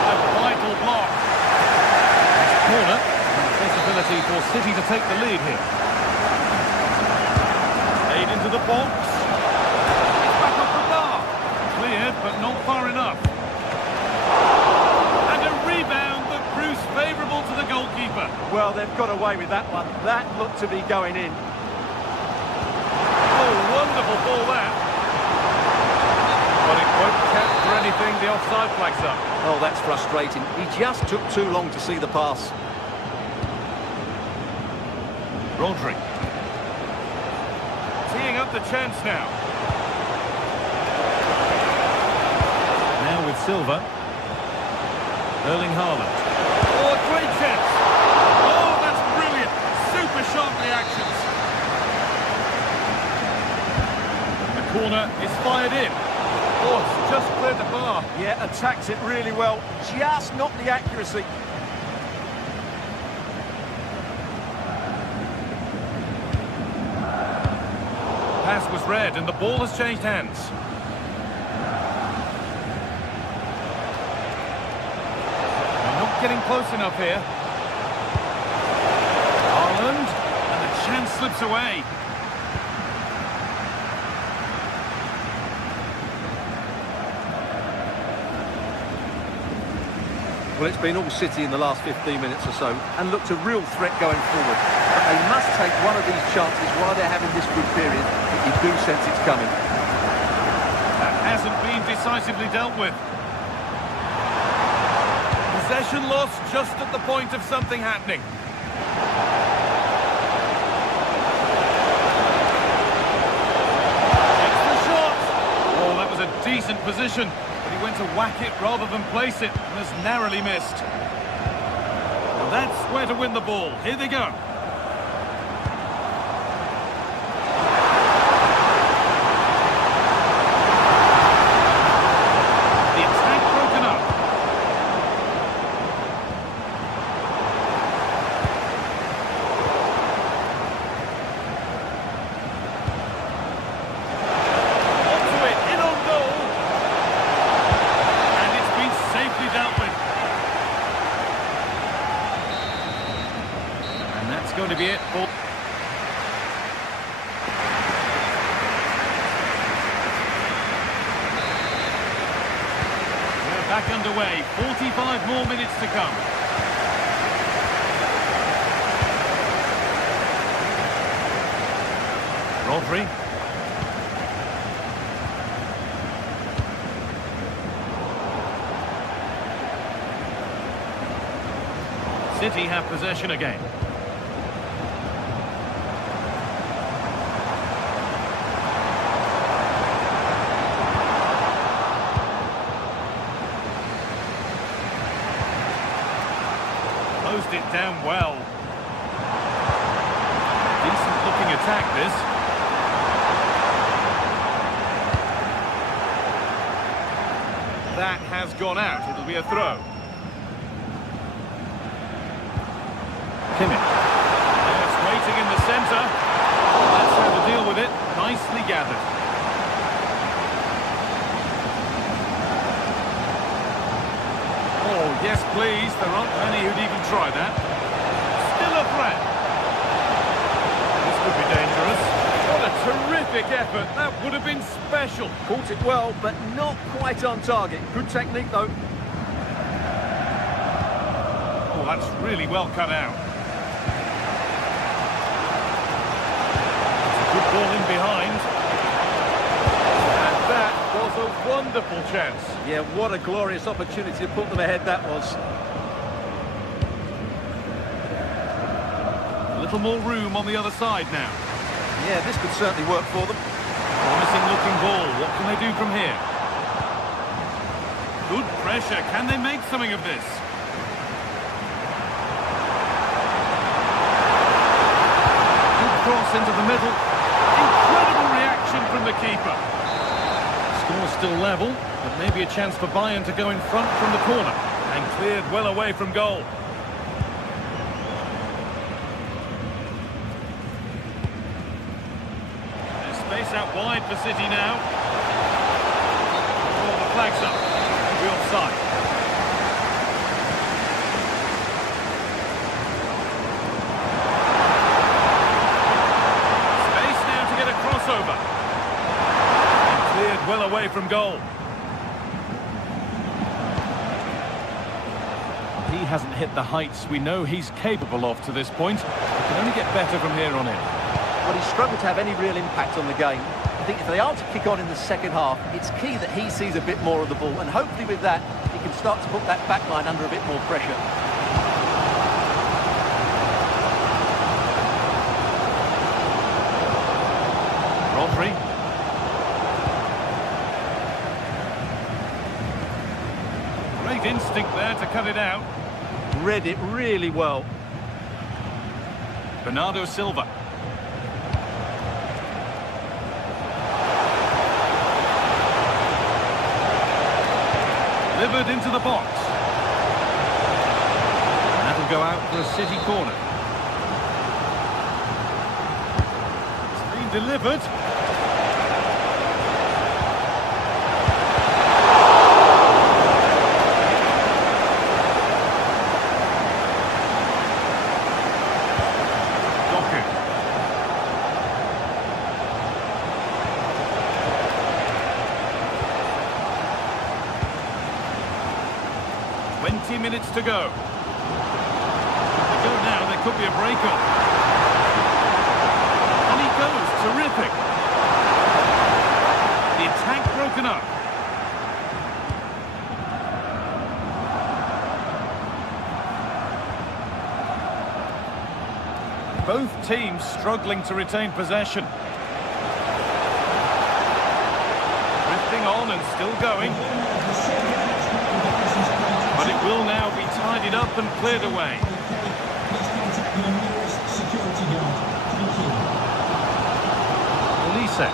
A vital block. It's a corner. And a possibility for City to take the lead here. Played into the box. It's back off the bar. Cleared, but not far enough. And a rebound. Favourable to the goalkeeper. Well, they've got away with that one. That looked to be going in. Oh, wonderful ball that. anything, the offside flag's up. Oh, that's frustrating. He just took too long to see the pass. Rodri. Teeing up the chance now. Now with Silva. Erling Haaland. Oh, a great chance. Oh, that's brilliant. Super sharp reactions. The corner is fired in. Oh, it's just cleared the bar. Yeah, attacks it really well. Just not the accuracy. Pass was read and the ball has changed hands. They're not getting close enough here. Haaland, and the chance slips away. Well, it's been all City in the last 15 minutes or so and looked a real threat going forward. But they must take one of these chances while they're having this good period, but you do sense it's coming. That hasn't been decisively dealt with. Possession lost just at the point of something happening. Extra shot! Oh, that was a decent position. He went to whack it rather than place it and has narrowly missed. Well, that's where to win the ball. Here they go. The attack broken up. Onto it, in on goal. Dealt with. And that's going to be it for... We're back underway. 45 more minutes to come. Rodri. City have possession again. Closed it down well. Decent looking attack this. That has gone out. It'll be a throw. It's waiting in the centre. That's how to deal with it. Nicely gathered. Oh, yes, please. There aren't many who'd even try that. Still a threat. This could be dangerous. What a terrific effort. That would have been special. Caught it well, but not quite on target. Good technique, though. Oh, that's really well cut out. Good ball in behind. And that was a wonderful chance. Yeah, what a glorious opportunity to put them ahead that was. A little more room on the other side now. Yeah, this could certainly work for them. Promising looking ball. What can they do from here? Good pressure. Can they make something of this? Good cross into the middle. Incredible reaction from the keeper. Score still level, but maybe a chance for Bayern to go in front from the corner. And cleared well away from goal. There's space out wide for City now. Oh, the flag's up. We're offside. Crossover. Cleared well away from goal. He hasn't hit the heights we know he's capable of to this point. He can only get better from here on in. Well, he struggled to have any real impact on the game. I think if they are to kick on in the second half, it's key that he sees a bit more of the ball, and hopefully with that, he can start to put that back line under a bit more pressure. Rodri. Great instinct there to cut it out. Read it really well. Bernardo Silva. Delivered into the box. That'll go out for the City corner. It's been delivered. Minutes to go. If they go now, there could be a break-up. And he goes, terrific. The attack broken up. Both teams struggling to retain possession. Drifting on and still going. But it will now be tidied up and cleared away. Elise.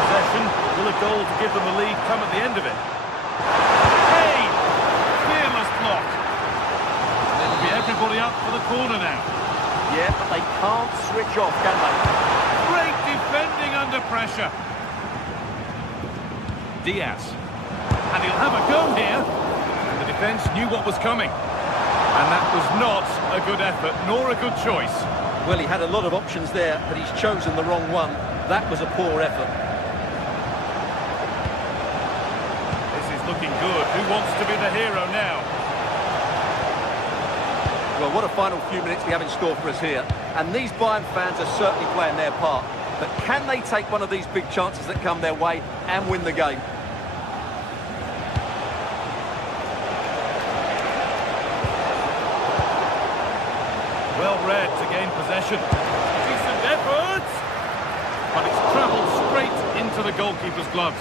Possession. Will a goal to give them the lead come at the end of it? Hey! Fearless block. It'll be everybody up for the corner now. Yeah, but they can't switch off, can they? Great defending under pressure. Diaz. And he'll have a go here. And the defence knew what was coming. And that was not a good effort, nor a good choice. Well, he had a lot of options there, but he's chosen the wrong one. That was a poor effort. This is looking good. Who wants to be the hero now? Well, what a final few minutes we have in store for us here. And these Bayern fans are certainly playing their part. But can they take one of these big chances that come their way and win the game? Well read to gain possession. Decent effort! But it's travelled straight into the goalkeeper's gloves.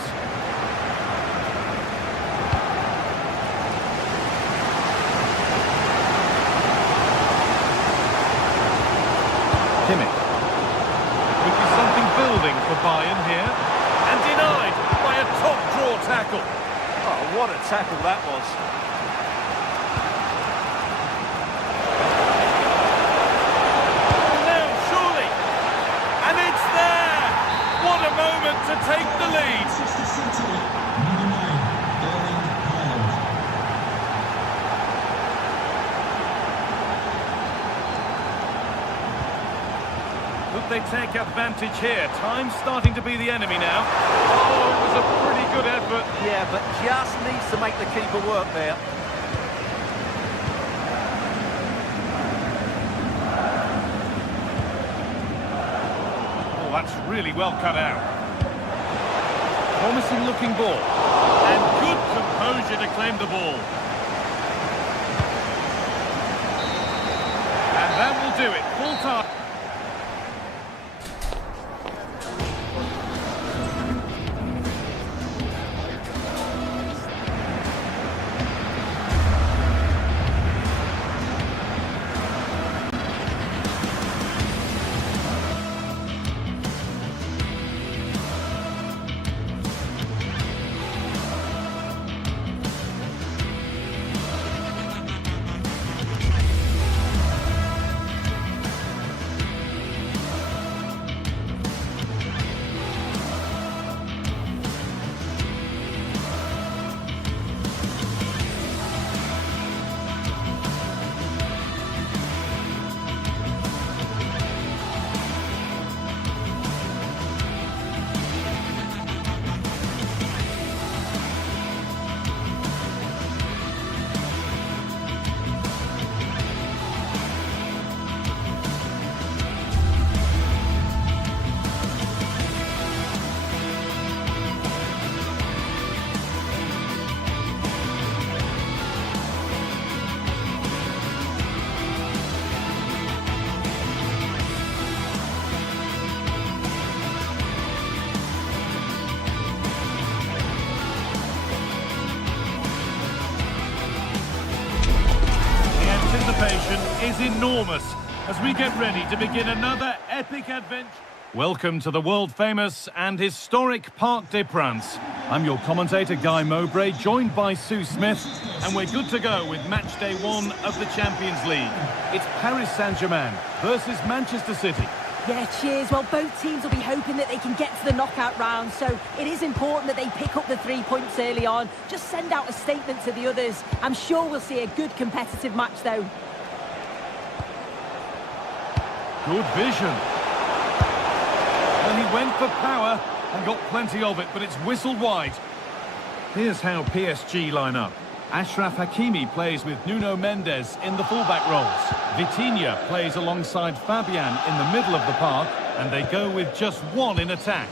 Kimmich. Could be something building for Bayern here. And denied by a top-draw tackle. Oh, what a tackle that was. Now, surely. And it's there! What a moment to take the lead. They take advantage here. Time's starting to be the enemy now. Oh, it was a pretty good effort. Yeah, but just needs to make the keeper work there. Oh, that's really well cut out. Promising looking ball. And good composure to claim the ball. And that will do it. Full time. enormous as we get ready to begin another epic adventure. Welcome to the world-famous and historic Parc des Princes. I'm your commentator, Guy Mowbray, joined by Sue Smith, and we're good to go with match day 1 of the Champions League. It's Paris Saint-Germain versus Manchester City. Yeah, cheers. Well, both teams will be hoping that they can get to the knockout round, so it is important that they pick up the 3 points early on. Just send out a statement to the others. I'm sure we'll see a good competitive match, though. Good vision. Well, he went for power and got plenty of it, but it's whistled wide. Here's how PSG line up. Achraf Hakimi plays with Nuno Mendes in the fullback roles. Vitinha plays alongside Fabian in the middle of the park, and they go with just one in attack.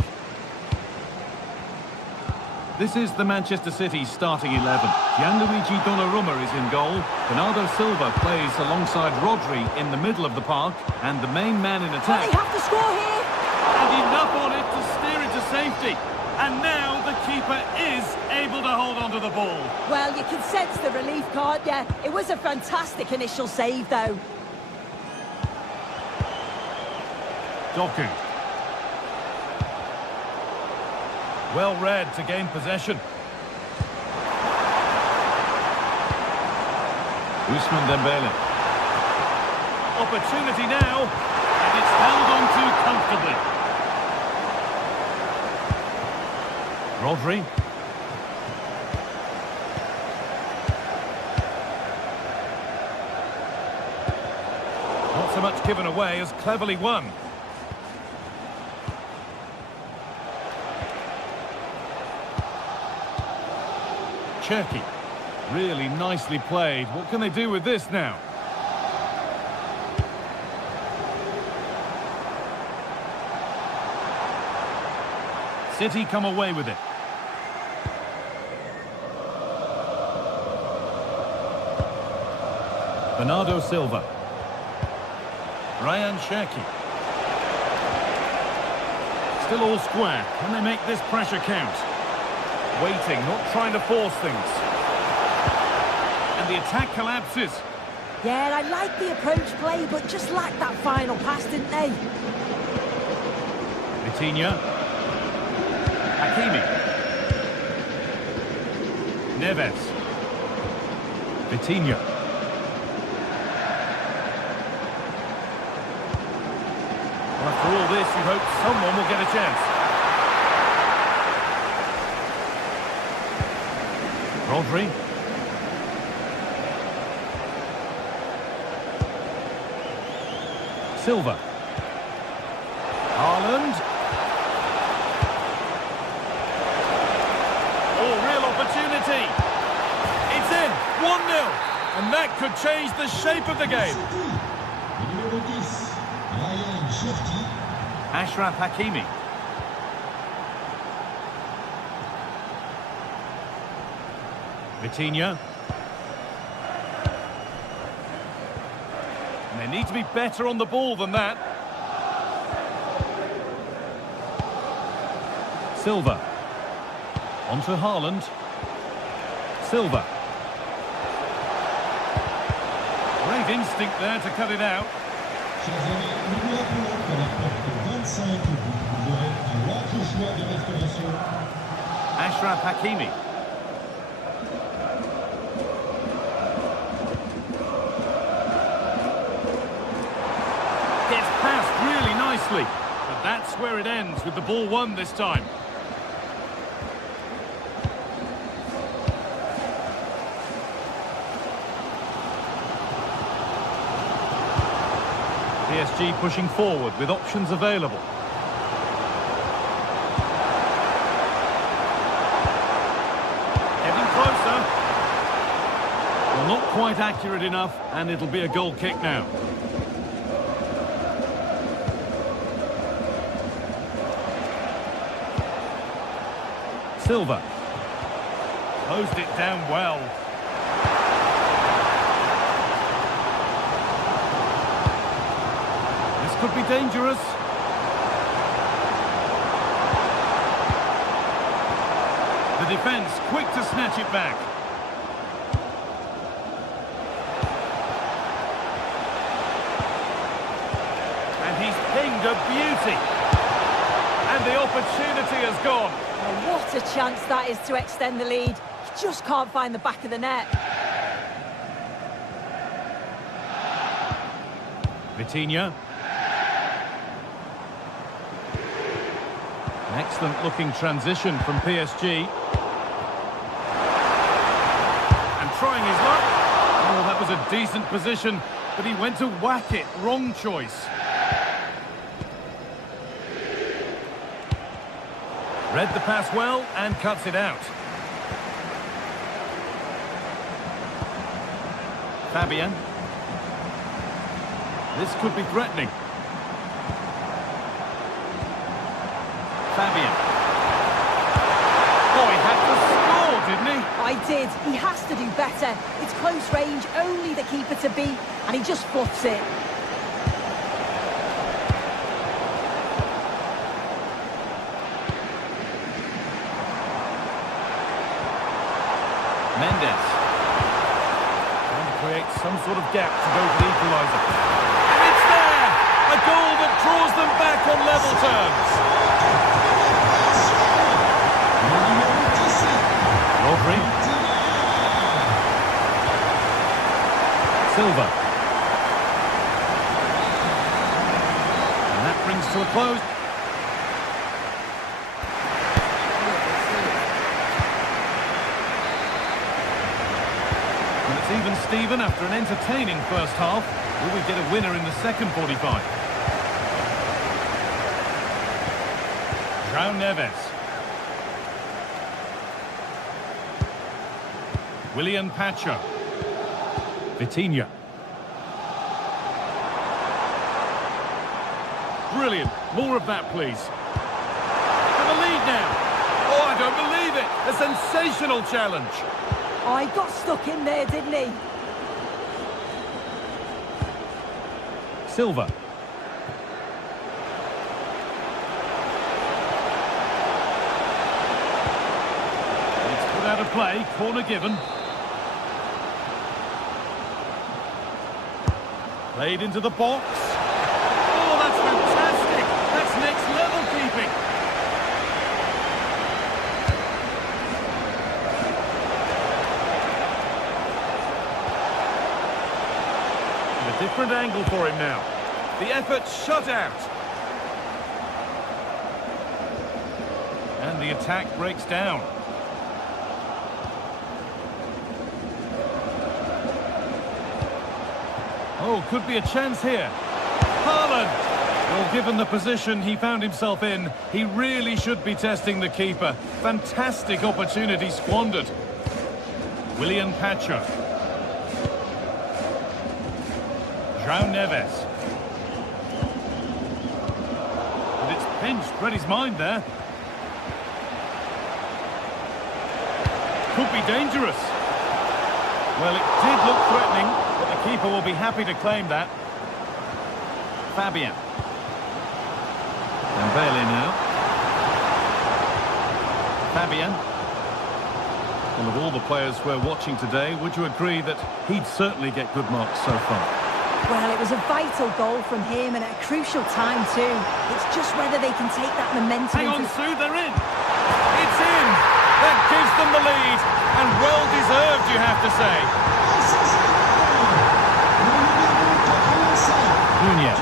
This is the Manchester City starting 11. Gianluigi Donnarumma is in goal. Bernardo Silva plays alongside Rodri in the middle of the park, and the main man in attack. They have to score here! And enough on it to steer it to safety. And now the keeper is able to hold on to the ball. Well, you can sense the relief, can't you? It was a fantastic initial save, though. Doku. Well read to gain possession. Ousmane Dembele. Opportunity now, and it's held on to comfortably. Rodri. Not so much given away as cleverly won. Cherki. Really nicely played. What can they do with this now? City come away with it. Bernardo Silva. Ryan Cherki. Still all square. Can they make this pressure count? Waiting, not trying to force things. And the attack collapses. Yeah, I like the approach play, but just lacked that final pass, didn't they? Vitinha. Hakimi. Neves. Vitinha. Well, after all this, you hope someone will get a chance. Rodri. Silva. Haaland. Oh, real opportunity. It's in. 1-0. And that could change the shape of the game. Achraf Hakimi. Vitinha. And they need to be better on the ball than that. Silva. On to Haaland. Silva. Great instinct there to cut it out. Achraf Hakimi. Gets past really nicely. But that's where it ends, with the ball won this time. PSG pushing forward with options available. Getting closer. Well, not quite accurate enough, and it'll be a goal kick now. Silva. Closed it down well. Could be dangerous. The defence quick to snatch it back. opportunity has gone. Oh, what a chance that is to extend the lead. He just can't find the back of the net. Vitinha. An excellent looking transition from PSG. And trying his luck. Oh, that was a decent position, but he went to whack it. Wrong choice. Read the pass well and cuts it out. Fabian. This could be threatening. Fabian. Oh, he had to score, didn't he? I did. He has to do better. It's close range, only the keeper to beat, and he just fluffs it. Mendes. Trying to create some sort of gap to go for the equaliser. And it's there! A goal that draws them back on level terms. Rodri. Silva. And that brings to a close. And it's even Steven after an entertaining first half. Will we get a winner in the second 45? João Neves. William Pacho. Vitinha. Brilliant. More of that, please. For the lead now. Oh, I don't believe it. A sensational challenge. Oh, he got stuck in there, didn't he? Silva. It's put out of play. Corner given. Played into the box. Oh, that's fantastic. That's next level keeping. And a different angle for him now. The effort shut out. And the attack breaks down. Oh, could be a chance here. Haaland! Well, given the position he found himself in, he really should be testing the keeper. Fantastic opportunity squandered. William Pacho. João Neves. And it's pinched, read his mind there. Could be dangerous. Well, it did look threatening, but the keeper will be happy to claim that. Fabian. Dembele now. Fabian. Well, of all the players we're watching today, would you agree that he'd certainly get good marks so far? Well, it was a vital goal from him and at a crucial time too. It's just whether they can take that momentum. Hang on, Sue, they're in. It's in. That gives them the lead, and well deserved, you have to say. Nunez.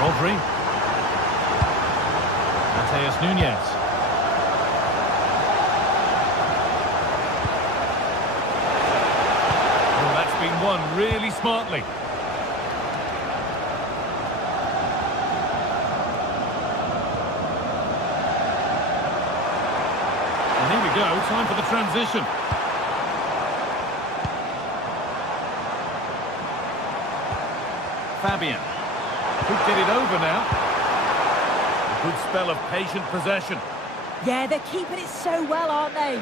Rodri. Mateus Nunez. Oh, that's been won really smartly. And here we go, time for the transition. Fabian. Could get it over now. A good spell of patient possession. Yeah, they're keeping it so well, aren't they?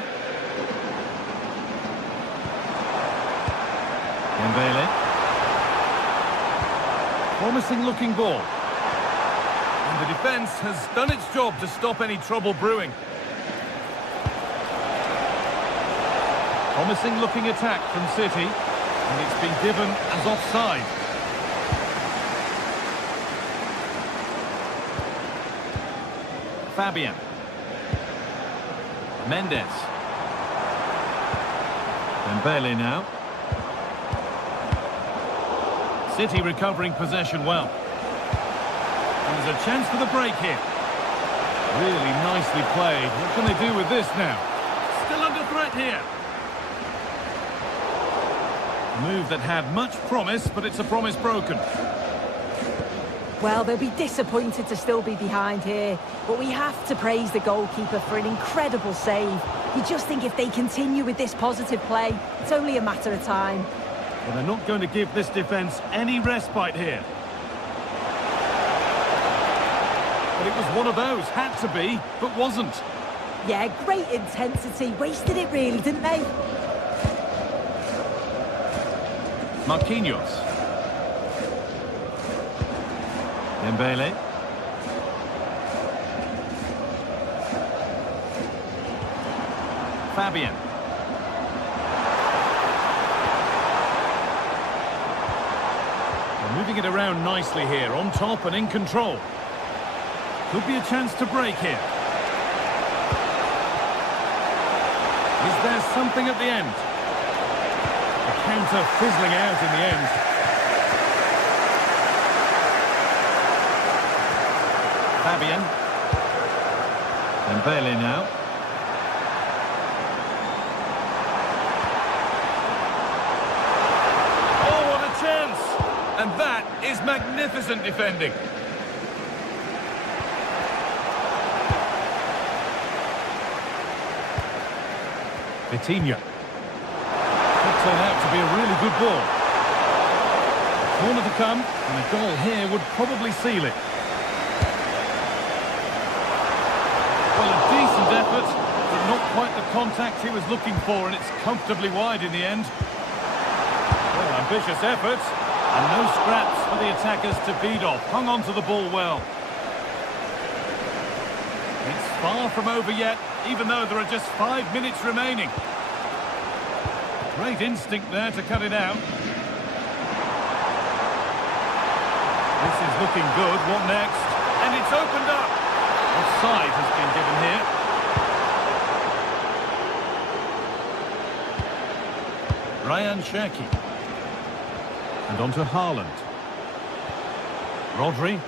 Dembele. Promising looking ball. And the defence has done its job to stop any trouble brewing. Promising looking attack from City. And it's been given as offside. Fabian. Mendes. Dembele now. City recovering possession well. There's a chance for the break here. Really nicely played. What can they do with this now? Still under threat here. A move that had much promise, but it's a promise broken. Well, they'll be disappointed to still be behind here, but we have to praise the goalkeeper for an incredible save. You just think if they continue with this positive play, it's only a matter of time. Well, they're not going to give this defence any respite here. But it was one of those, had to be, but wasn't. Yeah, great intensity. Wasted it really, didn't they? Marquinhos. Dembele. Fabian. They're moving it around nicely here, on top and in control. Could be a chance to break here. Is there something at the end? The counter fizzling out in the end. Fabian. Dembele now. Oh, what a chance! And that is magnificent defending. Vitinha. Could turn out to be a really good ball. Corner to come, and a goal here would probably seal it. Well, a decent effort, but not quite the contact he was looking for, and it's comfortably wide in the end. Well, ambitious effort, and no scraps for the attackers to feed off. Hung on to the ball well. It's far from over yet, even though there are just 5 minutes remaining. Great instinct there to cut it out. This is looking good. What next? And it's opened up. Offside has been given here. Ryan Cherki. And on to Haaland. Rodri.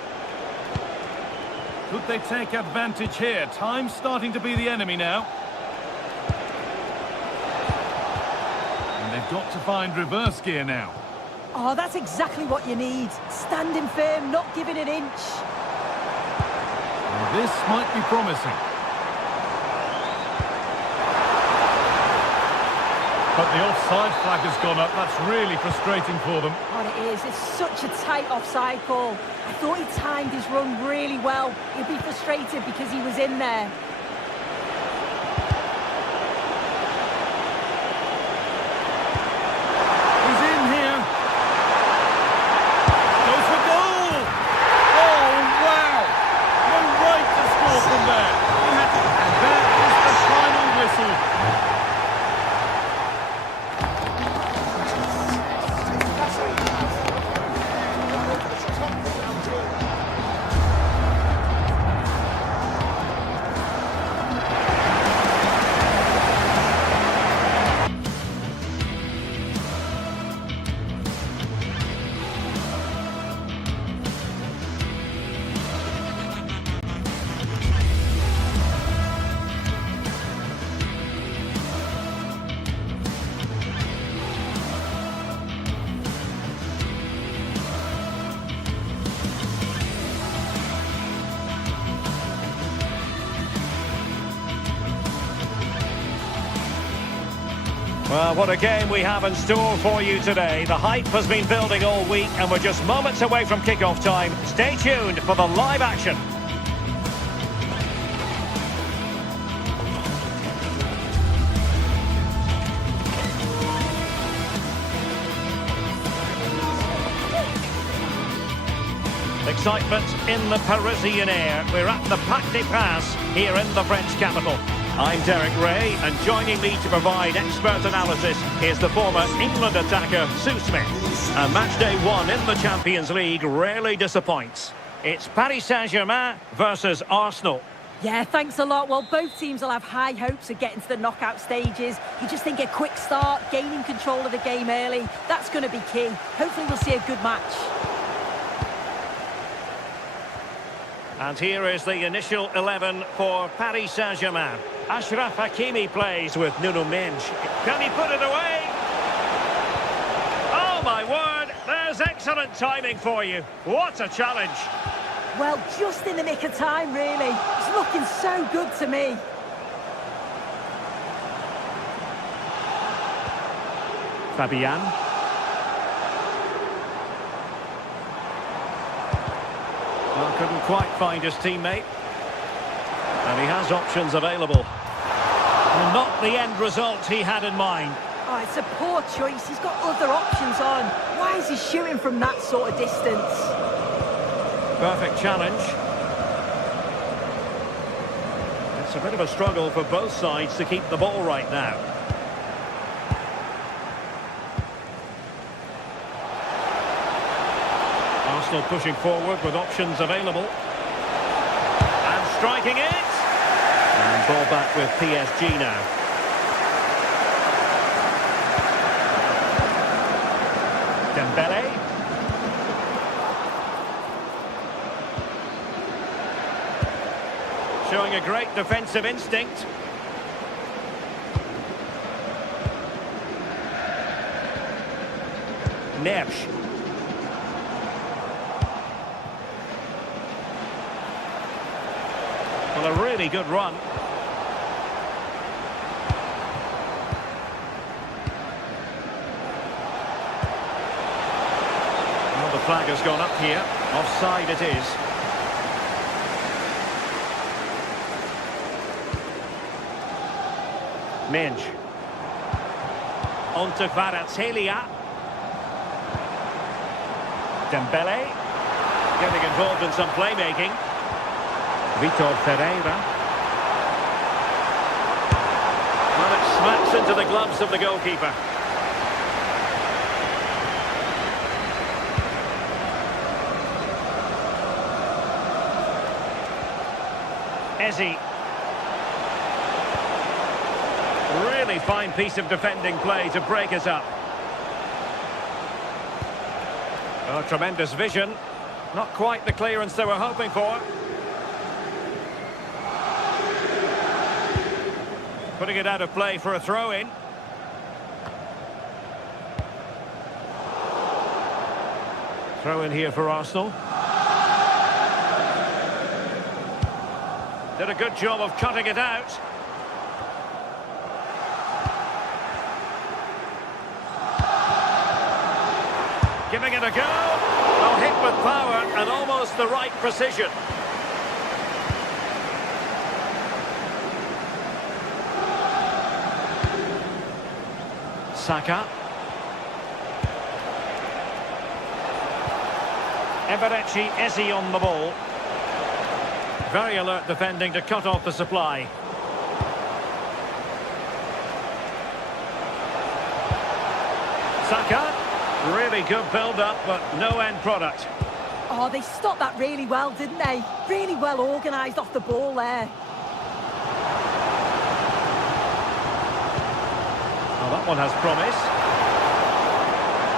Could they take advantage here? Time's starting to be the enemy now. And they've got to find reverse gear now. Oh, that's exactly what you need. Standing firm, not giving an inch. Well, this might be promising. But the offside flag has gone up. That's really frustrating for them. Oh, it is. It's such a tight offside call. I thought he timed his run really well. He'd be frustrated because he was in there. He's in here. Goes for goal. Oh, wow. No right to score from there. He had to... And that is the final whistle. Well, what a game we have in store for you today. The hype has been building all week and we're just moments away from kick-off time. Stay tuned for the live action. Excitement in the Parisian air. We're at the Parc des Princes here in the French capital. I'm Derek Ray, and joining me to provide expert analysis is the former England attacker Sue Smith. And match day 1 in the Champions League rarely disappoints. It's Paris Saint-Germain versus Arsenal. Yeah, thanks a lot. Well, both teams will have high hopes of getting to the knockout stages. You just think a quick start, gaining control of the game early, that's going to be key. Hopefully we'll see a good match. And here is the initial 11 for Paris Saint-Germain. Achraf Hakimi plays with Nuno Mendes. Can he put it away? Oh, my word! There's excellent timing for you. What a challenge. Well, just in the nick of time, really. It's looking so good to me. Fabian. Well, couldn't quite find his teammate. And he has options available. And not the end result he had in mind. Oh, it's a poor choice. He's got other options on. Why is he shooting from that sort of distance? Perfect challenge. It's a bit of a struggle for both sides to keep the ball right now. Arsenal pushing forward with options available. And striking it. And ball back with PSG now. Dembele. Showing a great defensive instinct. Neves. Well, a really good run. Well, the flag has gone up here. Offside it is. Mendes. On to Kvaratskhelia. Dembele. Getting involved in some playmaking. Vitor Ferreira. Well, it smacks into the gloves of the goalkeeper. Eze. Really fine piece of defending play to break us up. Oh, tremendous vision. Not quite the clearance they were hoping for. Putting it out of play for a throw-in. Throw-in here for Arsenal. Did a good job of cutting it out. Giving it a go. Oh, hit with power and almost the right precision. Saka. Eberechi Eze on the ball. Very alert defending to cut off the supply. Saka. Really good build-up, but no end product. Oh, they stopped that really well, didn't they? Really well organised off the ball there. Well, that one has promise.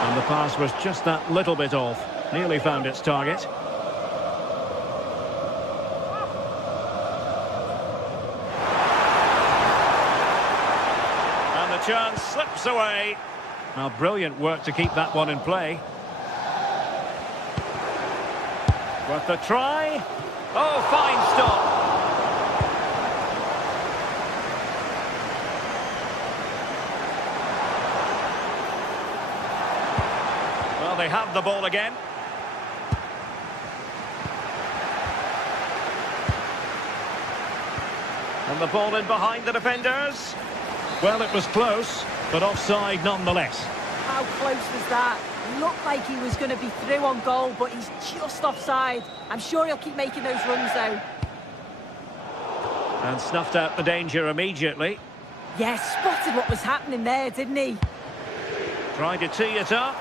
And the pass was just that little bit off. Nearly found its target. And the chance slips away. Well, brilliant work to keep that one in play. Worth a try. Oh, fine stop. Well, they have the ball again. And the ball in behind the defenders. Well, it was close, but offside nonetheless. How close was that? Looked like he was going to be through on goal, but he's just offside. I'm sure he'll keep making those runs, though. And snuffed out the danger immediately. Yeah, spotted what was happening there, didn't he? Tried to tee it up.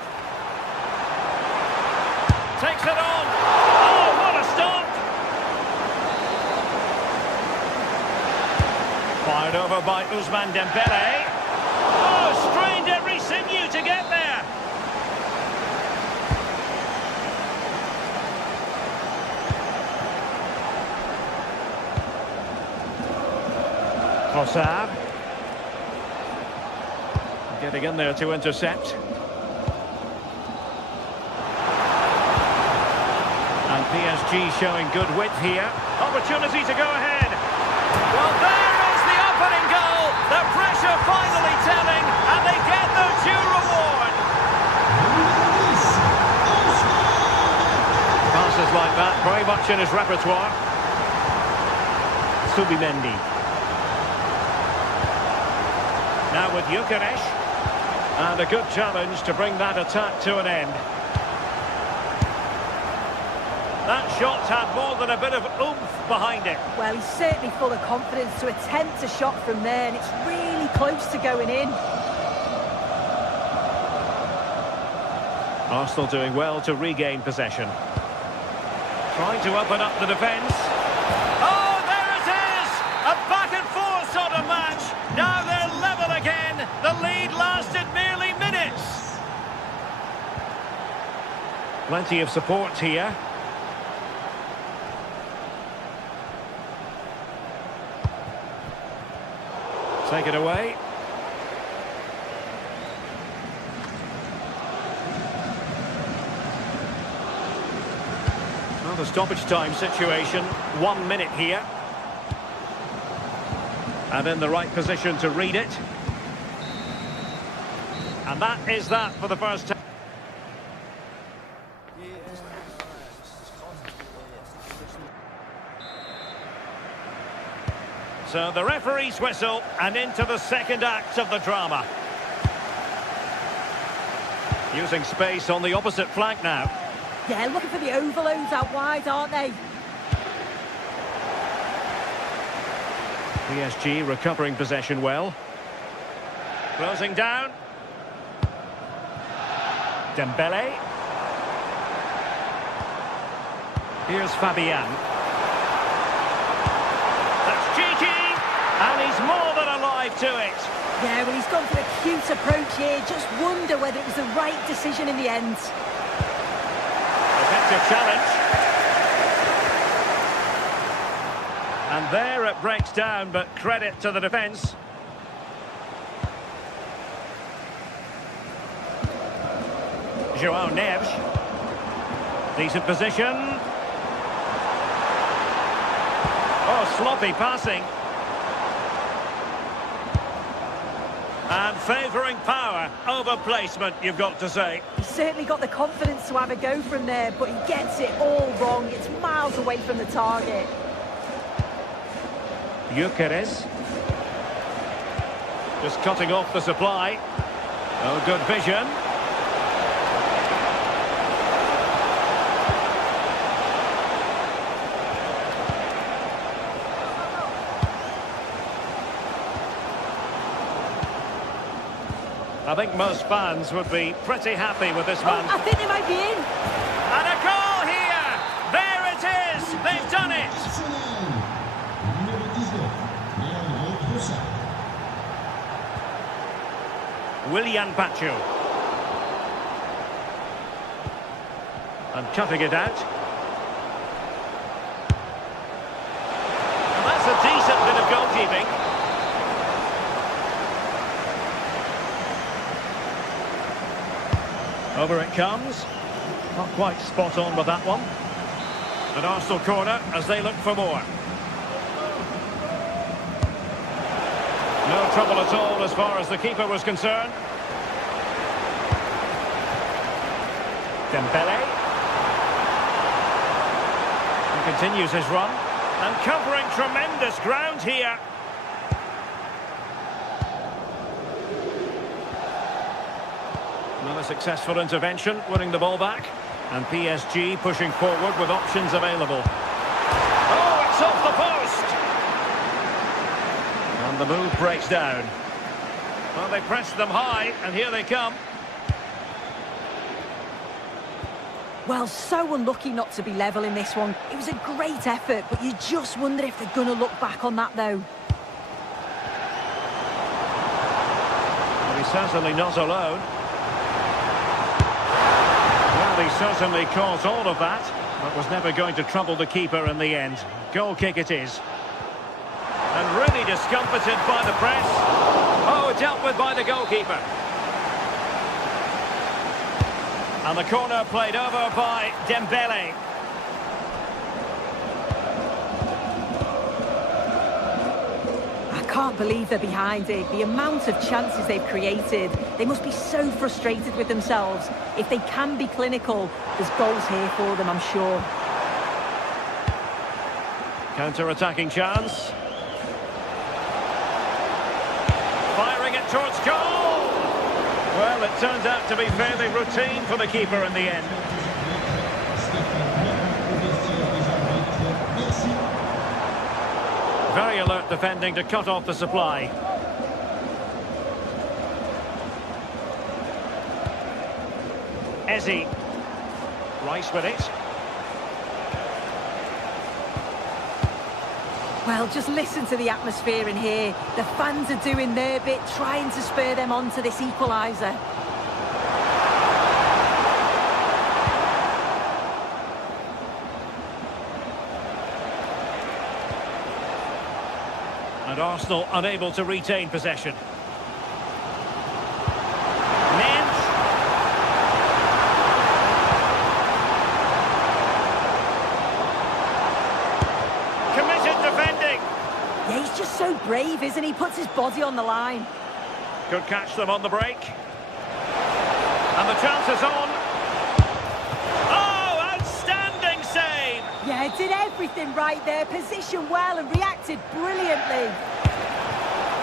Takes it on. Oh, what a stop! Cleared over by Ousmane Dembele. Oh, strained every sinew to get there. Trossard. Getting in there to intercept. And PSG showing good width here. Opportunity to go ahead. Well, there is the opening goal. The pressure finally telling, and they get their due reward. Passes like that, very much in his repertoire. Subimendi. Now with Gyökeres. And a good challenge to bring that attack to an end. That shot had more than a bit of oomph behind it. Well, he's certainly full of confidence to attempt a shot from there, and it's really close to going in. Arsenal doing well to regain possession. Trying to open up the defence. Oh, there it is! A back-and-forth sort of match. Now they're level again. The lead lasted merely minutes. Plenty of support here. Take it away. Well, the stoppage time situation, 1 minute here. And in the right position to read it. And that is that for the first time. So the referee's whistle, and into the second act of the drama. Using space on the opposite flank now. Yeah, looking for the overloads out wide, aren't they? PSG recovering possession well. Closing down. Dembele. Here's Fabian. That's cheeky, and he's more than alive to it. Yeah, well, he's gone for a cute approach here. Just wonder whether it was the right decision in the end. Effective challenge. And there it breaks down, but credit to the defence. João Neves. Decent position. Oh, sloppy passing. And favouring power over placement, you've got to say. He's certainly got the confidence to have a go from there, but he gets it all wrong. It's miles away from the target. Gyökeres. Just cutting off the supply. Oh, good vision. I think most fans would be pretty happy with this man. I think they might be in. And a goal here! There it is! They've done it! Willian Pacho. And cutting it out. And that's a decent bit of goalkeeping. Over it comes. Not quite spot on with that one. An Arsenal corner as they look for more. No trouble at all as far as the keeper was concerned. Dembele. He continues his run. And covering tremendous ground here. Another successful intervention, winning the ball back. And PSG pushing forward with options available. Oh, it's off the post! And the move breaks down. Well, they pressed them high, and here they come. Well, so unlucky not to be level in this one. It was a great effort, but you just wonder if they're going to look back on that, though. he's certainly not alone. Well, he certainly caused all of that, but was never going to trouble the keeper in the end. Goal kick it is. And really discomfited by the press. Oh, dealt with by the goalkeeper. And the corner played over by Dembele. I can't believe they're behind it. The amount of chances they've created. They must be so frustrated with themselves. If they can be clinical, there's goals here for them, I'm sure. Counter-attacking chance. Firing it towards goal! Well, it turned out to be fairly routine for the keeper in the end. Very alert defending to cut off the supply. Eze. Rice with it. Well, just listen to the atmosphere in here. The fans are doing their bit, trying to spur them on to this equaliser. And Arsenal unable to retain possession. Yeah, he's just so brave, isn't he? Puts his body on the line. Could catch them on the break. And the chance is on. Oh, outstanding save! Yeah, did everything right there. Positioned well and reacted brilliantly.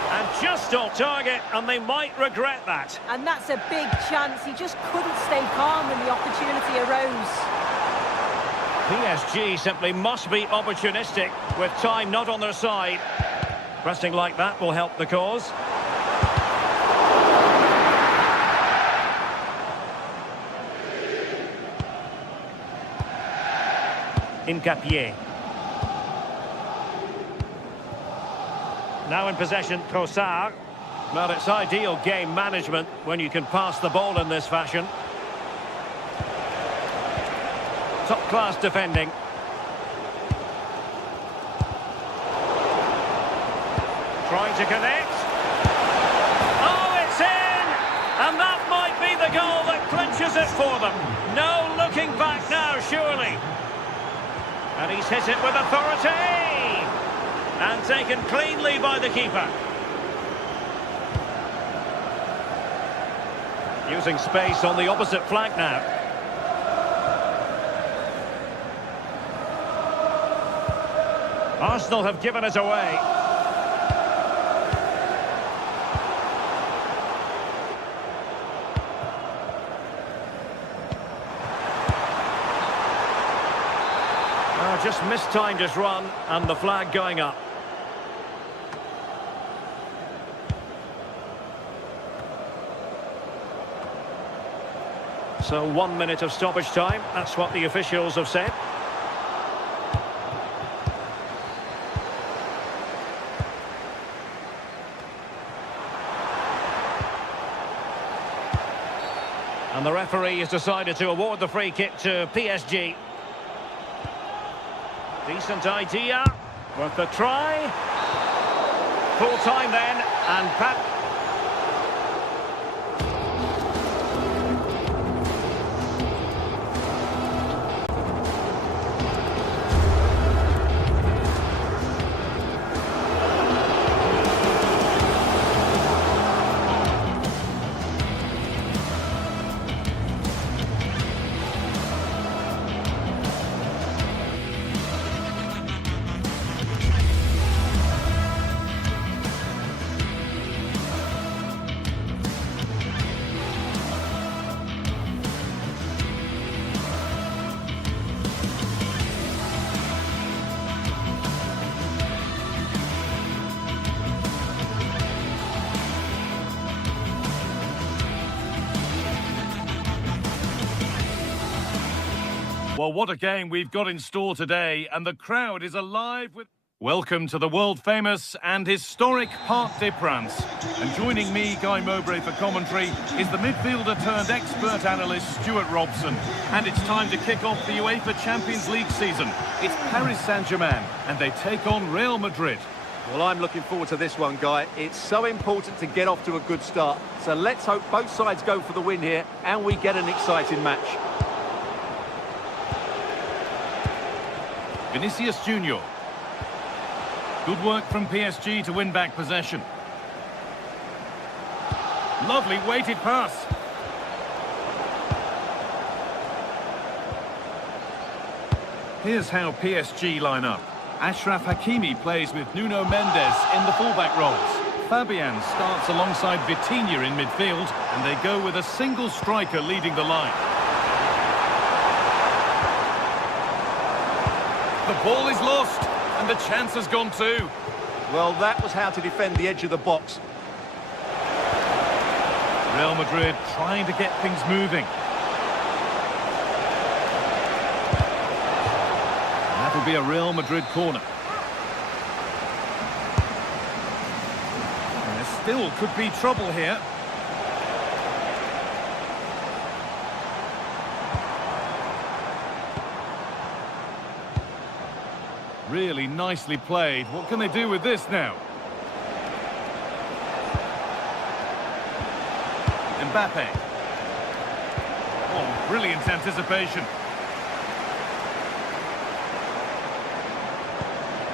And just on target, and they might regret that. And that's a big chance. He just couldn't stay calm when the opportunity arose. PSG simply must be opportunistic with time not on their side. Pressing like that will help the cause. Incapié. Now in possession, Trossard. Well, it's ideal game management when you can pass the ball in this fashion. Top-class defending. Trying to connect. Oh, it's in! And that might be the goal that clinches it for them. No looking back now, surely. And he's hit it with authority! And taken cleanly by the keeper. Using space on the opposite flank now. Arsenal have given it away. Just mistimed his run and the flag going up. So 1 minute of stoppage time, that's what the officials have said. And the referee has decided to award the free kick to PSG. Decent idea, worth a try. Full time then, and Pat. Well, what a game we've got in store today, and the crowd is alive with... Welcome to the world-famous and historic Parc des Princes. And joining me, Guy Mowbray, for commentary is the midfielder-turned-expert analyst Stuart Robson. And it's time to kick off the UEFA Champions League season. It's Paris Saint-Germain, and they take on Real Madrid. Well, I'm looking forward to this one, Guy. It's so important to get off to a good start. So let's hope both sides go for the win here and we get an exciting match. Vinicius Junior. Good work from PSG to win back possession. Lovely weighted pass. Here's how PSG line up. Achraf Hakimi plays with Nuno Mendes in the fullback roles. Fabian starts alongside Vitinha in midfield, and they go with a single striker leading the line. The ball is lost, and the chance has gone too. Well, that was how to defend the edge of the box. Real Madrid trying to get things moving. That'll be a Real Madrid corner. And there still could be trouble here. Really nicely played. What can they do with this now? Mbappe. Oh, brilliant anticipation.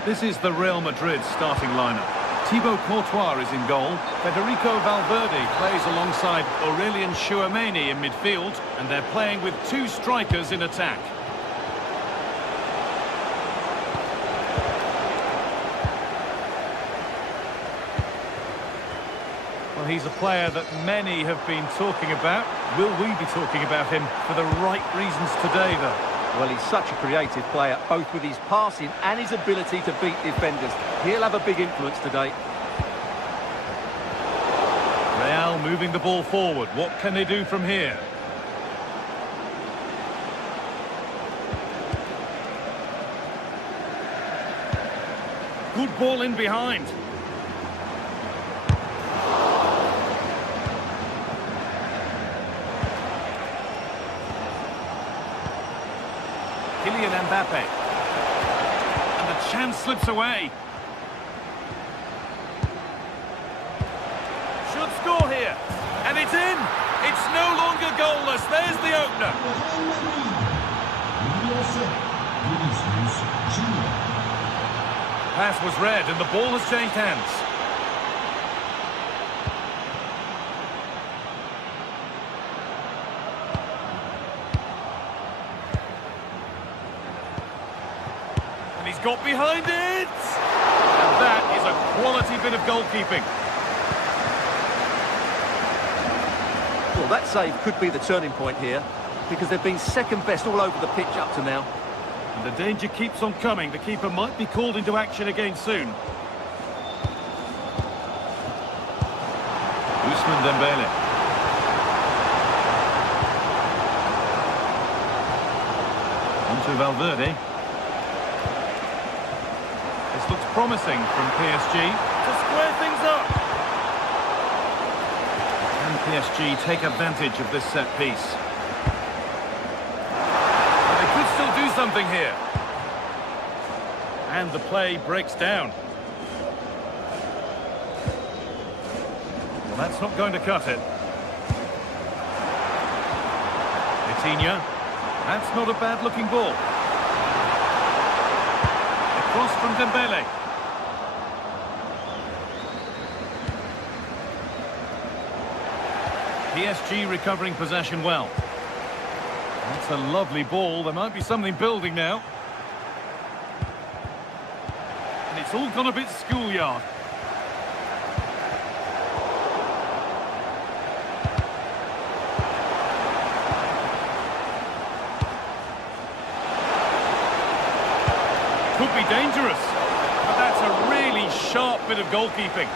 This is the Real Madrid starting lineup. Thibaut Courtois is in goal. Federico Valverde plays alongside Aurelien Tchouameni in midfield, and they're playing with two strikers in attack. Well, he's a player that many have been talking about. Will we be talking about him for the right reasons today, though? Well, he's such a creative player, both with his passing and his ability to beat defenders. He'll have a big influence today. Real moving the ball forward. What can they do from here? Good ball in behind. Kylian Mbappe. And the chance slips away. Should score here. And it's in. It's no longer goalless. There's the opener. Pass was read and the ball has changed hands. He's got behind it! And that is a quality bit of goalkeeping. Well, that save could be the turning point here, because they've been second best all over the pitch up to now. And the danger keeps on coming. The keeper might be called into action again soon. Ousmane Dembele. On to Valverde. This looks promising from PSG to square things up. Can PSG take advantage of this set piece? They could still do something here. And the play breaks down. Well, that's not going to cut it. Vitinha. That's not a bad-looking ball. Cross from Dembele. PSG recovering possession well. That's a lovely ball. There might be something building now. And it's all gone a bit schoolyard. Could be dangerous, but that's a really sharp bit of goalkeeping.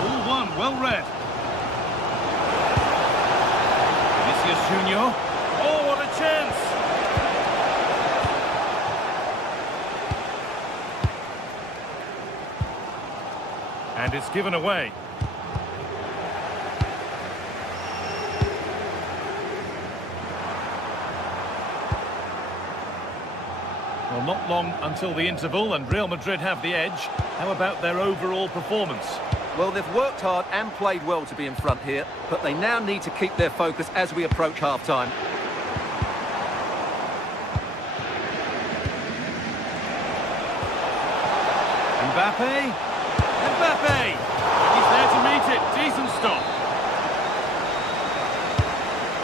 All one, well read. Vinicius Junior. Oh, what a chance! And it's given away. Well, not long until the interval, and Real Madrid have the edge. How about their overall performance? Well, they've worked hard and played well to be in front here, but they now need to keep their focus as we approach half-time. Mbappe. Mbappe! He's there to meet it. Decent stop.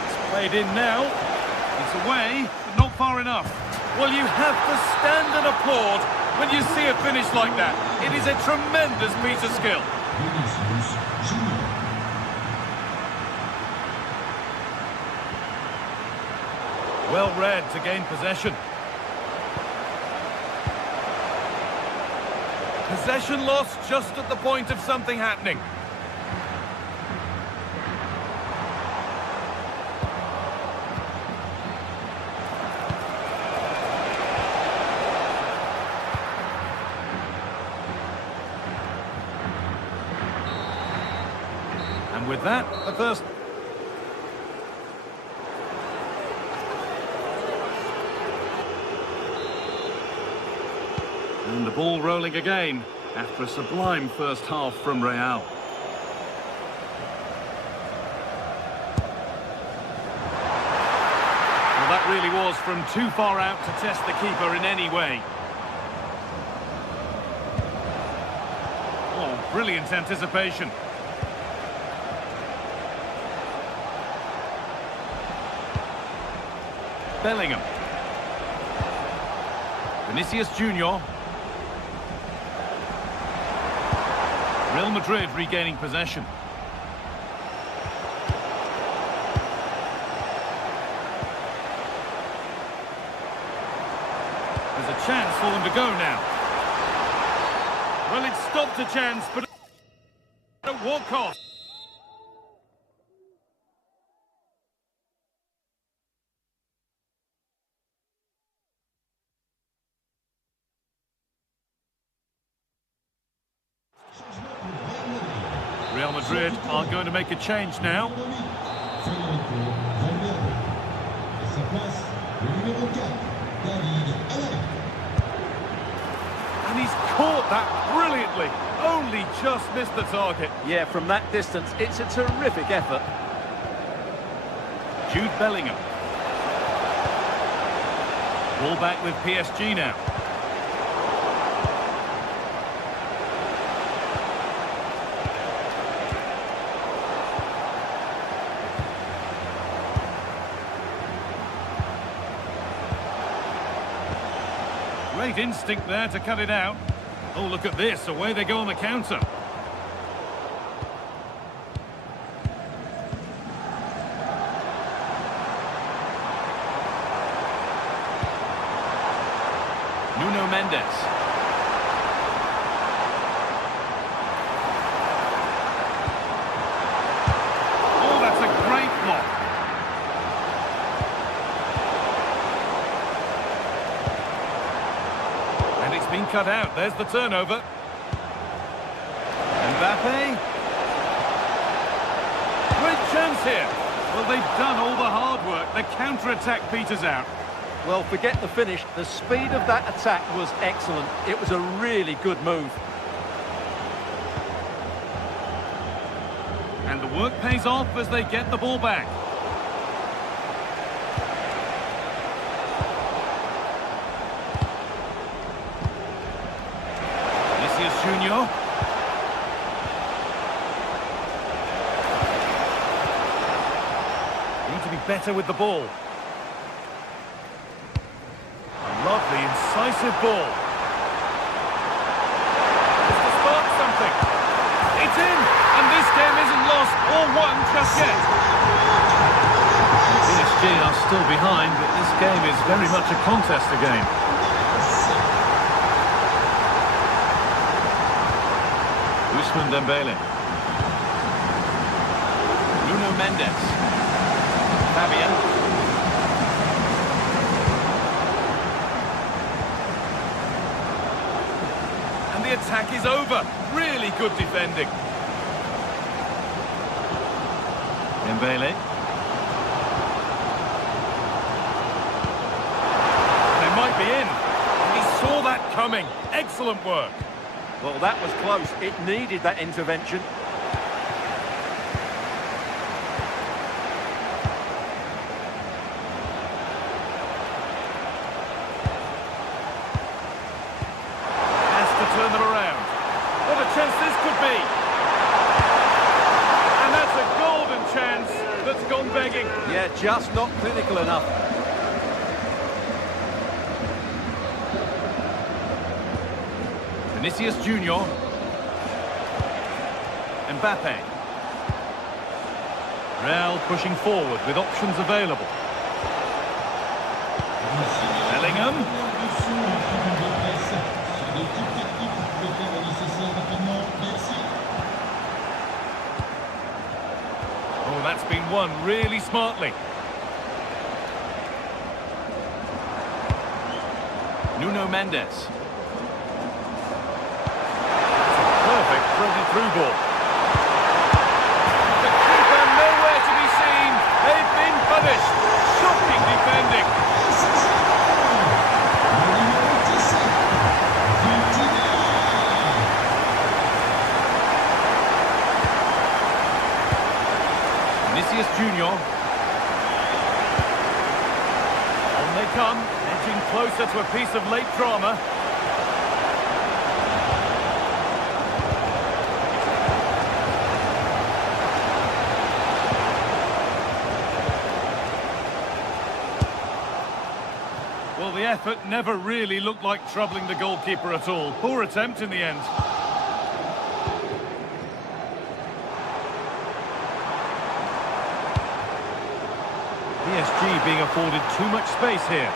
It's played in now. It's away, but not far enough. Well, you have to stand and applaud when you see a finish like that. It is a tremendous piece of skill. Well read to gain possession. Possession lost just at the point of something happening. And with that, the first... And the ball rolling again after a sublime first half from Real. Well, that really was from too far out to test the keeper in any way. Oh, brilliant anticipation. Bellingham. Vinicius Junior. Real Madrid regaining possession. There's a chance for them to go now. Well, it stopped a chance, but at what cost? Real Madrid are going to make a change now. And he's caught that brilliantly. Only just missed the target. Yeah, from that distance, it's a terrific effort. Jude Bellingham. Ball back with PSG now. Great instinct there to cut it out. Oh, look at this. Away they go on the counter. Nuno Mendes. Oh, that's a great block. And it's been cut out. There's the turnover. Mbappe. Great chance here. Well, they've done all the hard work. The counter-attack peters out. Well, forget the finish. The speed of that attack was excellent. It was a really good move. And the work pays off as they get the ball back. Vinicius Junior. Need to be better with the ball. Lovely, incisive ball. Just to spark something. It's in, and this game isn't lost or won just yet. PSG are still behind, but this game is very much a contest again. Ousmane Dembele. Nuno Mendes. Fabian. attack is over. Really good defending. Dembele. They might be in. He saw that coming. Excellent work. Well, that was close. It needed that intervention. Has to turn them around. What a chance this could be. And that's a golden chance that's gone begging. Yeah, just not clinical enough. Vinicius Junior. Mbappe. Real pushing forward with options available. Bellingham. Oh, that's been won really smartly. Nuno Mendes. Perfect through ball. The keeper nowhere to be seen. They've been punished. Shocking defending. Vinicius Junior. On they come, edging closer to a piece of late drama. Well, the effort never really looked like troubling the goalkeeper at all. Poor attempt in the end. PSG being afforded too much space here.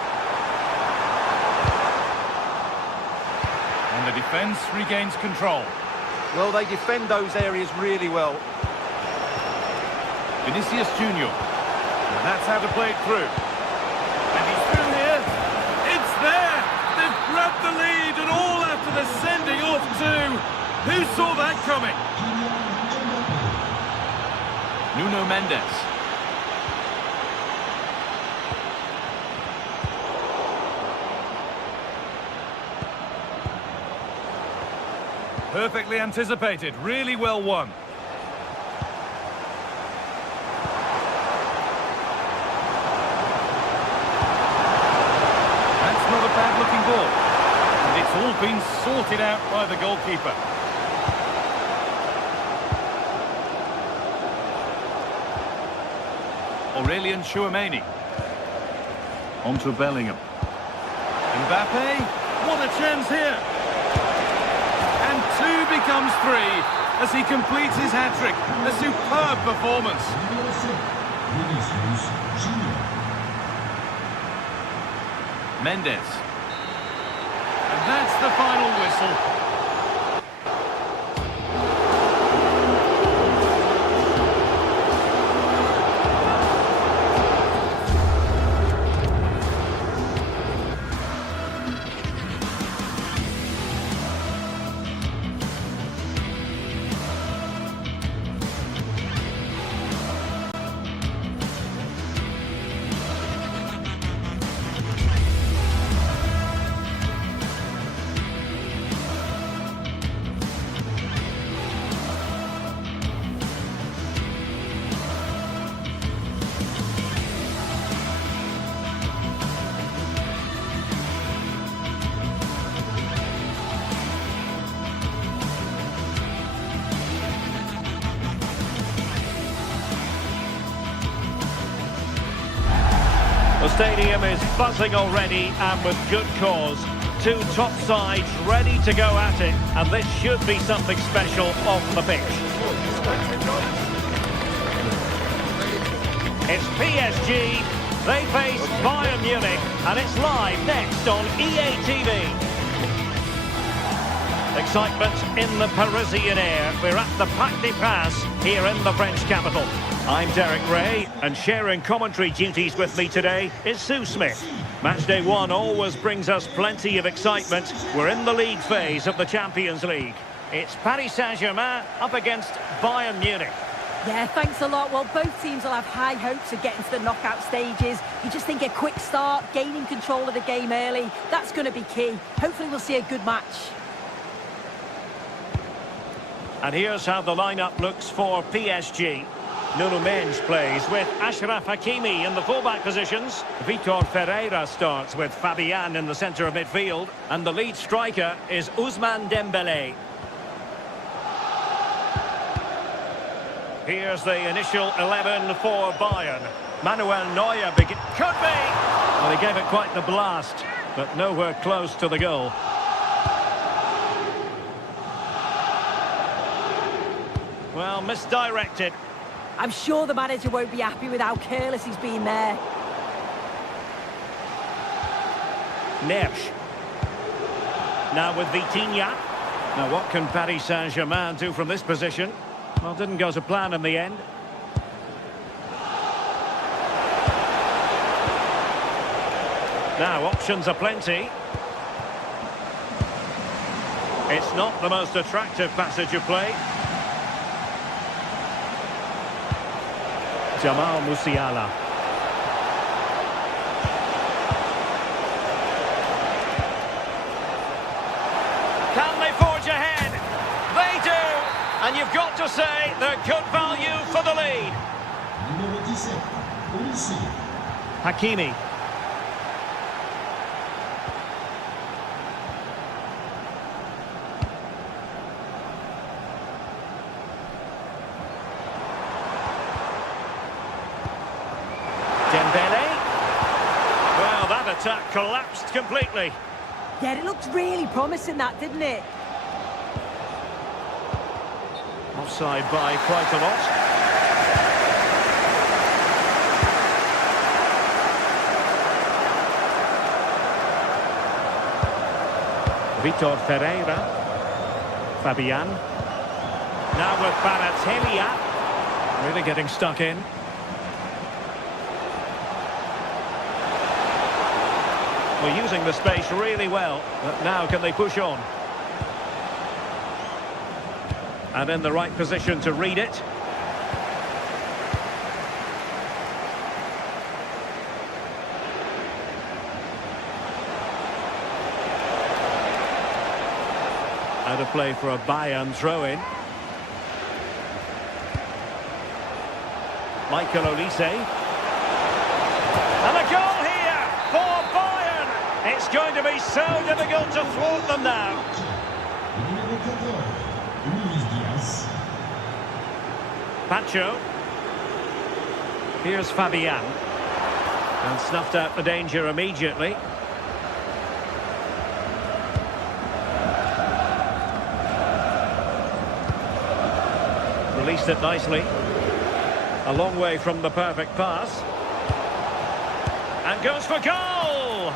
And the defence regains control. Well, they defend those areas really well. Vinicius Junior. And that's how to play it through. And he's through here. It's there! They've grabbed the lead, and all after the sending off too. Who saw that coming? Nuno Mendes. Perfectly anticipated, really well won. That's not a bad-looking ball. And it's all been sorted out by the goalkeeper. Aurelien Tchouameni. On to Bellingham. Mbappe, what a chance here. And two becomes three as he completes his hat-trick. A superb performance. Mendes. And that's the final whistle. The stadium is buzzing already, and with good cause. Two top sides ready to go at it, and this should be something special off the pitch. It's PSG, they face Bayern Munich, and it's live next on EA TV. Excitement in the Parisian air. We're at the Parc des Princes here in the French capital. I'm Derek Ray, and sharing commentary duties with me today is Sue Smith. Match day one always brings us plenty of excitement. We're in the league phase of the Champions League. It's Paris Saint-Germain up against Bayern Munich. Yeah, thanks a lot. Well, both teams will have high hopes of getting to the knockout stages. You just think a quick start, gaining control of the game early, that's going to be key. Hopefully we'll see a good match. And here's how the lineup looks for PSG. Nuno Mendes plays with Achraf Hakimi in the fullback positions. Vitor Ferreira starts with Fabian in the centre of midfield. And the lead striker is Ousmane Dembélé. Here's the initial 11 for Bayern. Manuel Neuer could be! Well, he gave it quite the blast, but nowhere close to the goal. Well, misdirected. I'm sure the manager won't be happy with how careless he's been there. Neres. Now with Vitinha. Now what can Paris Saint-Germain do from this position? Well, didn't go to plan in the end. Now options are plenty. It's not the most attractive passage of play. Jamal Musiala. Can they forge ahead? They do! And you've got to say they're good value for the lead. Hakimi. Dembele. Well, that attack collapsed completely. Yeah, it looked really promising, that, didn't it? Offside by quite a lot. Vitor Ferreira. Fabian. Now with Balotelli. Really getting stuck in. We're using the space really well, but now can they push on? And in the right position to read it. Out of play for a Bayern throw-in. Michael Olise. And a goal here for Bayern! It's going to be so difficult to thwart them now. Pacho. Here's Fabian. And snuffed out the danger immediately. Released it nicely. A long way from the perfect pass. And goes for goal!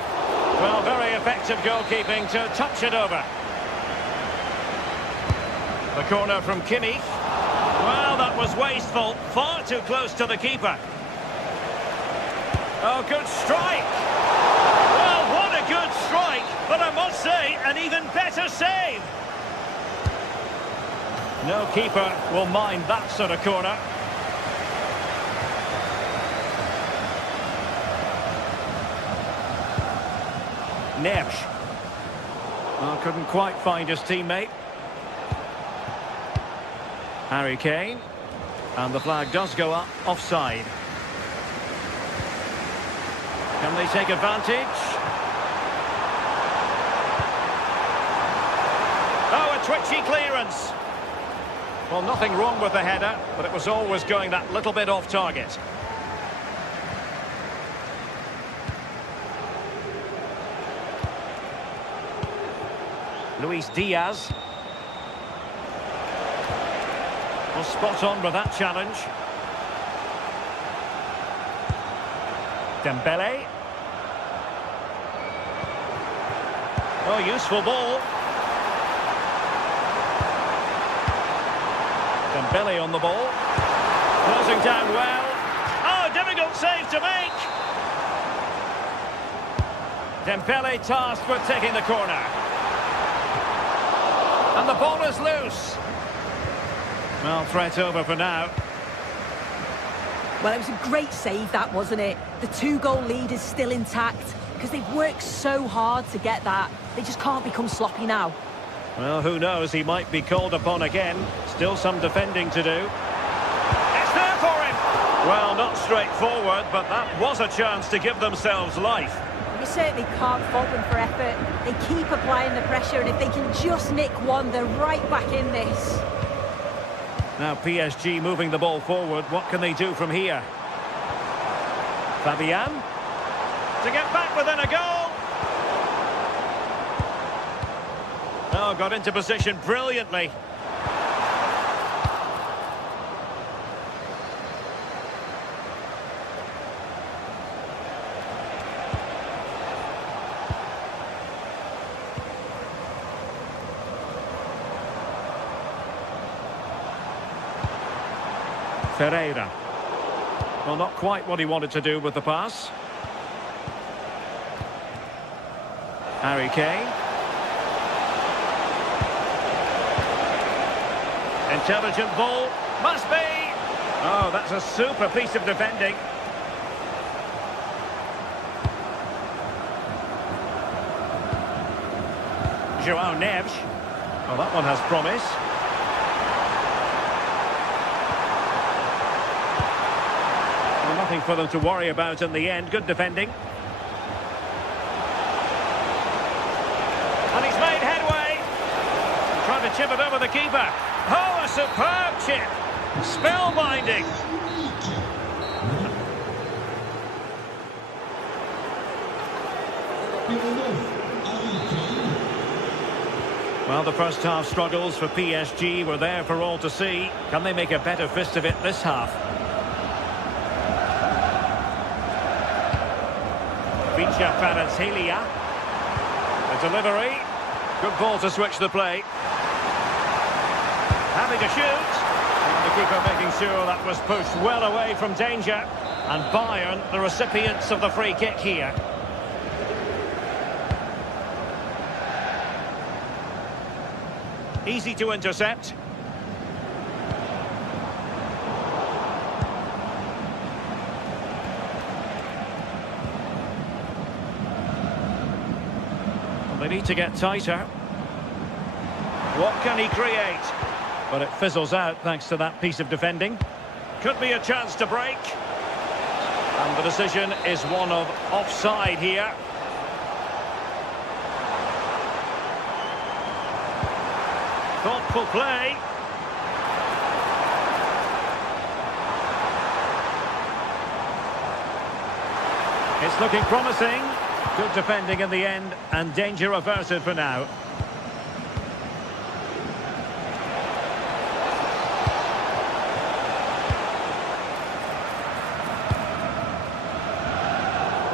Well, very effective goalkeeping to touch it over. The corner from Kimmich. Well, that was wasteful. Far too close to the keeper. Oh, good strike. Well, what a good strike. But I must say, an even better save. No keeper will mind that sort of corner. Neres. Oh, couldn't quite find his teammate. Harry Kane. And the flag does go up, offside. Can they take advantage? Oh, a twitchy clearance. Well, nothing wrong with the header, but it was always going that little bit off target. Luis Diaz. Well, spot on with that challenge. Dembele. Oh, useful ball. Dembele on the ball. Closing down well. Oh, difficult save to make. Dembele tasked with taking the corner. And the ball is loose. Well, threat over for now. Well, it was a great save, that, wasn't it? The 2-goal lead is still intact because they've worked so hard to get that. They just can't become sloppy now. Well, who knows? He might be called upon again. Still some defending to do. It's there for him! Well, not straightforward, but that was a chance to give themselves life. You certainly can't fault them for effort. They keep applying the pressure, and if they can just nick one, they're right back in this. Now PSG moving the ball forward. What can they do from here? Fabian to get back within a goal. Oh, got into position brilliantly. Ferreira. Well, not quite what he wanted to do with the pass. Harry Kane. Intelligent ball. Must be! Oh, that's a super piece of defending. João Neves. Oh, that one has promise. Nothing for them to worry about in the end. Good defending. And he's made headway. Trying to chip it over the keeper. Oh, a superb chip. Spellbinding. Well, the first half struggles for PSG were there for all to see. Can they make a better fist of it this half? Kvaratskhelia. The delivery. Good ball to switch the play. Having to shoot. And the keeper making sure that was pushed well away from danger. And Bayern, the recipients of the free kick here. Easy to intercept. They need to get tighter. What can he create? But it fizzles out thanks to that piece of defending. Could be a chance to break. And the decision is one of offside here. Thoughtful play. It's looking promising. Good defending in the end, and danger averted for now.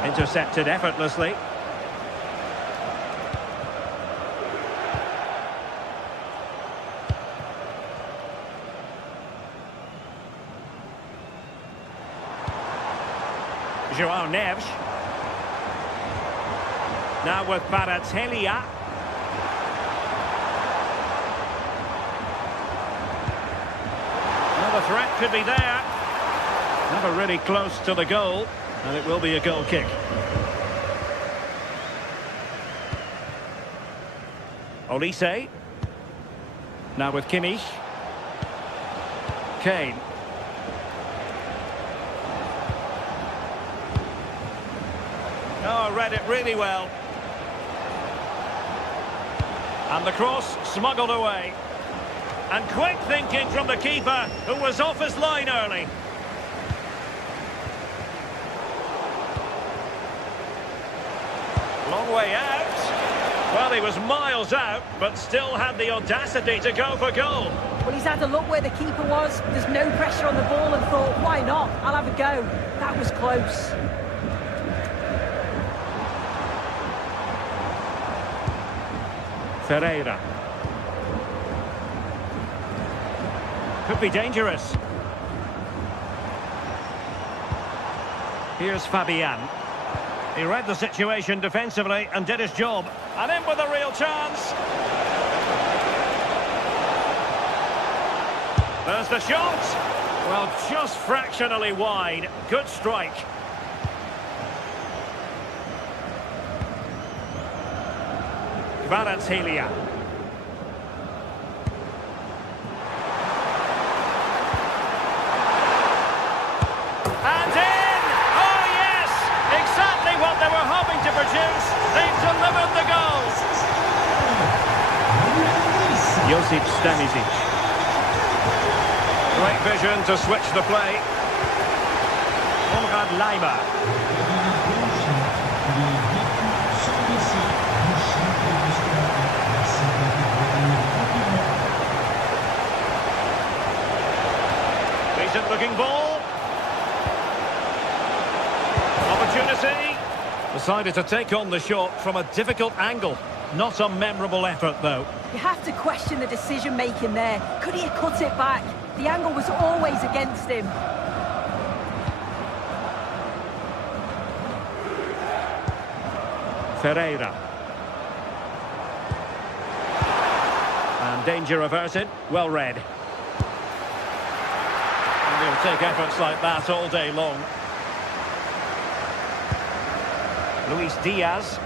Intercepted effortlessly. João Neves. Now with Kvaratskhelia. Well, the threat could be there. Never really close to the goal, and it will be a goal kick. Olise. Now with Kimmich. Kane. Oh, read it really well. And the cross smuggled away. And quick thinking from the keeper, who was off his line early. Long way out. Well, he was miles out, but still had the audacity to go for goal. Well, he's had a look where the keeper was. There's no pressure on the ball and thought, why not? I'll have a go. That was close. Ferreira. Could be dangerous. Here's Fabian. He read the situation defensively and did his job. And in with a real chance. There's the shot. Well, just fractionally wide. Good strike. Kvaratskhelia. And in! Oh, yes! Exactly what they were hoping to produce. They've delivered the goal. Josip Stanisic. Great vision to switch the play. Konrad Laimer. Decent looking ball. Opportunity. Decided to take on the shot from a difficult angle. Not a memorable effort, though. You have to question the decision-making there. Could he have cut it back? The angle was always against him. Ferreira. And danger averted. Well read. And he'll take efforts like that all day long. Luis Diaz.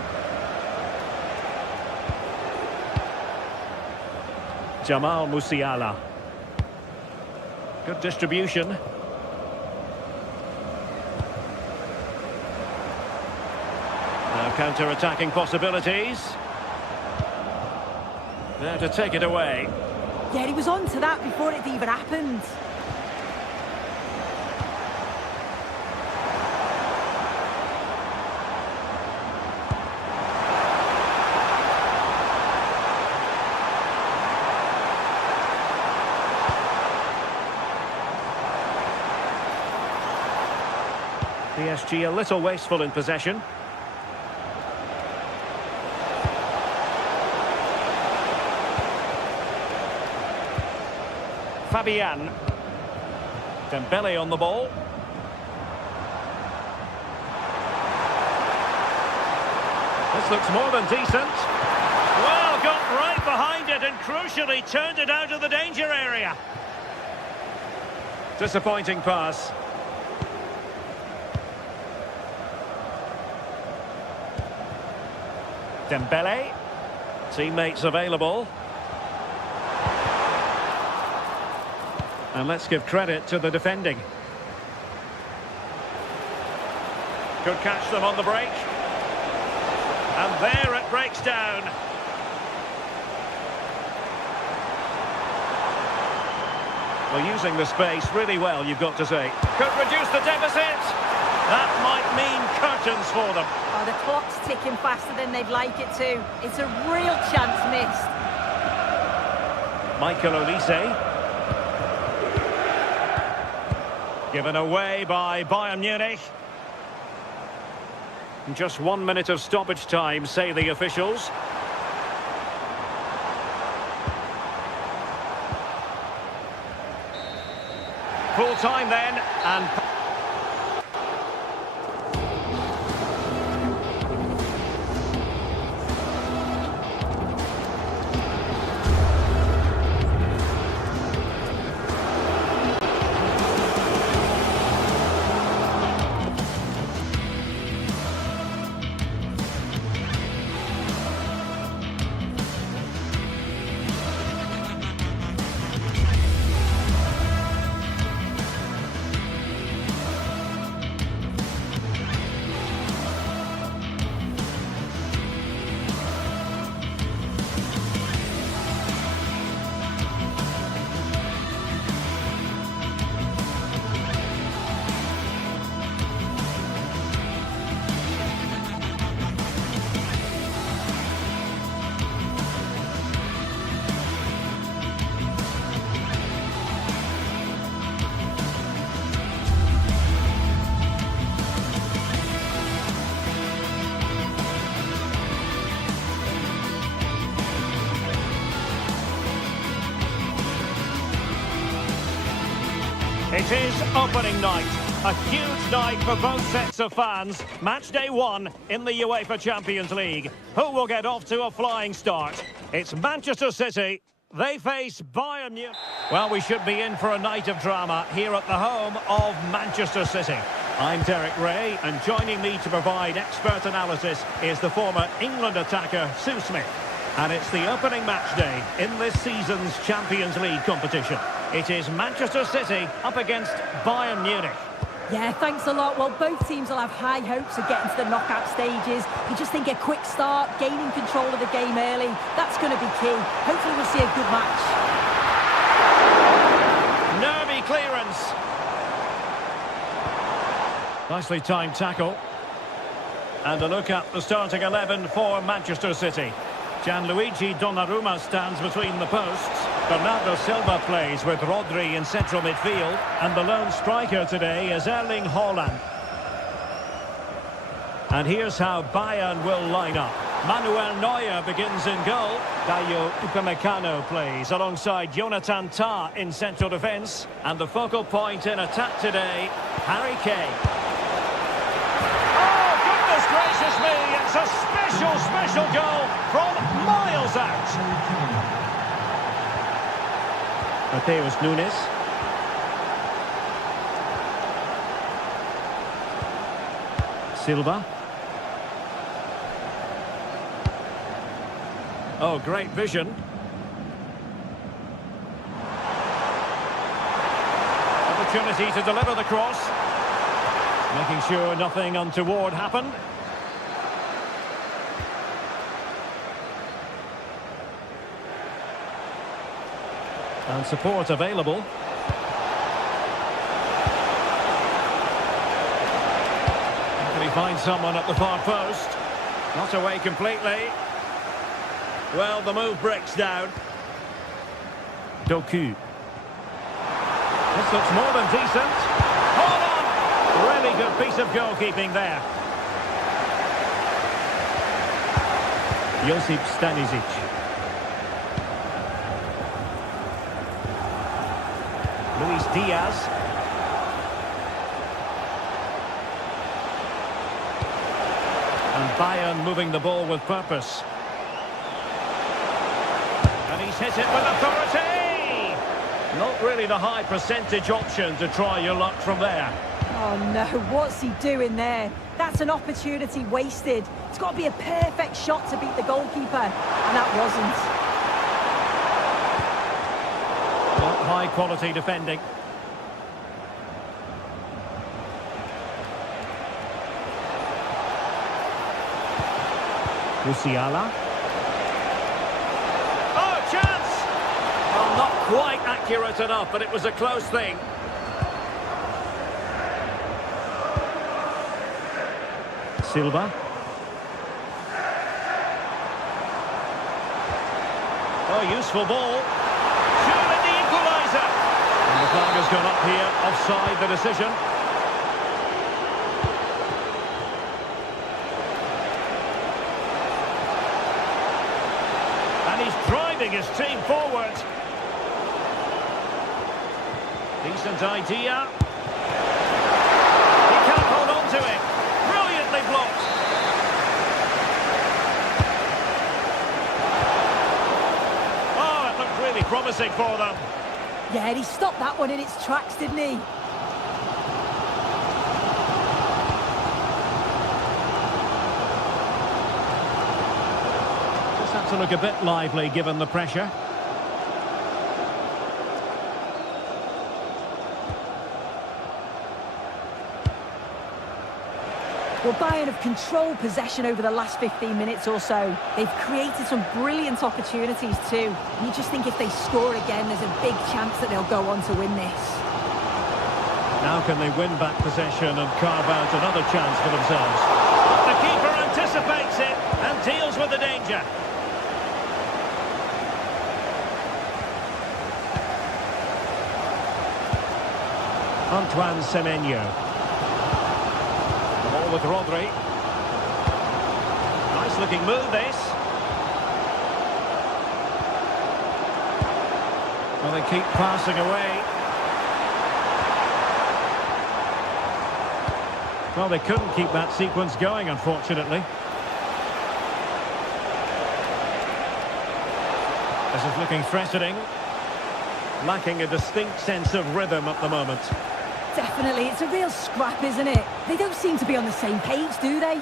Jamal Musiala. Good distribution. Now counter-attacking possibilities. There to take it away. Yeah, he was on to that before it even happened. PSG a little wasteful in possession. Fabian. Dembele on the ball. This looks more than decent. Well, got right behind it and crucially turned it out of the danger area. Disappointing pass. Dembele. Teammates available. And let's give credit to the defending. Could catch them on the break. And there it breaks down. Well, using the space really well, you've got to say. Could reduce the deficit. That might mean curtains for them. Oh, the clock's ticking faster than they'd like it to. It's a real chance missed. Michael Olise. Given away by Bayern Munich. Just 1 minute of stoppage time, say the officials. Full time then, and... It is opening night. A huge night for both sets of fans. Match day 1 in the UEFA Champions League. Who will get off to a flying start? It's Manchester City. They face Bayern Munich. Well, we should be in for a night of drama here at the home of Manchester City. I'm Derek Ray, and joining me to provide expert analysis is the former England attacker, Sue Smith. And it's the opening match day in this season's Champions League competition. It is Manchester City up against Bayern Munich. Yeah, thanks a lot. Well, both teams will have high hopes of getting to the knockout stages. You just think a quick start, gaining control of the game early, that's going to be key. Hopefully we'll see a good match. Nervy clearance. Nicely timed tackle. And a look at the starting 11 for Manchester City. Gianluigi Donnarumma stands between the posts. Bernardo Silva plays with Rodri in central midfield. And the lone striker today is Erling Haaland. And here's how Bayern will line up. Manuel Neuer begins in goal. Dayo Upamecano plays alongside Jonathan Tah in central defence. And the focal point in attack today, Harry Kane. Oh, goodness gracious me! It's a special goal from miles out. Mateus Nunes. Silva. Oh, great vision. Opportunity to deliver the cross. Making sure nothing untoward happened. And support available. Can he find someone at the far post? Not away completely. Well, the move breaks down. Doku. This looks more than decent. Hold on! Really good piece of goalkeeping there. Josip Stanisic. Luis Diaz. And Bayern moving the ball with purpose. And he's hit it with authority! Not really the high percentage option to try your luck from there. Oh no, what's he doing there? That's an opportunity wasted. It's got to be a perfect shot to beat the goalkeeper, and that wasn't. Not high quality defending. Musiala. Oh, chance! Well, not quite accurate enough, but it was a close thing. Silva. Oh, useful ball. Surely the equaliser. And the flag has gone up here, offside the decision. And he's driving his team forward. Decent idea. He can't hold on to it. Brilliantly blocked. Oh, it looked really promising for them. Yeah, he stopped that one in its tracks, didn't he? Just had to look a bit lively given the pressure. Well, Bayern have controlled possession over the last 15 minutes or so. They've created some brilliant opportunities too. And you just think if they score again, there's a big chance that they'll go on to win this. Now can they win back possession and carve out another chance for themselves? The keeper anticipates it and deals with the danger. Antoine Semenyo. Ball with Rodri. Nice looking move this. Well, they keep passing away. Well, they couldn't keep that sequence going, unfortunately. This is looking threatening. Lacking a distinct sense of rhythm at the moment. Definitely, it's a real scrap, isn't it? They don't seem to be on the same page, do they?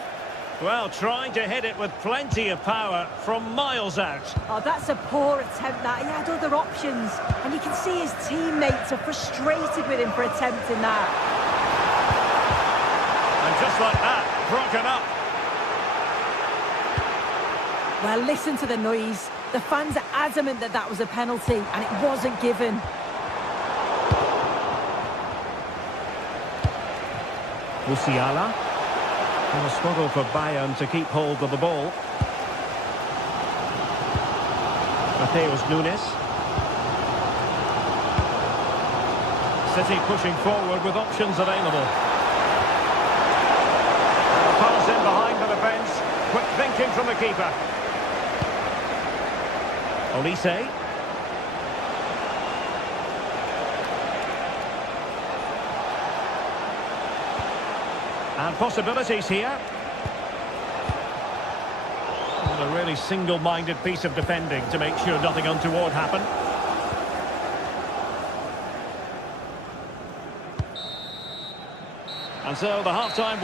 Well, trying to hit it with plenty of power from miles out. Oh, that's a poor attempt, that. He had other options. And you can see his teammates are frustrated with him for attempting that. And just like that, broken up. Well, listen to the noise. The fans are adamant that that was a penalty, and it wasn't given. Musiala. And a struggle for Bayern to keep hold of the ball. Mateus Nunes. City pushing forward with options available. Pass in behind the defence. Quick thinking from the keeper. Olise. And possibilities here. And a really single-minded piece of defending to make sure nothing untoward happened. And so the half-time...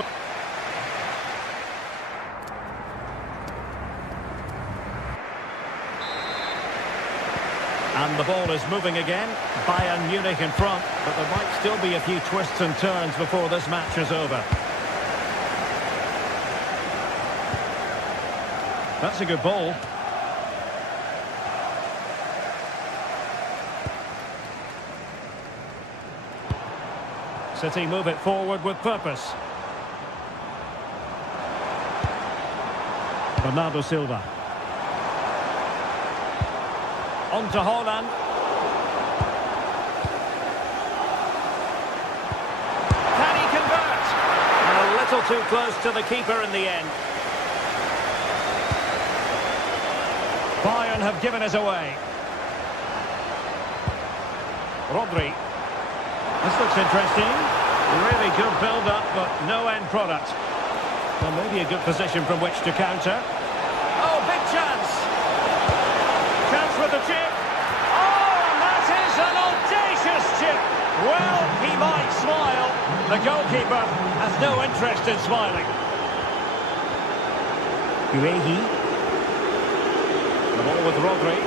And the ball is moving again. Bayern Munich in front, but there might still be a few twists and turns before this match is over. That's a good ball. City move it forward with purpose. Bernardo Silva. On to Haaland. Can he convert? And a little too close to the keeper in the end. Bayern have given us away. Rodri. This looks interesting. Really good build-up, but no end product. Well, maybe a good position from which to counter. Oh, big chance! Chance with the chip. Oh, and that is an audacious chip. Well, he might smile. The goalkeeper has no interest in smiling. Guehi. The ball with Rodri.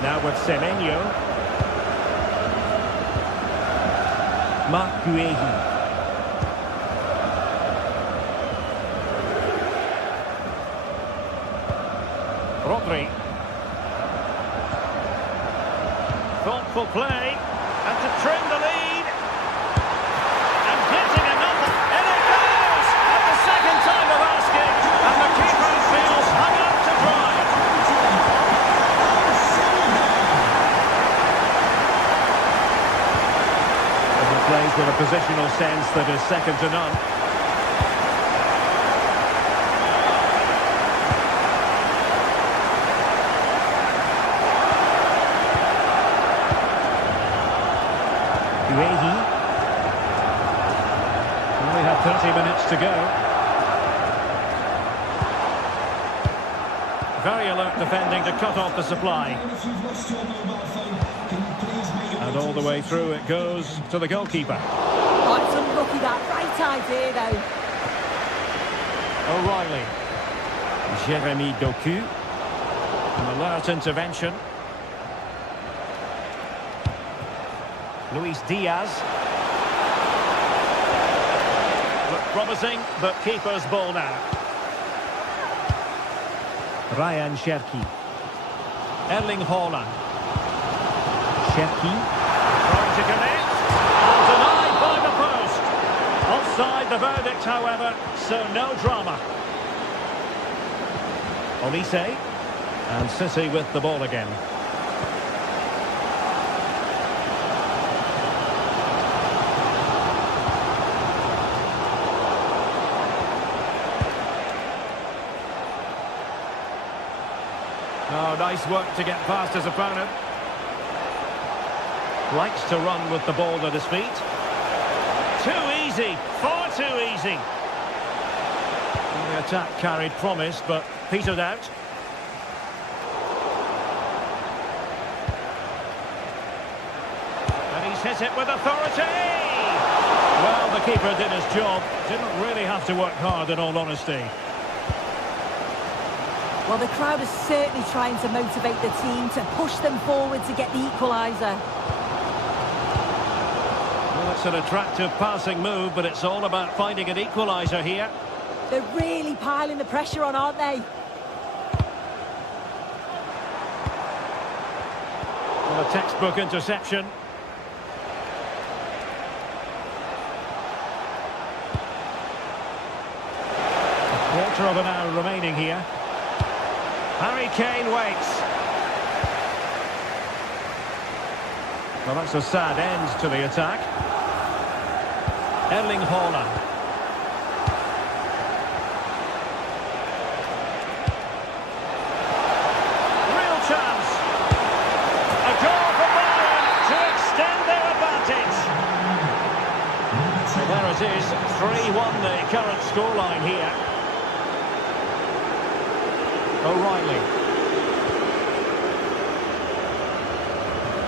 Now with Semenyo. Marc Guehi. Rodri. Thoughtful play. And to trim the lead. And getting another. And it goes! At the second time of asking. And the keeper feels hung up to dry. And he plays with a positional sense that is second to none. Guehi. Only have 30 minutes to go. Very alert defending to cut off the supply. And all the way through it goes to the goalkeeper. Oh, it's unlucky, that. Right idea, though. O'Reilly. Jeremy Doku. An alert intervention. Luis Diaz. Look promising, but keeper's ball now. Ryan Cherki. Erling Haaland. Cherki. Trying to connect. And denied by the post. Offside the verdict, however, so no drama. Olise. And City with the ball again. Oh, nice work to get past his opponent. Likes to run with the ball at his feet. Too easy, far too easy. Well, the attack carried promise, but petered out. And he's hit it with authority! Well, the keeper did his job. Didn't really have to work hard, in all honesty. Well, the crowd is certainly trying to motivate the team to push them forward to get the equaliser. Well, it's an attractive passing move, but it's all about finding an equaliser here. They're really piling the pressure on, aren't they? Well, a textbook interception. A quarter of an hour remaining here. Harry Kane waits. Well, that's a sad end to the attack. Erling Haaland. Real chance. A goal for Bayern to extend their advantage. So there it is, 3-1 the current scoreline here. O'Reilly.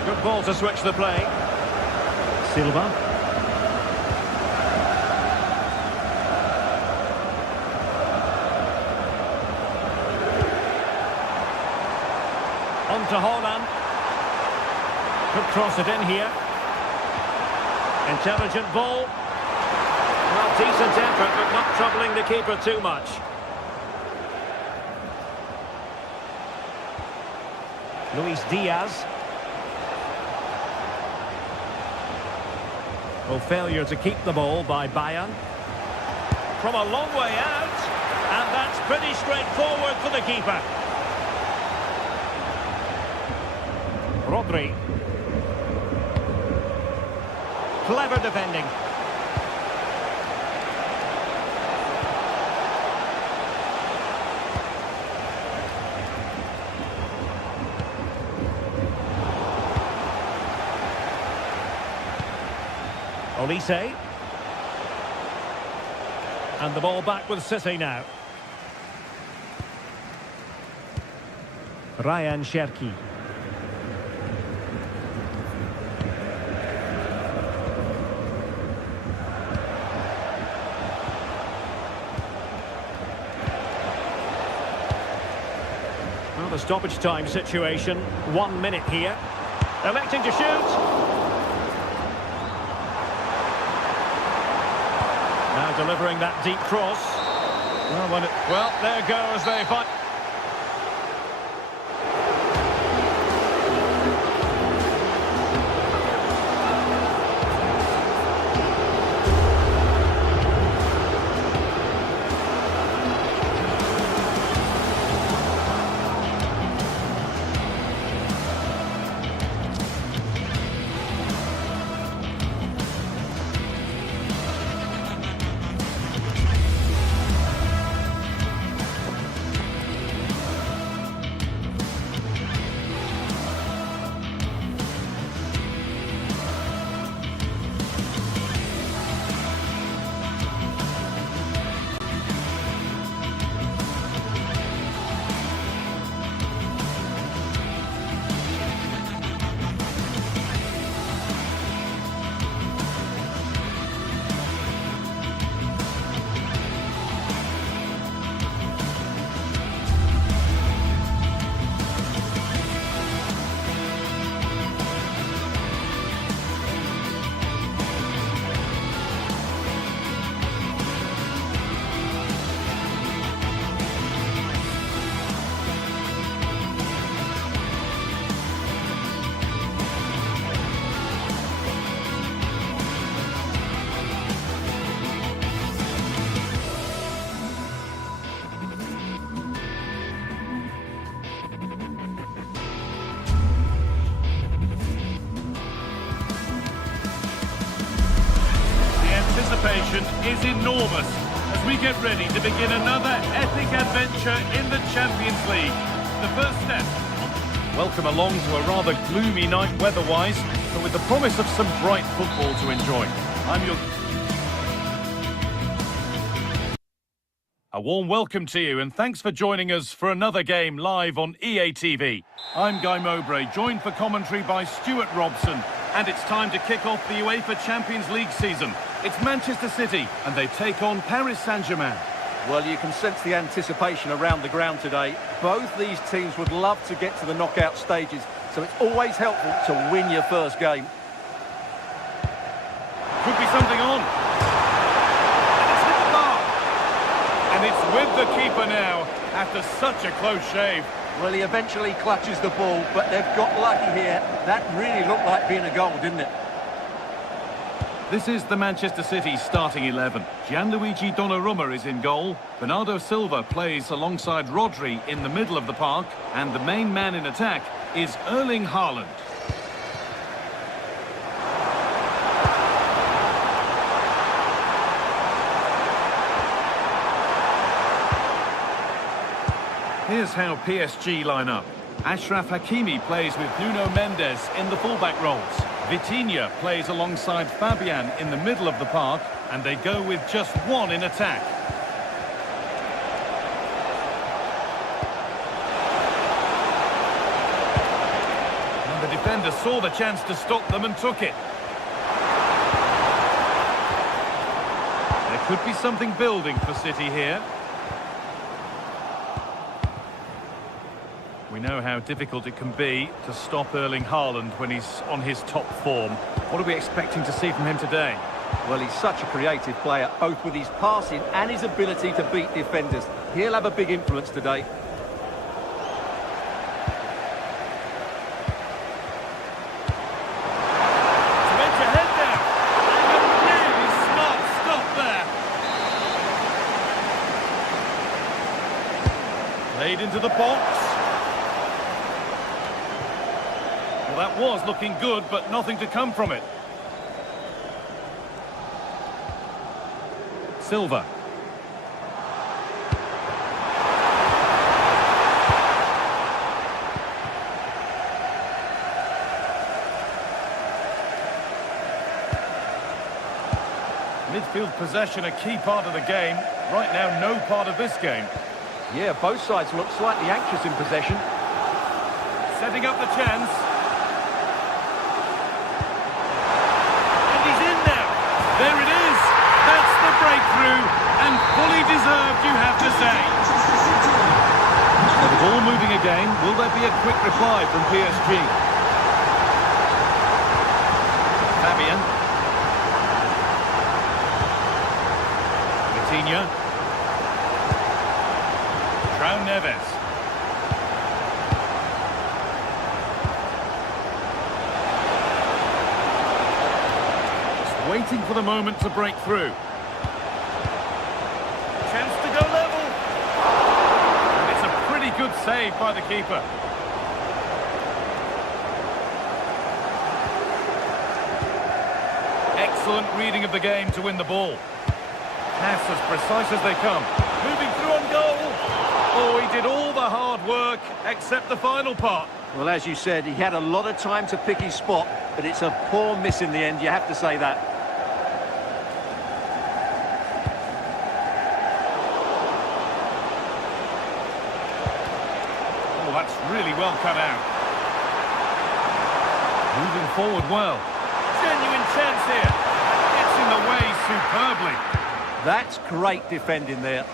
Good ball to switch the play. Silva. On to Haaland. Could cross it in here. Intelligent ball. Well, decent effort, but not troubling the keeper too much. Luis Diaz. Well, failure to keep the ball by Bayern. From a long way out. And that's pretty straightforward for the keeper. Rodri. Clever defending. Olise. And the ball back with City now. Ryan Cherki. Well, the stoppage time situation. 1 minute here. Electing to shoot. Now delivering that deep cross. Well, there goes. They find. Anticipation is enormous as we get ready to begin another epic adventure in the Champions League. The first step. Welcome along to a rather gloomy night weather-wise, but with the promise of some bright football to enjoy. I'm your... A warm welcome to you and thanks for joining us for another game live on EA TV. I'm Guy Mowbray, joined for commentary by Stuart Robson, and it's time to kick off the UEFA Champions League season. It's Manchester City and they take on Paris Saint-Germain. Well, you can sense the anticipation around the ground today. Both these teams would love to get to the knockout stages, so it's always helpful to win your first game. Could be something on. And it's hit the bar. And it's with the keeper now, after such a close shave. Well, he eventually clutches the ball, but they've got lucky here. That really looked like being a goal, didn't it? This is the Manchester City starting 11. Gianluigi Donnarumma is in goal. Bernardo Silva plays alongside Rodri in the middle of the park. And the main man in attack is Erling Haaland. Here's how PSG line up. Achraf Hakimi plays with Nuno Mendes in the fullback roles. Vitinha plays alongside Fabian in the middle of the park, and they go with just one in attack. And the defender saw the chance to stop them and took it. There could be something building for City here. We know how difficult it can be to stop Erling Haaland when he's on his top form. What are we expecting to see from him today? Well, he's such a creative player, both with his passing and his ability to beat defenders. He'll have a big influence today. To edge ahead now. And a really smart stop there. Played into the box. Well, that was looking good, but nothing to come from it. Silva. Midfield possession a key part of the game. Right now, no part of this game. Yeah, both sides look slightly anxious in possession. Setting up the chance. There it is. That's the breakthrough, and fully deserved, you have to say. With the ball moving again, will there be a quick reply from PSG? Fabian. Vitinha. João Neves. Waiting for the moment to break through. Chance to go level. And it's a pretty good save by the keeper. Excellent reading of the game to win the ball. Pass as precise as they come. Moving through on goal. Oh, he did all the hard work except the final part. Well, as you said, he had a lot of time to pick his spot, but it's a poor miss in the end, you have to say that. That's really well cut out. Moving forward well. Genuine chance here. Gets in the way superbly. That's great defending there.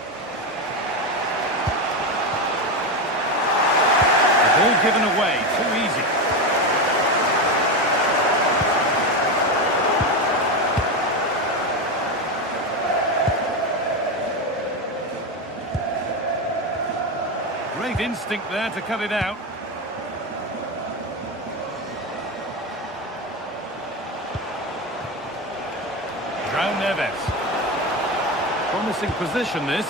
The ball given away too easy. Great instinct there to cut it out. João Neves. Promising position this.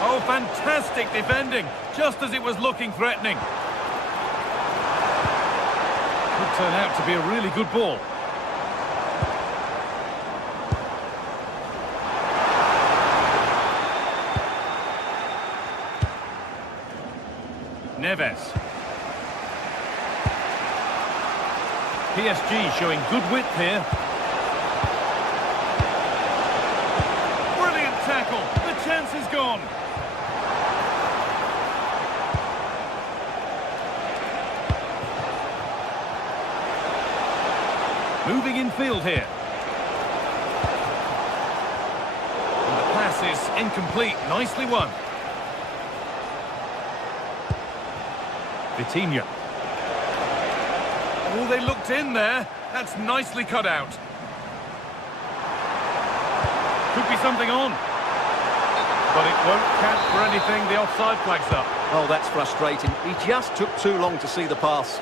Oh, fantastic defending, just as it was looking threatening. Could turn out to be a really good ball. Neves. PSG showing good width here. Brilliant tackle. The chance is gone. Moving in field here. And the pass is incomplete. Nicely won. Vitinha. Oh, they looked in there. That's nicely cut out. Could be something on. But it won't count for anything. The offside flag's up. Oh, that's frustrating. He just took too long to see the pass.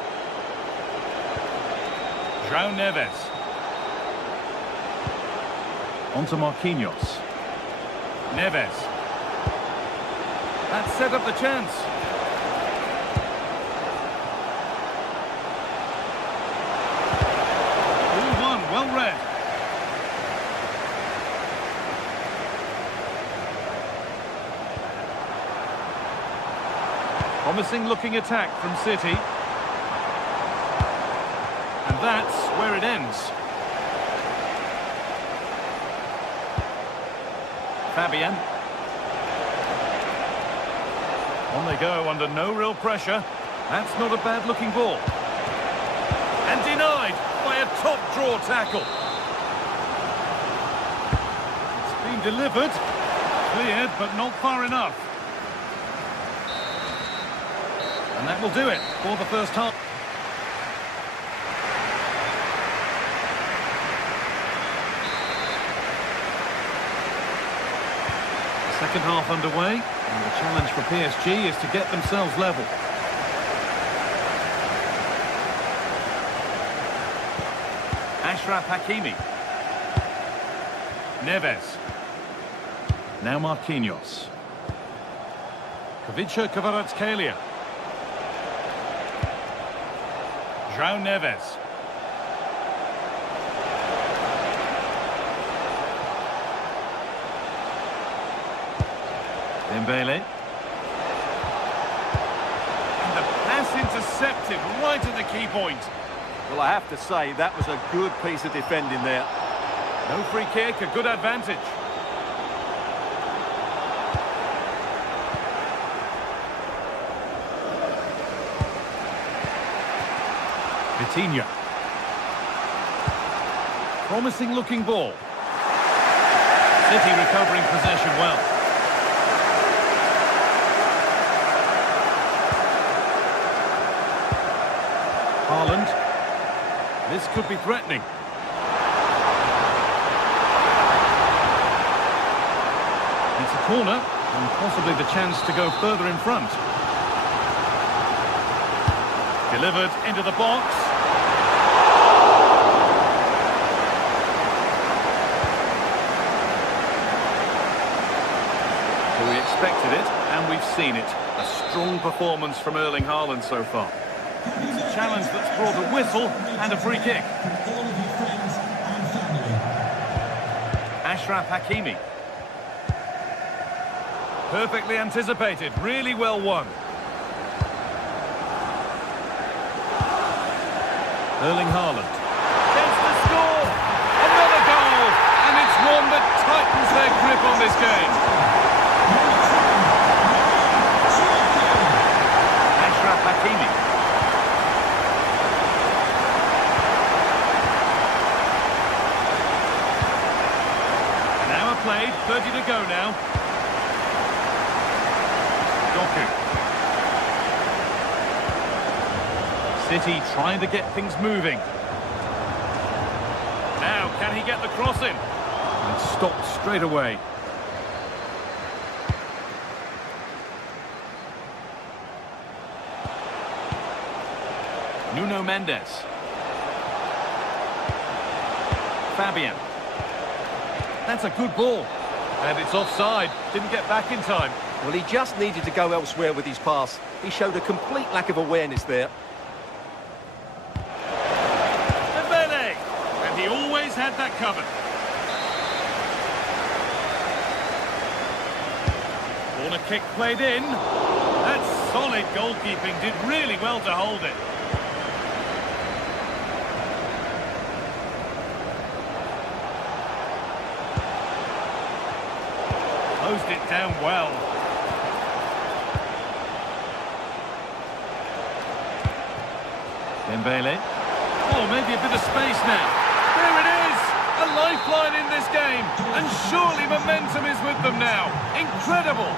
João Neves. Onto Marquinhos. Neves. That set up the chance. All one, well read. Promising looking attack from City. And that's where it ends. Fabian. On they go under no real pressure. That's not a bad looking ball. And denied by a top draw tackle. It's been delivered. Cleared, but not far enough. And that will do it for the first half. Second half underway, and the challenge for PSG is to get themselves level. Achraf Hakimi. Neves. Now Marquinhos. Kvaratskhelia Kvaratskhelia. João Neves. Dembele. And the pass intercepted right at the key point. Well, I have to say, that was a good piece of defending there. No free kick, a good advantage. Vitinha. Promising looking ball. City recovering possession well. Haaland. This could be threatening. It's a corner, and possibly the chance to go further in front. Delivered into the box. Well, we expected it, and we've seen it. A strong performance from Erling Haaland so far. It's a challenge that's brought a whistle and a free kick. Achraf Hakimi. Perfectly anticipated, really well won. Erling Haaland. Gets the score! Another goal! And it's one that tightens their grip on this game. Achraf Hakimi. Played, 30 to go now. Doku. City trying to get things moving. Now, can he get the cross in? And stopped straight away. Nuno Mendes. Fabian. That's a good ball. And it's offside. Didn't get back in time. Well, he just needed to go elsewhere with his pass. He showed a complete lack of awareness there. Dembele! And he always had that covered. Corner kick played in. That's solid goalkeeping. Did really well to hold it. Closed it down well. Dembele. Oh, maybe a bit of space now. There it is! A lifeline in this game, and surely momentum is with them now. Incredible!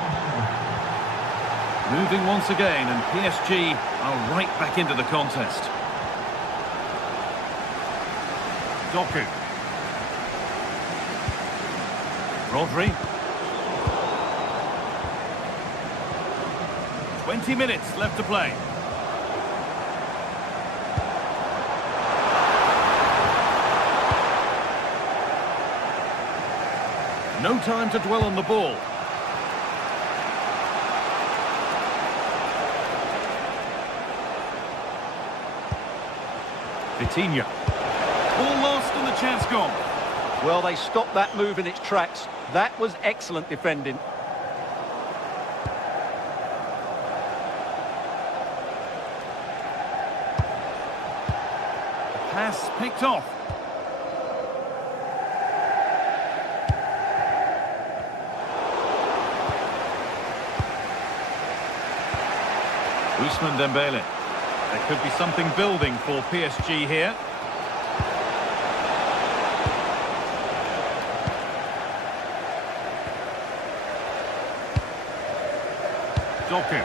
Moving once again, and PSG are right back into the contest. Doku. Rodri. 20 minutes left to play. No time to dwell on the ball. Vitinha. Ball lost and the chance gone. Well, they stopped that move in its tracks. That was excellent defending. Pass picked off. Ousmane Dembele. There could be something building for PSG here. Doku.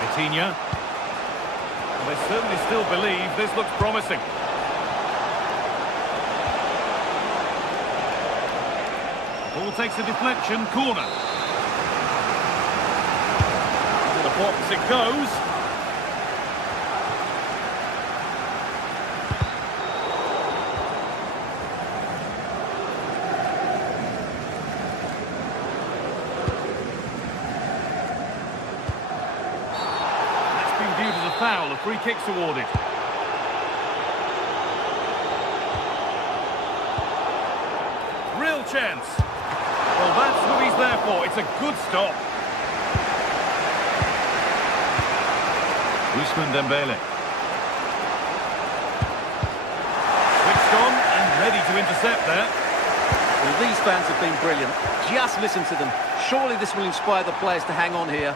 Vitinha. Well, they certainly still believe this looks promising. Ball takes a deflection, corner. To the box it goes. That's been viewed as a foul, a free kick's awarded. Real chance. Well, that's what he's there for. It's a good stop. Ousmane Dembele. Switched on and ready to intercept there. Well, these fans have been brilliant. Just listen to them. Surely this will inspire the players to hang on here.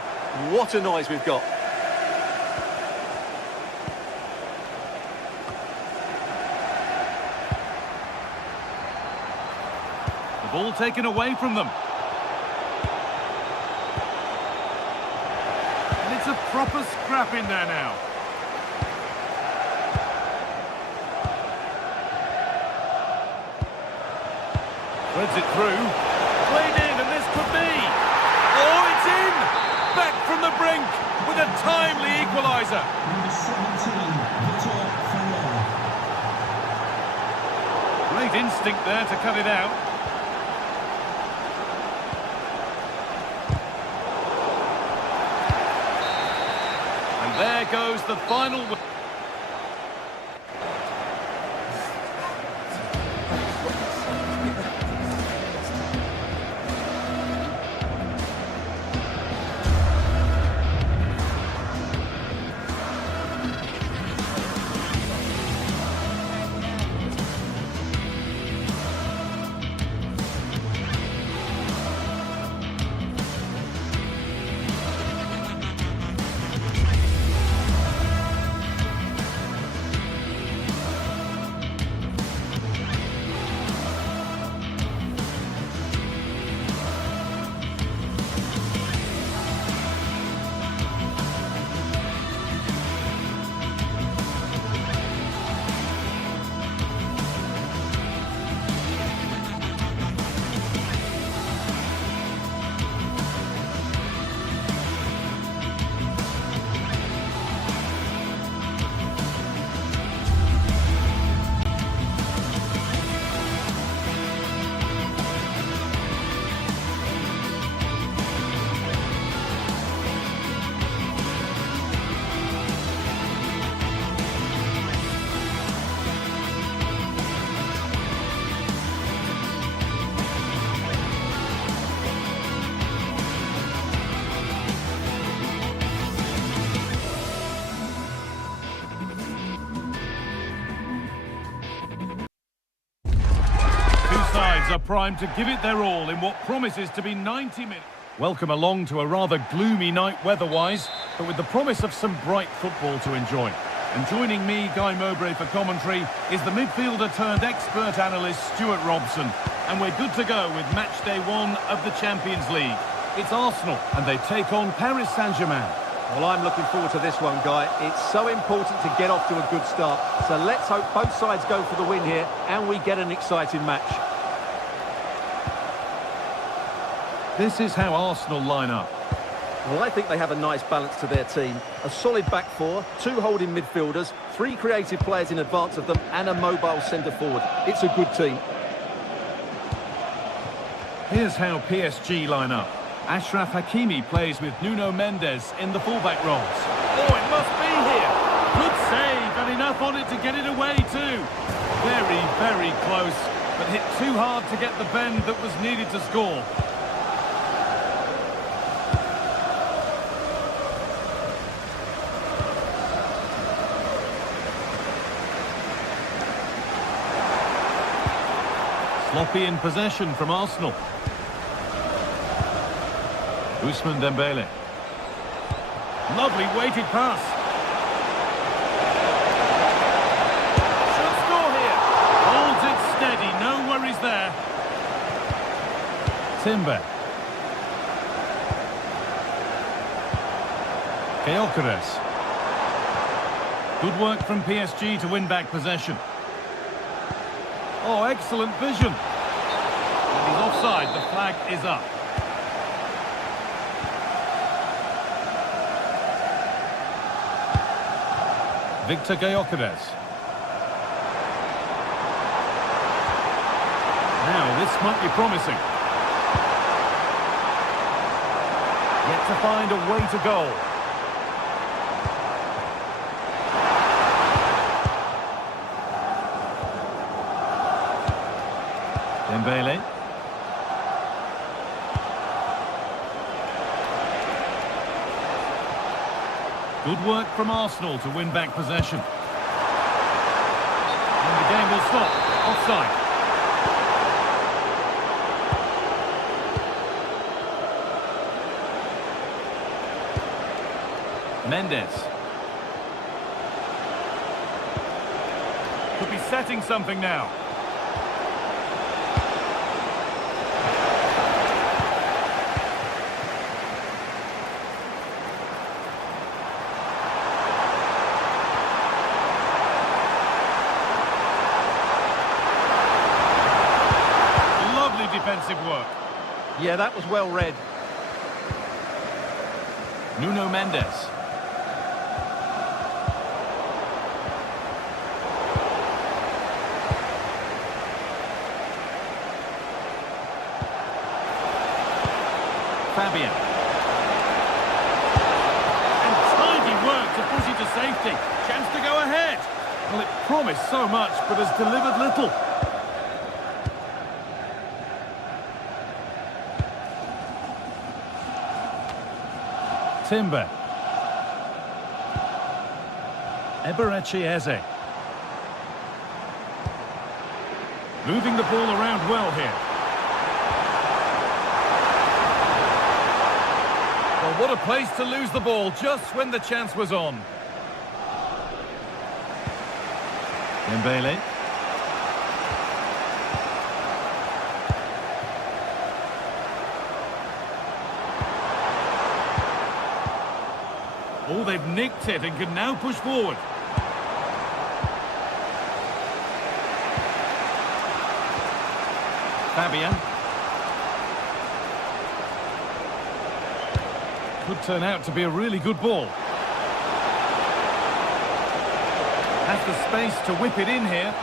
What a noise we've got. The ball taken away from them. And it's a proper scrap in there now. Threads it through. Played in, and this could be. Oh, it's in! Back from the brink with a timely equaliser. Number 17, Vitor Ferreira. Great instinct there to cut it out. And there goes the final. Are primed to give it their all in what promises to be 90 minutes. Welcome along to a rather gloomy night weather-wise, but with the promise of some bright football to enjoy. And joining me, Guy Mowbray, for commentary is the midfielder-turned-expert analyst Stuart Robson. And we're good to go with match day 1 of the Champions League. It's Arsenal, and they take on Paris Saint-Germain. Well, I'm looking forward to this one, Guy. It's so important to get off to a good start. So let's hope both sides go for the win here and we get an exciting match. This is how Arsenal line up. Well, I think they have a nice balance to their team. A solid back four, 2 holding midfielders, 3 creative players in advance of them, and a mobile centre-forward. It's a good team. Here's how PSG line up. Achraf Hakimi plays with Nuno Mendes in the fullback roles. Oh, it must be here. Good save, and enough on it to get it away too. Very, very close, but hit too hard to get the bend that was needed to score. Sloppy in possession from Arsenal. Ousmane Dembele. Lovely weighted pass. Should score here. Holds it steady, no worries there. Timber. Gyökeres. Good work from PSG to win back possession. Oh, excellent vision. And he's offside, the flag is up. Victor Gyökeres. Now, this might be promising. Yet to find a way to goal. Dembele. Good work from Arsenal to win back possession. And the game will stop. Offside. Mendes. Could be setting something now. Defensive work. Yeah, that was well read. Nuno Mendes. Fabian. And tidy work to push it to safety. Chance to go ahead. Well, it promised so much, but has delivered little. Timber. Eberechi Eze. Moving the ball around well here. Well, what a place to lose the ball just when the chance was on. Dembele. Oh, they've nicked it and can now push forward. Fabian. Could turn out to be a really good ball. Has the space to whip it in here.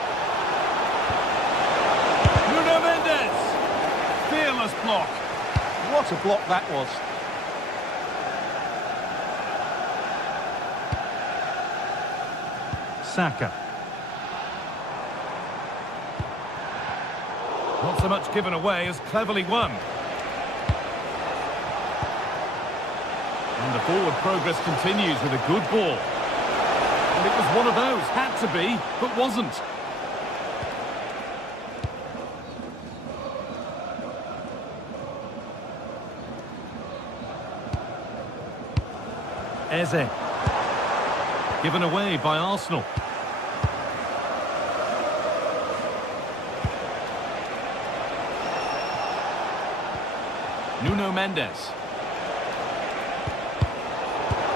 Nuno Mendes. Fearless block. What a block that was. Saka. Not so much given away as cleverly won. And the forward progress continues with a good ball. And it was one of those, had to be, but wasn't. Eze. Given away by Arsenal. Nuno Mendes.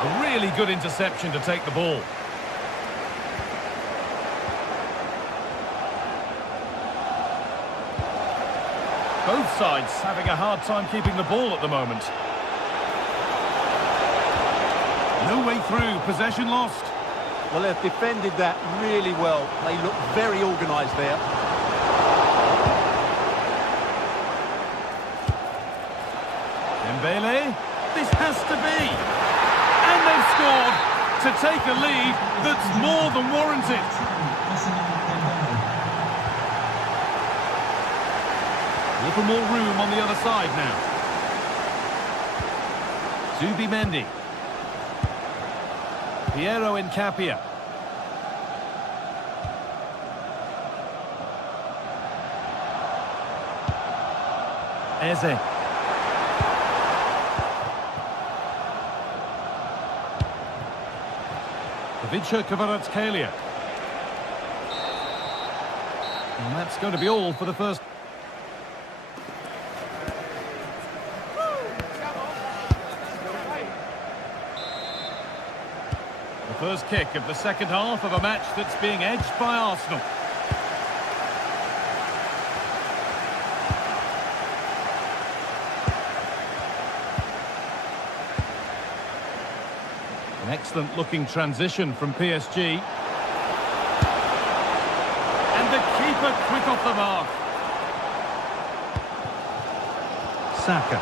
A really good interception to take the ball. Both sides having a hard time keeping the ball at the moment. No way through, possession lost. Well, they've defended that really well. They look very organised there. Dembele, this has to be. And they've scored to take a lead that's more than warranted. A little more room on the other side now. Zubimendi. Piero Incapia. Eze. Vicha Kvaratskhelia. And that's going to be all for the first. The first kick of the second half of a match that's being edged by Arsenal. An excellent looking transition from PSG. And the keeper quick off the mark. Saka.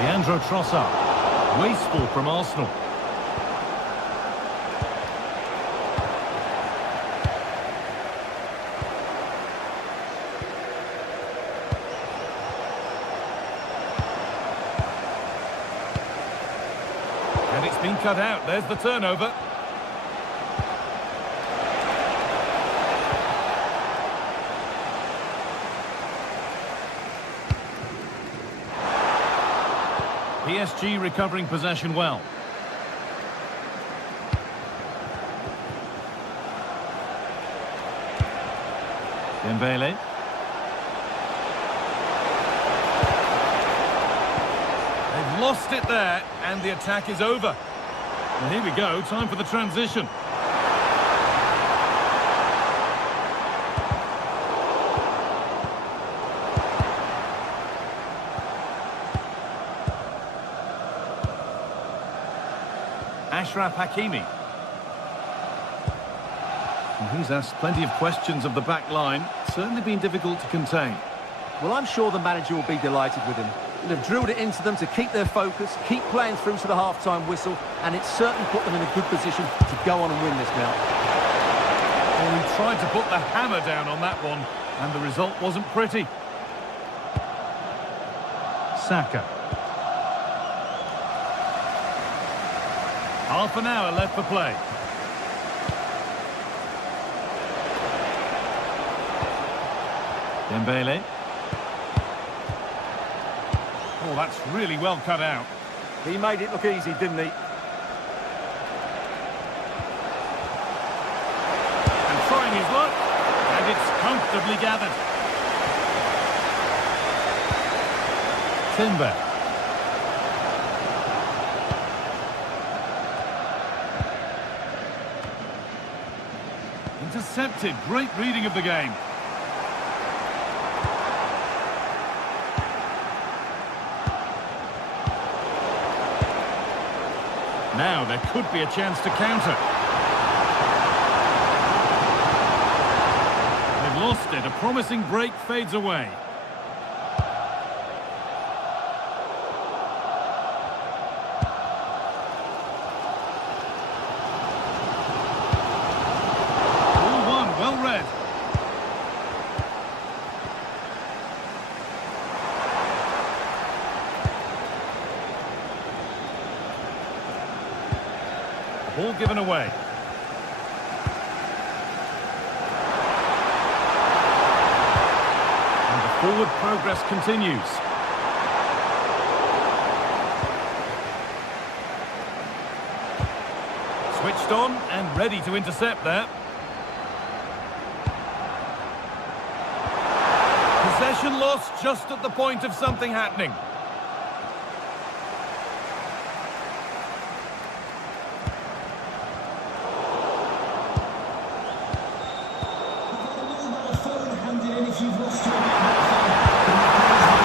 Leandro Trossard. Wasteful from Arsenal. And it's been cut out. There's the turnover. PSG recovering possession well. Dembele. They've lost it there, and the attack is over. And here we go, time for the transition. Ashraf Hakimi. And he's asked plenty of questions of the back line. Certainly been difficult to contain. Well, I'm sure the manager will be delighted with him. They've drilled it into them to keep their focus, keep playing through to the half-time whistle, and it's certainly put them in a good position to go on and win this now. Well, he tried to put the hammer down on that one, and the result wasn't pretty. Saka. Half an hour left for play. Dembele. Oh, that's really well cut out. He made it look easy, didn't he? And trying his luck, and it's comfortably gathered. Timber. Intercepted. Great reading of the game. Now there could be a chance to counter. They've lost it. A promising break fades away. Ball given away. And the Forward progress continues. Switched on and ready to intercept that. Possession lost just at the point of something happening.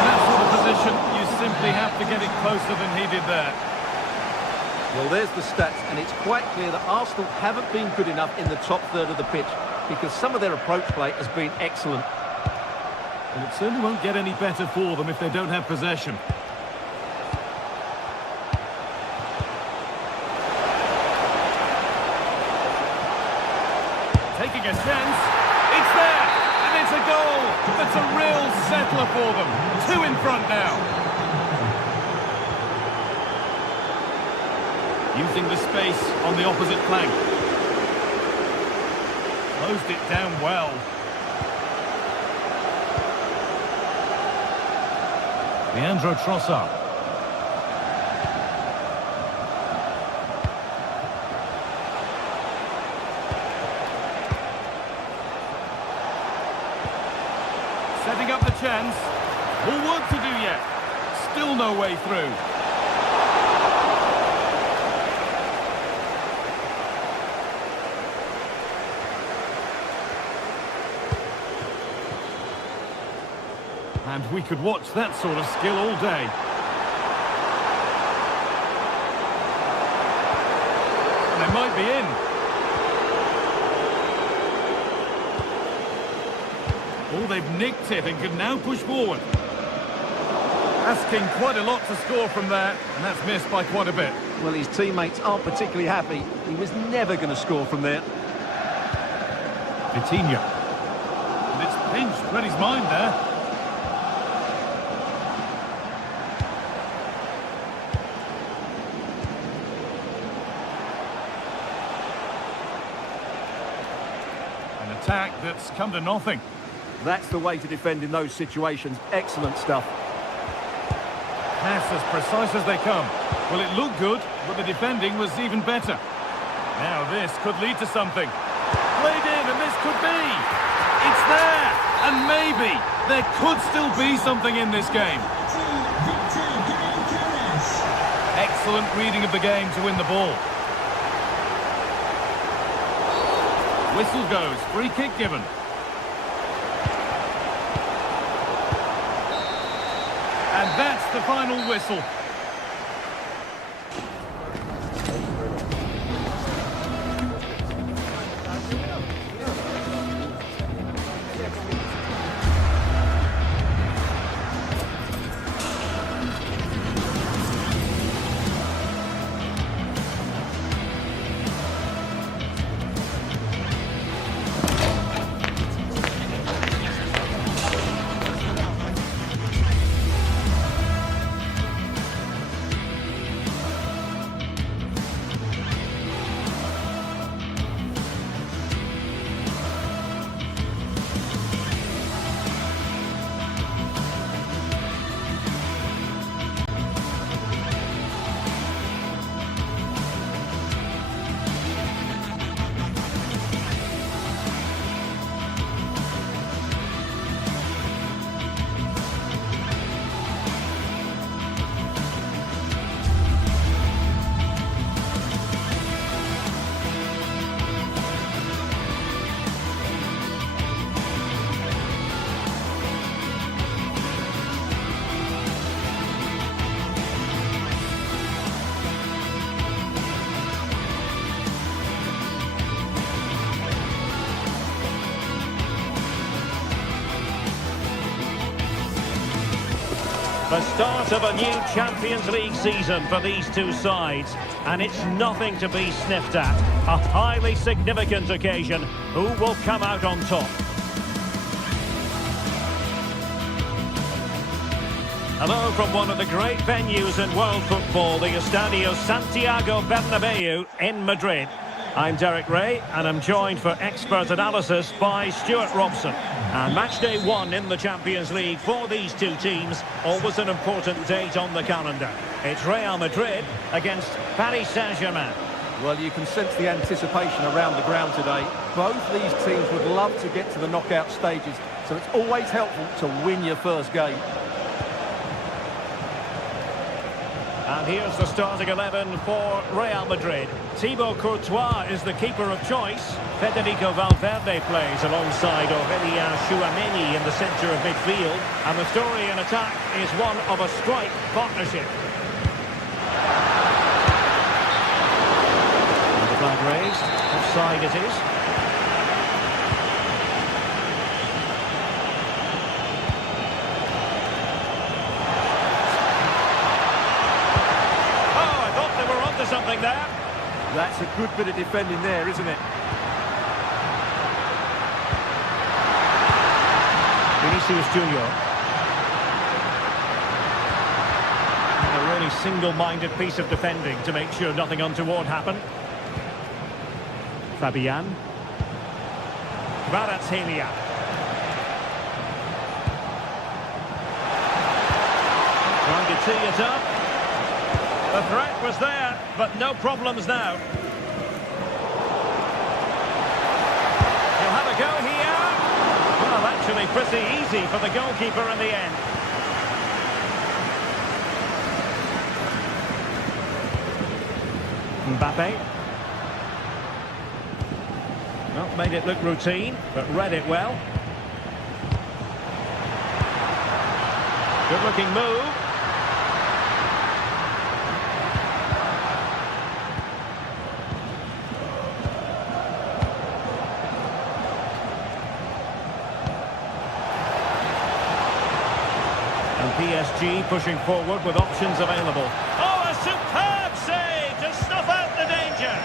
That sort of position, you simply have to get it closer than he did there. Well, there's the stats, and it's quite clear that Arsenal haven't been good enough in the top third of the pitch because some of their approach play has been excellent. And it certainly won't get any better for them if they don't have possession. Taking a chance. It's there! And it's a goal! That's a real settler for them. 2 in front now. Using the space on the opposite flank. Closed it down well. Leandro Trossard. Setting up the chance. More work to do yet. Still no way through. And we could watch that sort of skill all day. And they might be in. Oh, they've nicked it and can now push forward. Asking quite a lot to score from there, and that's missed by quite a bit. Well, his teammates aren't particularly happy. He was never going to score from there. Vitinha. And it's pinched, read his mind there. An attack that's come to nothing. That's the way to defend in those situations. Excellent stuff. Pass as precise as they come. Well, it looked good, but the defending was even better. Now this could lead to something. Played in, and this could be. It's there, and maybe there could still be something in this game. Excellent reading of the game to win the ball. Whistle goes, free kick given. And that's the final whistle. The start of a new Champions League season for these two sides, and it's nothing to be sniffed at. A highly significant occasion. Who will come out on top? Hello from one of the great venues in world football, the Estadio Santiago Bernabeu in Madrid. I'm Derek Ray, and I'm joined for expert analysis by Stuart Robson. And match day 1 in the Champions League for these two teams, always an important date on the calendar. It's Real Madrid against Paris Saint-Germain. Well, you can sense the anticipation around the ground today. Both these teams would love to get to the knockout stages, so it's always helpful to win your first game. And here's the starting 11 for Real Madrid. Thibaut Courtois is the keeper of choice. Federico Valverde plays alongside Aurélien Tchouaméni in the centre of midfield. And the story in attack is one of a strike partnership. And the flag raised. Offside it is. Something there. That's a good bit of defending there, isn't it? Vinicius Junior. A really single-minded piece of defending to make sure nothing untoward happened. Fabian. Kvaratskhelia. Trying to tee it up. The threat was there, but no problems now. He'll have a go here. Well, actually pretty easy for the goalkeeper in the end. Mbappe. Well, made it look routine, but read it well. Good-looking move. PSG pushing forward with options available. Oh, a superb save to snuff out the danger.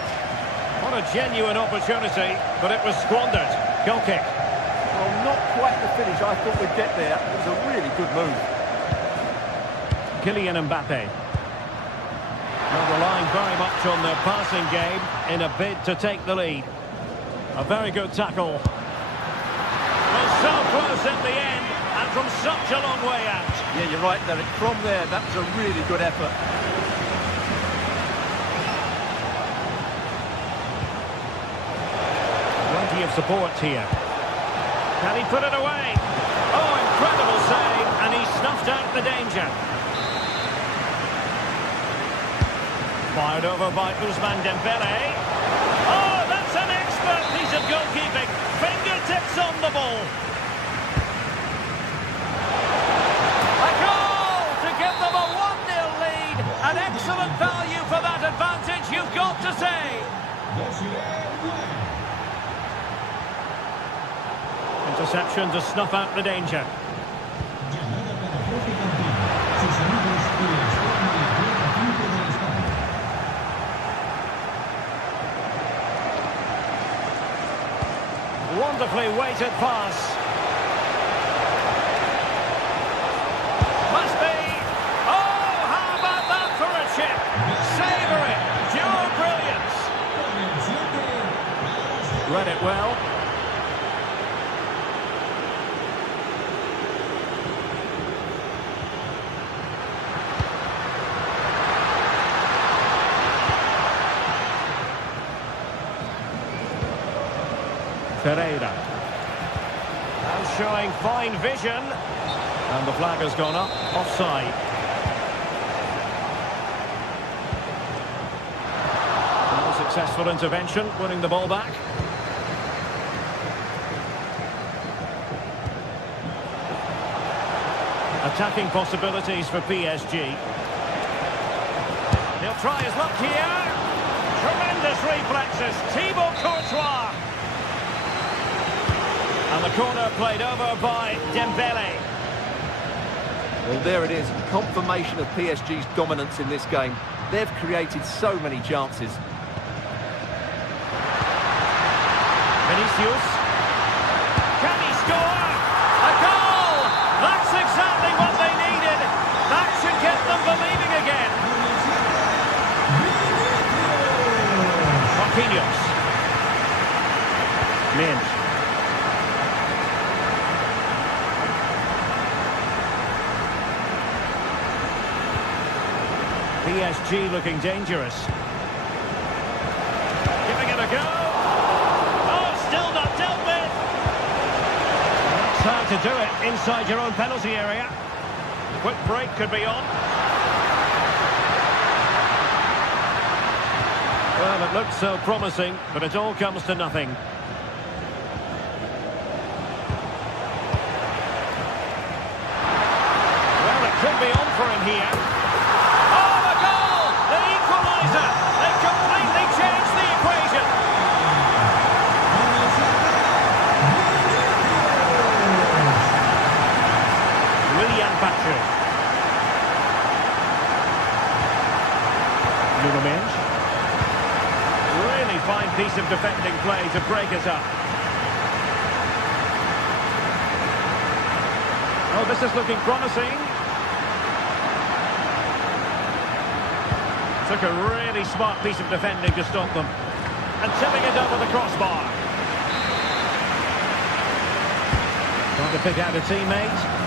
What a genuine opportunity, but it was squandered. Goal kick. Well, not quite the finish I thought we'd get there. It was a really good move. Kylian Mbappe. Well, relying very much on their passing game in a bid to take the lead. A very good tackle. Well, so close at the end. And from such a long way out. Yeah, you're right, Derek. From there, that was a really good effort. Plenty of support here. Can he put it away? Oh, incredible save. And he snuffed out the danger. Fired over by Ousmane Dembélé. Oh, that's an expert piece of goalkeeping. Fingertips on the ball. An excellent value for that advantage, you've got to say. Interception to snuff out the danger. Wonderfully weighted pass. Must be. Savoury, pure brilliance. Read it well. Ferreira. And showing fine vision. And the flag has gone up, offside. Successful intervention, winning the ball back. Attacking possibilities for PSG. He'll try his luck here. Tremendous reflexes. Thibaut Courtois. And the corner played over by Dembélé. Well, there it is. Confirmation of PSG's dominance in this game. They've created so many chances. Vinicius. Can he score? A goal! That's exactly what they needed. That should get them believing again. Marquinhos. Minge. PSG looking dangerous. Giving it a go. Oh, still not dealt with. That's how to do it inside your own penalty area. Quick break could be on. Well, it looked so promising, but it all comes to nothing. Well, it could be on for him here. Oh, the goal! The equaliser! They've completely changed the equation. William Patrick. Nuno Mendes. Really fine piece of defending play to break us up. Oh, this is looking promising. Took a really smart piece of defending to stop them. And tipping it over the crossbar. Trying to pick out a teammate.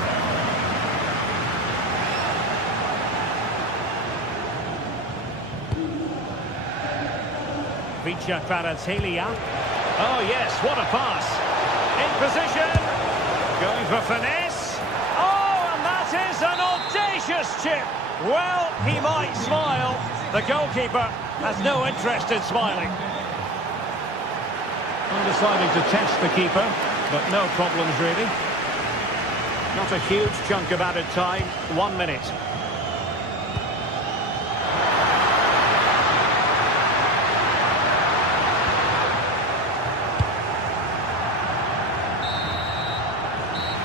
Vicha Kvaratskhelia. Oh yes, what a pass. In position. Going for finesse. Oh, and that is an audacious chip. Well, he might smile. The goalkeeper has no interest in smiling. I'm deciding to test the keeper, but no problems really. Not a huge chunk of added time. 1 minute.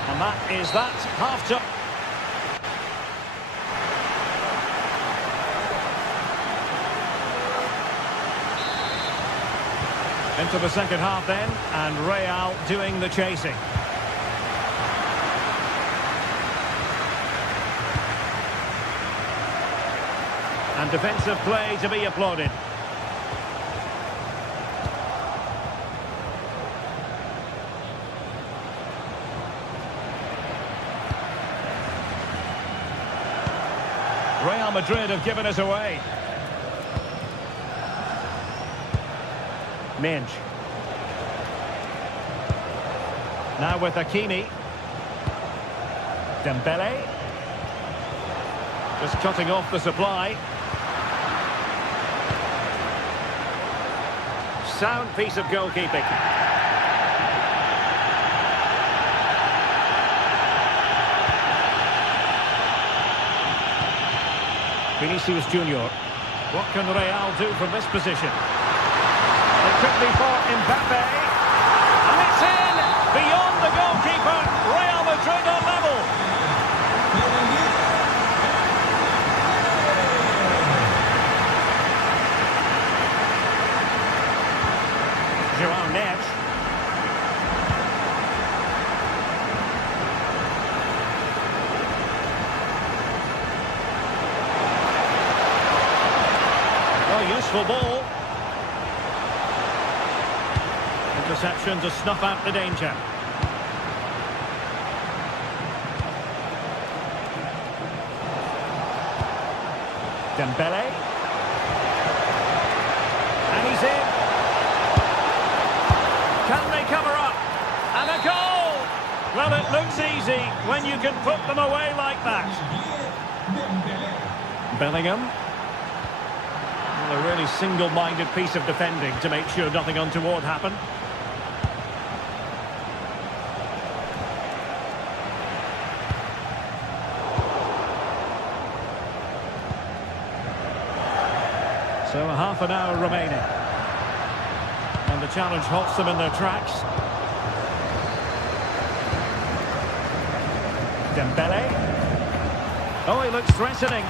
And that is that. Half-time. Into the second half then, and Real doing the chasing. And defensive play to be applauded. Real Madrid have given us away. Minge. Now with Hakimi. Dembele. Just cutting off the supply. Sound piece of goalkeeping. Vinicius Junior. What can Real do from this position? It could be for Mbappe. And it's in! Beyond the goalkeeper. Real Madrid are level. João Neves. Oh, useful ball. Interception to snuff out the danger. Dembele. And he's in. Can they cover up? And a goal! Well, it looks easy when you can put them away like that. Bellingham. Well, a really single-minded piece of defending to make sure nothing untoward happened. So half an hour remaining. And the challenge halts them in their tracks. Dembele. Oh, he looks threatening.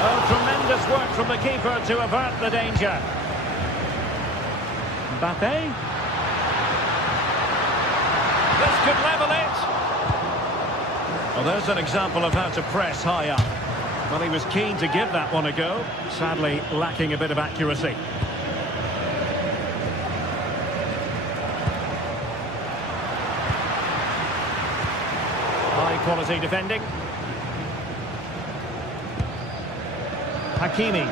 Oh, tremendous work from the keeper to avert the danger. Mbappe. This could level it. Well, there's an example of how to press high up. Well, he was keen to give that one a go. Sadly, lacking a bit of accuracy. quality defending. Hakimi.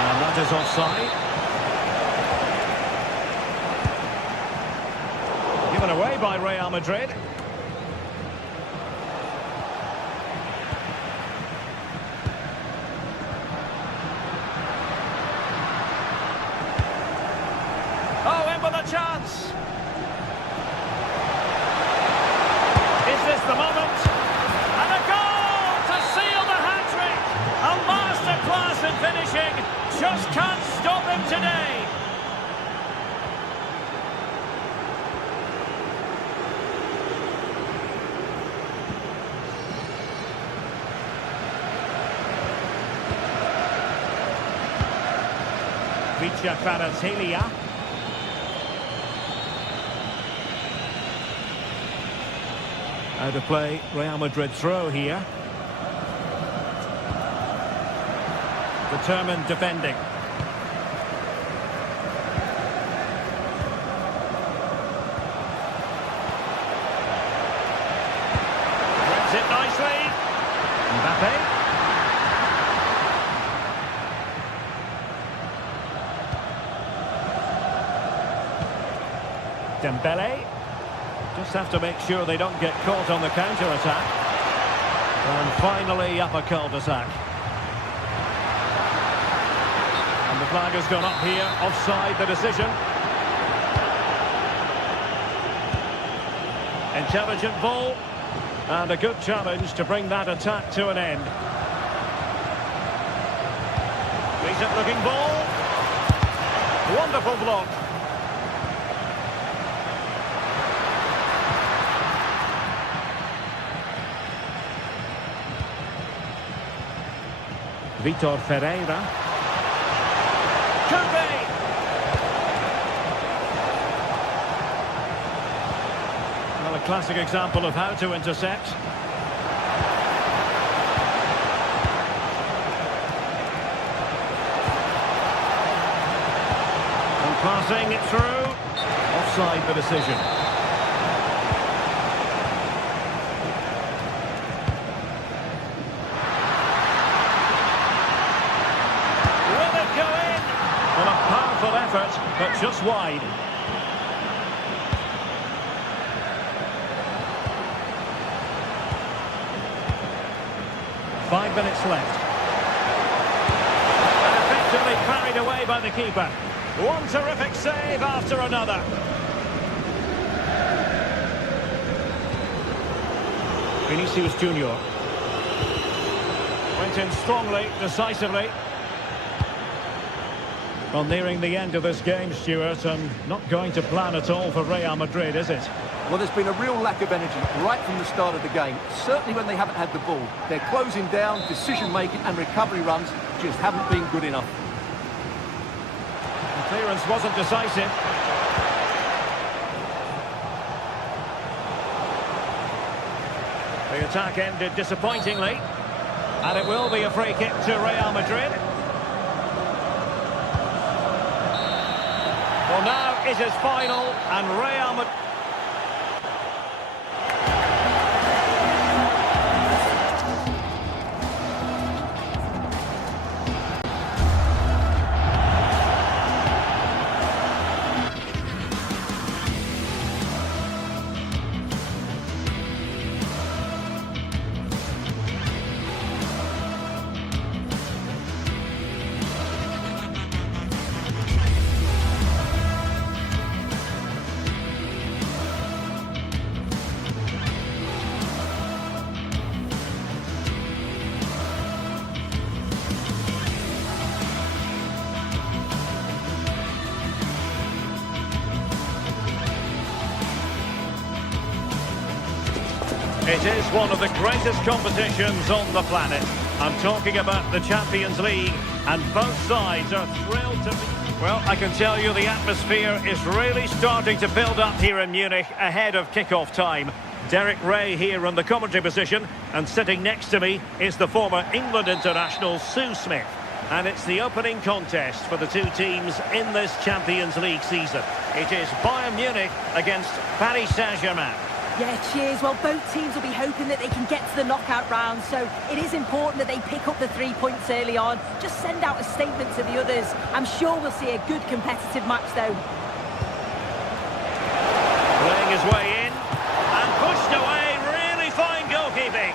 And that is offside. Given away by Real Madrid. Oh, in with a chance. Is this the moment? And a goal to seal the hat-trick. A masterclass in finishing. Just can't stop him today. Kvaratskhelia. Out of play, Real Madrid throw here. Determined defending. Wins it nicely. Mbappe. Dembele. Just have to make sure they don't get caught on the counter-attack. And finally up a cul-de-sac. And the flag has gone up here, offside the decision. Intelligent ball. And a good challenge to bring that attack to an end. Decent looking ball. Wonderful block. Vitor Ferreira. Coupe! Well, a classic example of how to intercept. And passing it through. Offside the decision. Effort, but just wide. Five minutes left. Effectively carried away by the keeper. One terrific save after another. Vinicius Junior. Went in strongly, decisively. Well, nearing the end of this game, Stuart, and not going to plan at all for Real Madrid, is it? Well, there's been a real lack of energy right from the start of the game. Certainly when they haven't had the ball. They're closing down, decision-making and recovery runs just haven't been good enough. The clearance wasn't decisive. The attack ended disappointingly. And it will be a free kick to Real Madrid. Well, now it is final, and Real Madrid... It is one of the greatest competitions on the planet. I'm talking about the Champions League, and both sides are thrilled to be... Well, I can tell you the atmosphere is really starting to build up here in Munich ahead of kick-off time. Derek Ray here on the commentary position, and sitting next to me is the former England international Sue Smith. And it's the opening contest for the two teams in this Champions League season. It is Bayern Munich against Paris Saint-Germain. Yeah, cheers. Well, both teams will be hoping that they can get to the knockout round, so it is important that they pick up the 3 points early on. Just send out a statement to the others. I'm sure we'll see a good competitive match, though. Playing his way in, and pushed away. Really fine goalkeeping.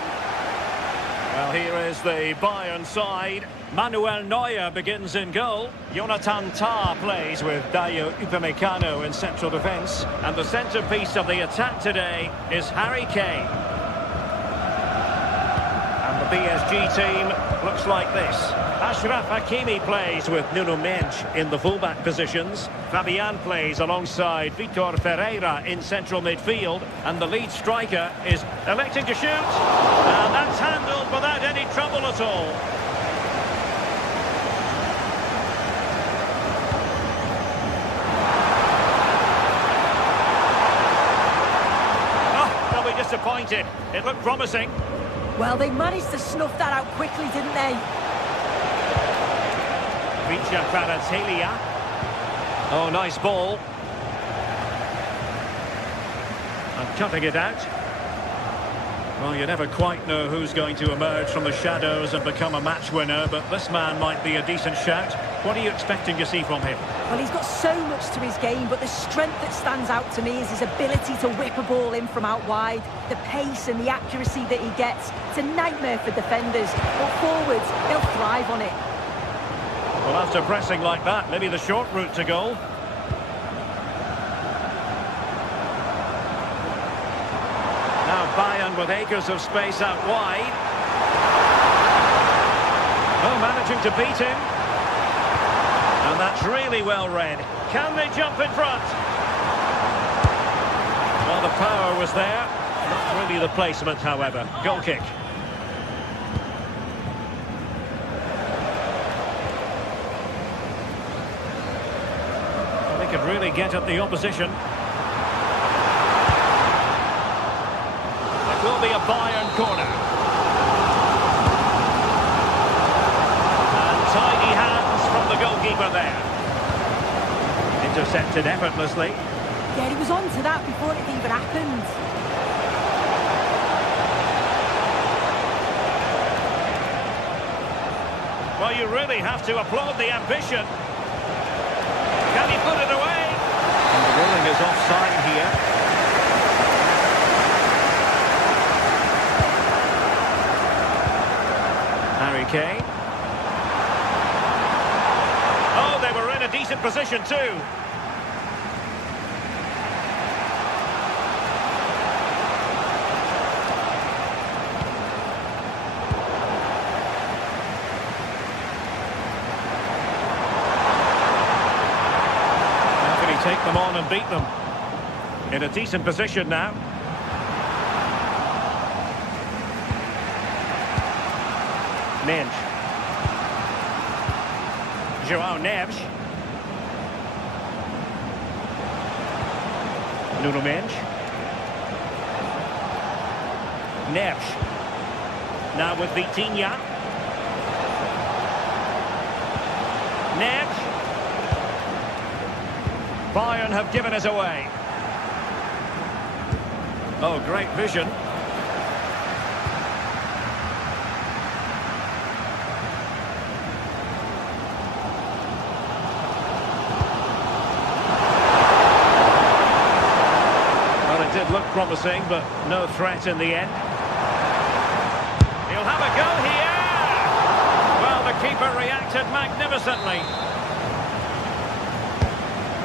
Well, here is the Bayern side. Manuel Neuer begins in goal. Jonathan Tah plays with Dayo Upamecano in central defence. And the centrepiece of the attack today is Harry Kane. And the PSG team looks like this. Achraf Hakimi plays with Nuno Mendes in the fullback positions. Fabian plays alongside Vitor Ferreira in central midfield. And the lead striker is electing to shoot. And that's handled without any trouble at all. Disappointed. It looked promising. Well, they managed to snuff that out quickly, didn't they? Feature Kvaratskhelia. Oh, nice ball. And cutting it out. Well, you never quite know who's going to emerge from the shadows and become a match winner, but this man might be a decent shout. What are you expecting to see from him? Well, he's got so much to his game, but the strength that stands out to me is his ability to whip a ball in from out wide, the pace and the accuracy that he gets. It's a nightmare for defenders, but forwards, they'll thrive on it. Well, after pressing like that, maybe the short route to goal. Now Bayern with acres of space out wide. Oh, managing to beat him. And that's really well read. Can they jump in front? Well, the power was there. Not really the placement, however. Goal kick. Well, they could really get at the opposition. It will be a Bayern corner. And tidy hands from the goalkeeper there. Intercepted effortlessly. Yeah, he was on to that before it even happened. Well, you really have to applaud the ambition. Can he put it away? And the ruling is offside here. Harry Kane. Oh, they were in a decent position too. How can he take them on and beat them? In a decent position now. Mendes. João Neves. Nuno Mendes. Neves. Now with Vitinha. Neves. Bayern have given us away. Oh, great vision. Looked promising, but no threat in the end. He'll have a go here! Well, the keeper reacted magnificently.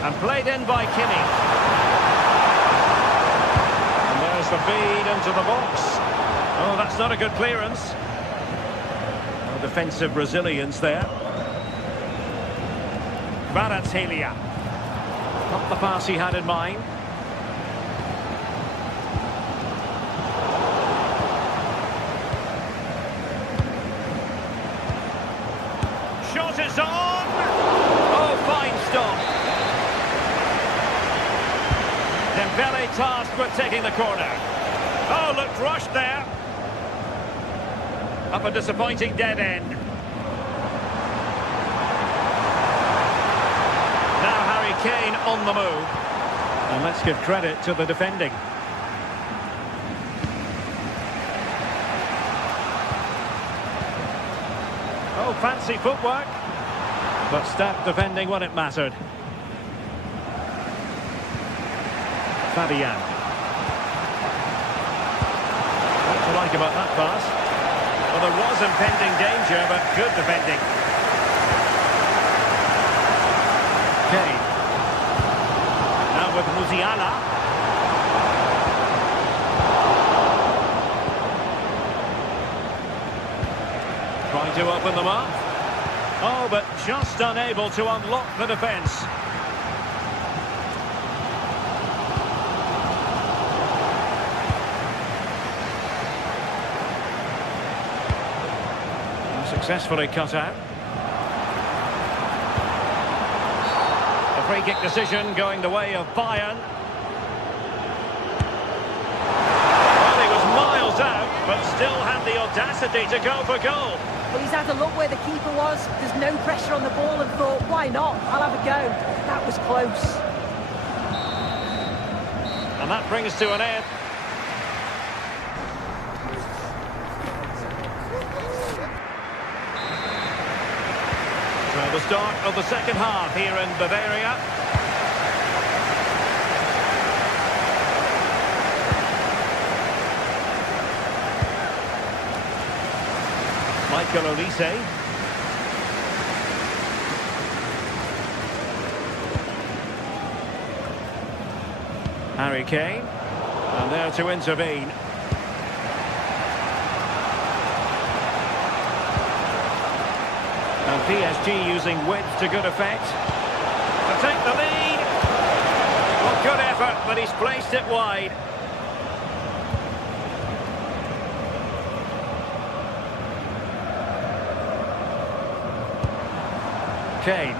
And played in by Kimmich. And there's the feed into the box. Oh, that's not a good clearance. No defensive resilience there. Kvaratskhelia. Not the pass he had in mind. Shot is on! Oh, fine stop. Dembele tasked with taking the corner. Oh, looked rushed there. Up a disappointing dead end. Now Harry Kane on the move. And let's give credit to the defending. Oh, fancy footwork. But stout defending when it mattered. Fabian. What to like about that pass? Well, there was impending danger, but good defending. Kane. Now with Musiala. Trying to open them up. Oh, but just unable to unlock the defence. Successfully cut out. A free kick decision going the way of Bayern. Well, he was miles out, but still had the audacity to go for goal. Well, he's had a look where the keeper was. There's no pressure on the ball and thought, why not? I'll have a go. That was close. And that brings to an end. So the start of the second half here in Bavaria. Michael Olise. Harry Kane. And there to intervene. And PSG using width to good effect. To take the lead. Well, good effort, but he's placed it wide. Kane.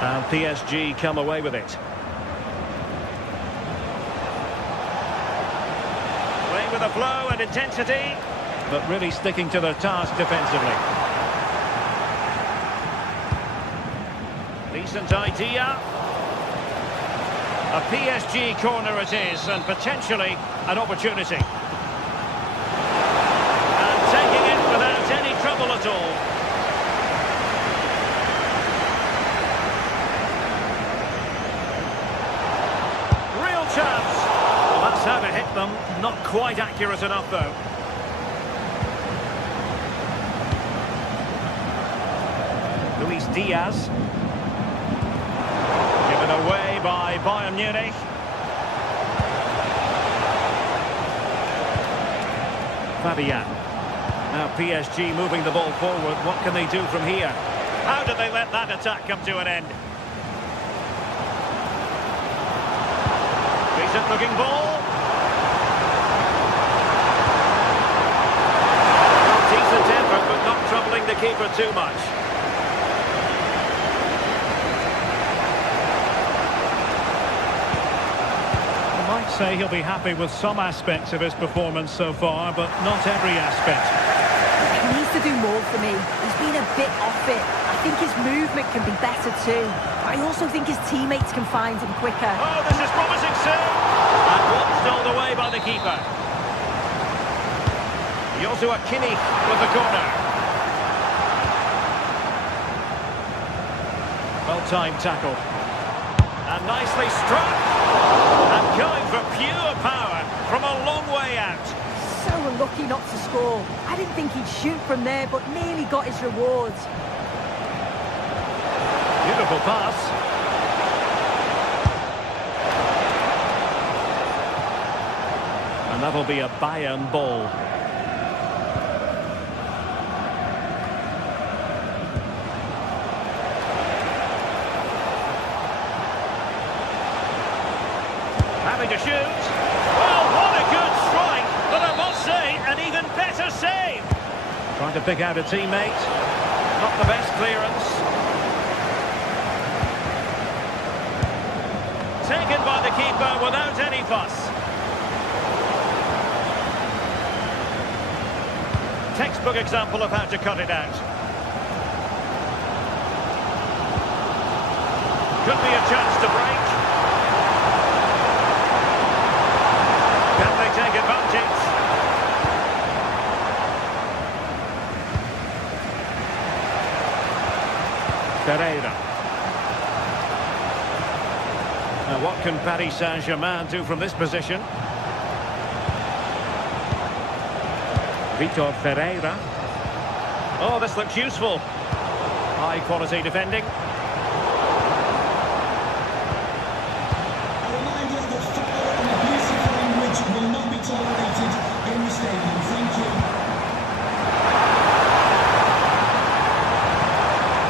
And PSG come away with it. Playing with a flow and intensity, but really sticking to their task defensively. Decent idea. A PSG corner it is, and potentially an opportunity. And taking it without any trouble at all. Real chance. Well, that's how to hit them. Not quite accurate enough, though. Luis Diaz. Away by Bayern Munich. Fabian. Now PSG moving the ball forward. What can they do from here? How did they let that attack come to an end? Decent looking ball. Decent effort, but not troubling the keeper too much. Say he'll be happy with some aspects of his performance so far, but not every aspect. He needs to do more for me. He's been a bit off it. I think his movement can be better too. But I also think his teammates can find him quicker. Oh, this is promising soon. And watched all the way by the keeper. Joshua Kimmich with the corner. Well-timed tackle. And nicely struck. And going for pure power from a long way out. So unlucky not to score. I didn't think he'd shoot from there, but nearly got his rewards. Beautiful pass. And that'll be a Bayern ball. Having to shoot. Well, what a good strike, but I must say, an even better save. Trying to pick out a teammate. Not the best clearance. Taken by the keeper without any fuss. textbook example of how to cut it out. Could be a chance to break. Can they take advantage? Pereira. Now what can Paris Saint-Germain do from this position? Vitor Ferreira. Oh, this looks useful. High quality defending. A reminder that foul and abusive language will not be tolerated in the stadium. Thank you.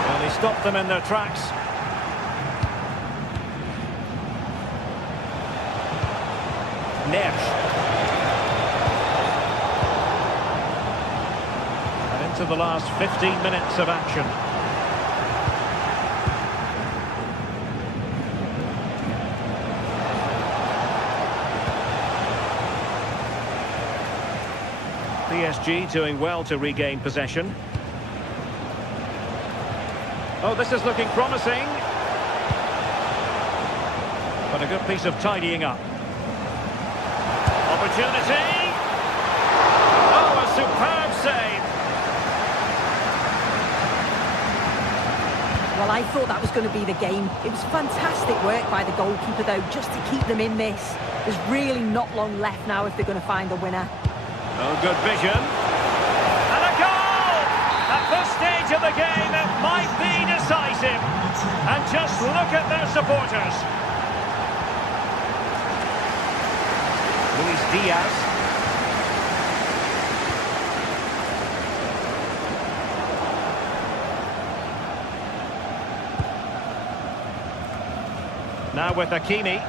Well, he stopped them in their tracks. Neves. And into the last 15 minutes of action. PSG doing well to regain possession. Oh, this is looking promising. But a good piece of tidying up. Opportunity. Oh, a superb save. Well, I thought that was going to be the game. It was fantastic work by the goalkeeper, though, just to keep them in this. There's really not long left now if they're going to find a winner. Oh, good vision. And a goal! At this stage of the game, it might be decisive. And just look at their supporters. Luis Diaz. Now with Hakimi.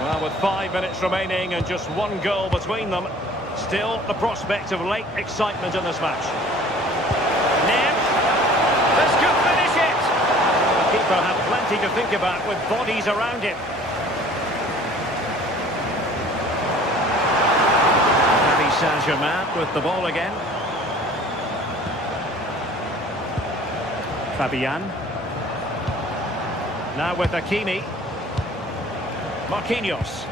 Well, with 5 minutes remaining and just one goal between them, still the prospect of late excitement in this match. Neves. This could finish it. The keeper had plenty to think about with bodies around him. Paris Saint-Germain with the ball again. Fabian. Now with Hakimi. Marquinhos.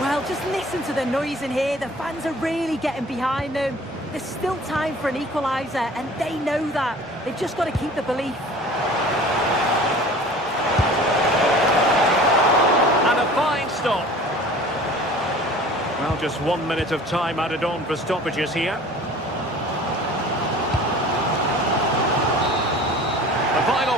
Well, just listen to the noise in here. The fans are really getting behind them. There's still time for an equaliser, and they know that. They've just got to keep the belief. And a fine stop. Well, just 1 minute of time added on for stoppages here.